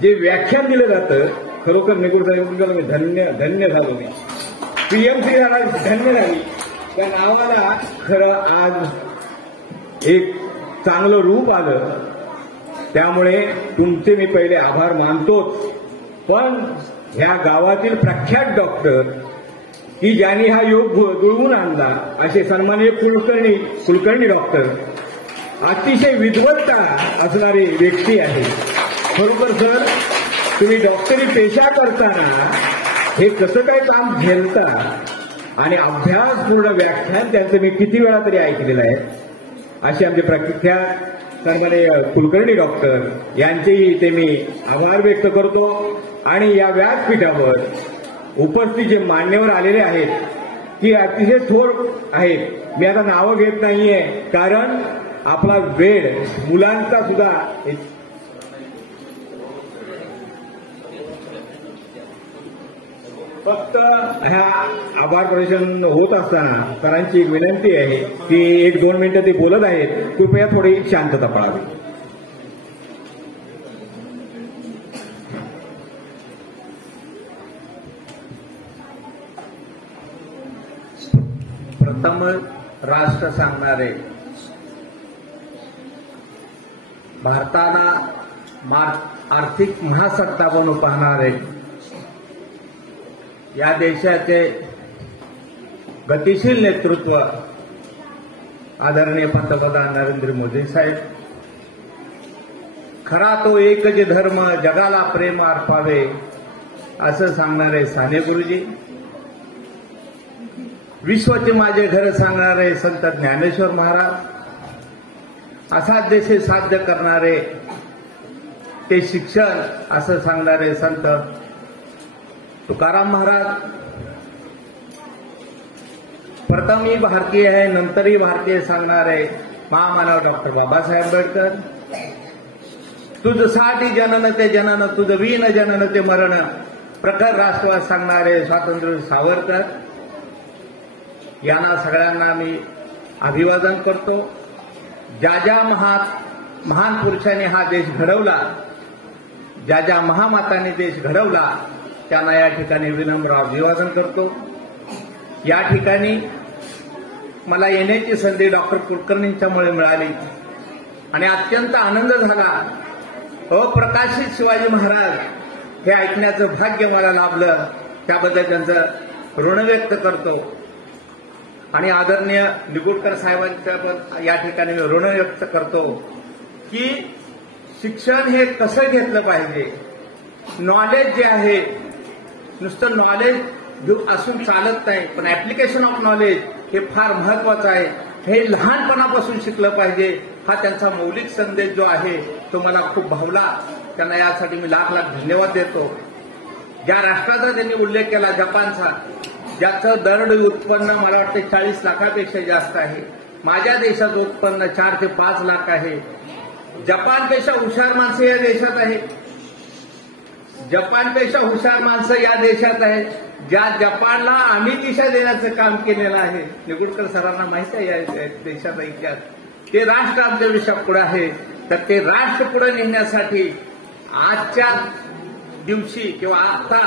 जे व्याख्यान दिलं जातं, खरोखर निगुडकर साहेब मी धन्य झालो. मी पीएमसी धन्य झाली. त्या नावाला खरं आज एक चांगलं रूप आलं. त्यामुळे तुमचे मी पहिले आभार मानतोच. पण ह्या गावातील प्रख्यात डॉक्टर की ज्यांनी हा योग जुळवून आणला असे सन्माननीय कुलकर्णी डॉक्टर अतिशय विद्वत्ता असणारी व्यक्ती आहे. खरोखर सर, तुम्ही डॉक्टरी पेशा करताना हे कसं काय काम झेलता आणि अभ्यासपूर्ण व्याख्यान त्यांचं मी किती वेळा तरी ऐकलेलं आहे. असे आमचे प्रख्यात सन्माननीय कुलकर्णी डॉक्टर यांचेही ते मी आभार व्यक्त करतो. आणि या व्यासपीठावर उपस्थित जे मान्यवर आलेले आहेत ती अतिशय थोर आहेत. मी आता नावं घेत नाहीये, कारण आपला वेळ मुलांचा सुद्धा फक्त ह्या आभार प्रदर्शन होत असताना सरांची एक विनंती आहे की 1-2 मिनिटं ते बोलत आहेत, कृपया थोडी शांतता पाळावी. प्रथम राष्ट्र सांगणारे, भारताला आर्थिक महासत्ता म्हणून पाहणारे, या देशाचे गतिशील नेतृत्व आदरणीय पंतप्रधान नरेंद्र मोदी साहेब, खरा तो एकच धर्म जगाला प्रेम अर्पावे असं सांगणारे साने गुरुजी, विश्वाचे माझे घर सांगणारे संत ज्ञानेश्वर महाराज, असाध्य साध्य करणारे ते शिक्षण असं सांगणारे संत तुकाराम महाराज, प्रथमही भारतीय आहे नंतरही भारतीय सांगणारे महामानव डॉक्टर बाबासाहेब आंबेडकर, तुझसाठी जनन ते जनन, तुझ वीन जनन ते मरण, प्रखर राष्ट्रवाद सांगणारे स्वातंत्र्य सावरकर, यांना सगळ्यांना मी अभिवादन करतो. ज्या ज्या महान पुरुषांनी हा देश घडवला, ज्या ज्या महामातांनी देश घडवला, त्यांना या ठिकाणी विनम्र अभिवादन करतो. या ठिकाणी मला येण्याची संधी डॉक्टर कुलकर्णींच्यामुळे मिळाली आणि अत्यंत आनंद झाला. अप्रकाशित शिवाजी महाराज हे ऐकण्याचं भाग्य मला लाभलं, त्याबद्दल त्यांचं ऋण व्यक्त करतो. आणि आदरणीय निगुडकर साहेबांच्या या ठिकाणी मी ऋण व्यक्त करतो की शिक्षण हे कसं घेतलं पाहिजे. नॉलेज जे आहे, नुसतं नॉलेज असून चालत नाही, पण ऍप्लिकेशन ऑफ नॉलेज हे फार महत्वाचं आहे. हे लहानपणापासून शिकलं पाहिजे. हा त्यांचा मौलिक संदेश जो आहे तो मला खूप भावला. त्यांना यासाठी मी लाख लाख धन्यवाद देतो. ज्या राष्ट्राचा त्यांनी उल्लेख केला, जपानचा, ज्याचं दरड उत्पन्न मला वाटतं 40 लाखापेक्षा जास्त आहे. माझ्या देशाचं उत्पन्न 4 ते 5 लाख आहे. जपानपेक्षा हुशार माणसं या देशात आहेत. जपानपेक्षा हुशार माणसं या देशात आहेत. ज्या जपानला आम्ही दिशा देण्याचं काम केलेलं आहे. निगुडकर सरांना माहिती आहे या देशाचा इतिहास. ते राष्ट्र आमच्या विषयात पुढे आहे. तर ते राष्ट्र पुढे नेण्यासाठी आजच्या दिवशी किंवा आता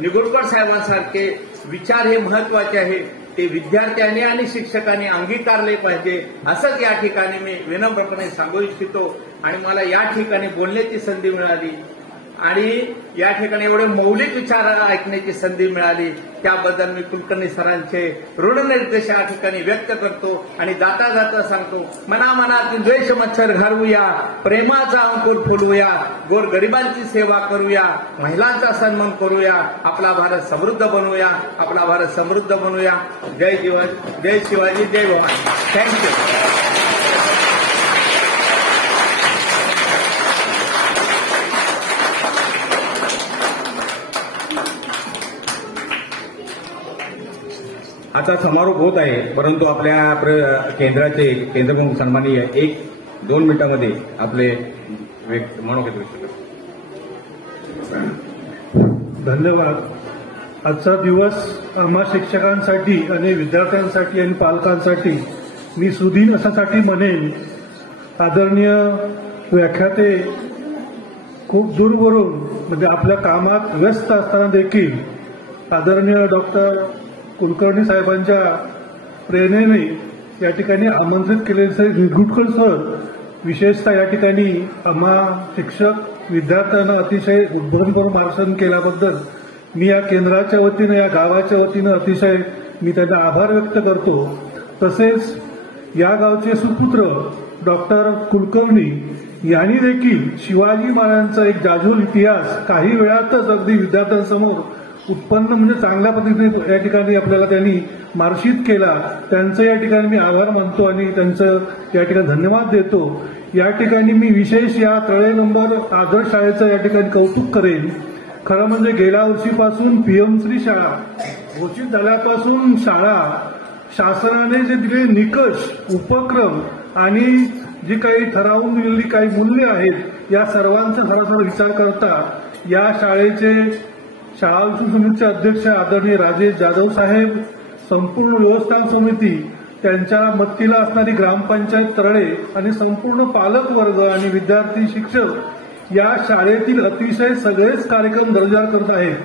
निगुडकर साहेबांसारखे विचार हे महत्वाचे आहे. ते विद्यार्थ्यांनी आणि शिक्षकांनी अंगीकारले पाहिजे असंच या ठिकाणी मी विनम्रपणे सांगू इच्छितो. आणि मला या ठिकाणी बोलण्याची संधी मिळाली. आणि या ठिकाणी एवढे मौलिक विचार ऐकण्याची संधी मिळाली त्याबद्दल मी कुलकर्णी सरांचे ऋणनिर्देश या ठिकाणी व्यक्त करतो आणि जाता जाता सांगतो, मनामनातील द्वेष मच्छर घालवूया, प्रेमाचा अंकुर फुलवूया, गोरगरिबांची सेवा करूया, महिलांचा सन्मान करूया, आपला भारत समृद्ध बनवूया, आपला भारत समृद्ध बनवूया. जय जय शिवाजी, जय भवानी. थँक्यू. आता समारोप होत आहे, परंतु आपल्या केंद्राचे केंद्रप्रमुख सन्माननीय 1-2 मिनिटांमध्ये आपले मनोगत व्यक्त करतात. धन्यवाद. आजचा दिवस आम्हा शिक्षकांसाठी आणि विद्यार्थ्यांसाठी आणि पालकांसाठी मी सुदीन अशासाठी म्हणेन. आदरणीय व्याख्याते खूप दूरवरून म्हणजे आपल्या कामात व्यस्त असताना देखील आदरणीय डॉक्टर कुलकर्णी साहेबांच्या प्रेरणेने या ठिकाणी आमंत्रित केलेले निरगुडकर सर विशेषतः या ठिकाणी आम्हा शिक्षक विद्यार्थ्यांना अतिशय उद्बोधनपर मार्गदर्शन केल्याबद्दल मी या केंद्राच्या वतीनं या गावाच्या वतीनं अतिशय मी त्यांना आभार व्यक्त करतो. तसेच या गावचे सुपुत्र डॉक्टर कुलकर्णी यांनी देखील शिवाजी महाराजांचा एक जाजूल इतिहास काही वेळातच अगदी विद्यार्थ्यांसमोर उत्पन्न म्हणजे चांगल्या पद्धतीने या ठिकाणी आपल्याला त्यांनी मार्गदर्शित केला. त्यांचं या ठिकाणी मी आभार मानतो आणि त्यांचं या ठिकाणी धन्यवाद देतो. या ठिकाणी मी विशेष या तळे नंबर आदर्श शाळेचं या ठिकाणी कौतुक करेन. खरं म्हणजे गेल्या वर्षीपासून पीएमश्री शाळा घोषित झाल्यापासून शाळा शासनाने जे दिलेले निकष उपक्रम आणि जी काही ठरावून दिलेली काही मूल्य आहेत या सर्वांचा सरासर विचार करता या शाळेचे शाळा समितीचे अध्यक्ष आदरणीय राजेश जाधव साहेब, संपूर्ण व्यवस्थापन समिती, त्यांच्या मदतीला असणारी ग्रामपंचायत तळे आणि संपूर्ण पालक वर्ग आणि विद्यार्थी शिक्षक या शाळेतील अतिशय सगळेच कार्यक्रम दर्जा करत आहेत.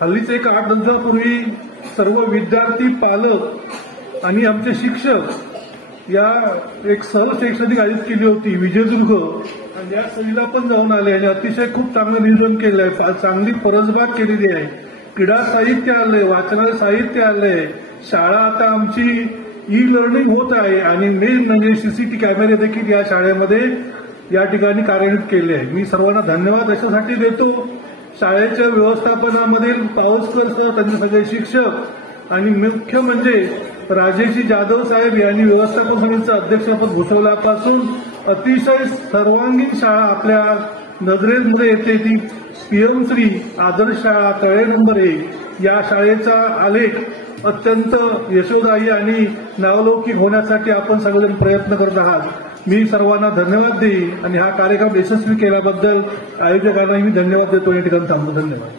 हल्लीच एक 8 दिवसापूर्वी सर्व विद्यार्थी पालक आणि आमचे शिक्षक या एक सहल शैक्षणिक आयोजित केली होती विजयदुर्ग आणि या सहलीला पण जाऊन आले आणि अतिशय खूप चांगलं नियोजन केलं आहे. चांगली परसबाग केलेली आहे. क्रीडा साहित्य आलंय, वाचनालय साहित्य आलंय. शाळा आता आमची ई लर्निंग होत आहे आणि मेन म्हणजे सीसीटीव्ही कॅमेरे देखील या शाळेमध्ये या ठिकाणी कार्यान्वित केले आहे. मी सर्वांना धन्यवाद अशासाठी देतो. शाळेच्या व्यवस्थापनामध्ये पावसकर सर, त्यांचे सगळे शिक्षक आणि मुख्य म्हणजे राजेशजी जाधव साहेब यांनी व्यवस्थापन समितीचं अध्यक्षपद भूषवल्यापासून अतिशय सर्वांगीण शाळा आपल्या नजरेमध्ये येते ती पीएमश्री आदर्श शाळा तळे नंबर 1 या शाळेचा आलेख अत्यंत यशोदायी आणि नावलौकिक होण्यासाठी आपण सगळेजण प्रयत्न करत आहात. मी सर्वांना धन्यवाद देईन आणि हा कार्यक्रम यशस्वी केल्याबद्दल आयोजकांनाही मी धन्यवाद देतो. या ठिकाणी थांबतो. धन्यवाद.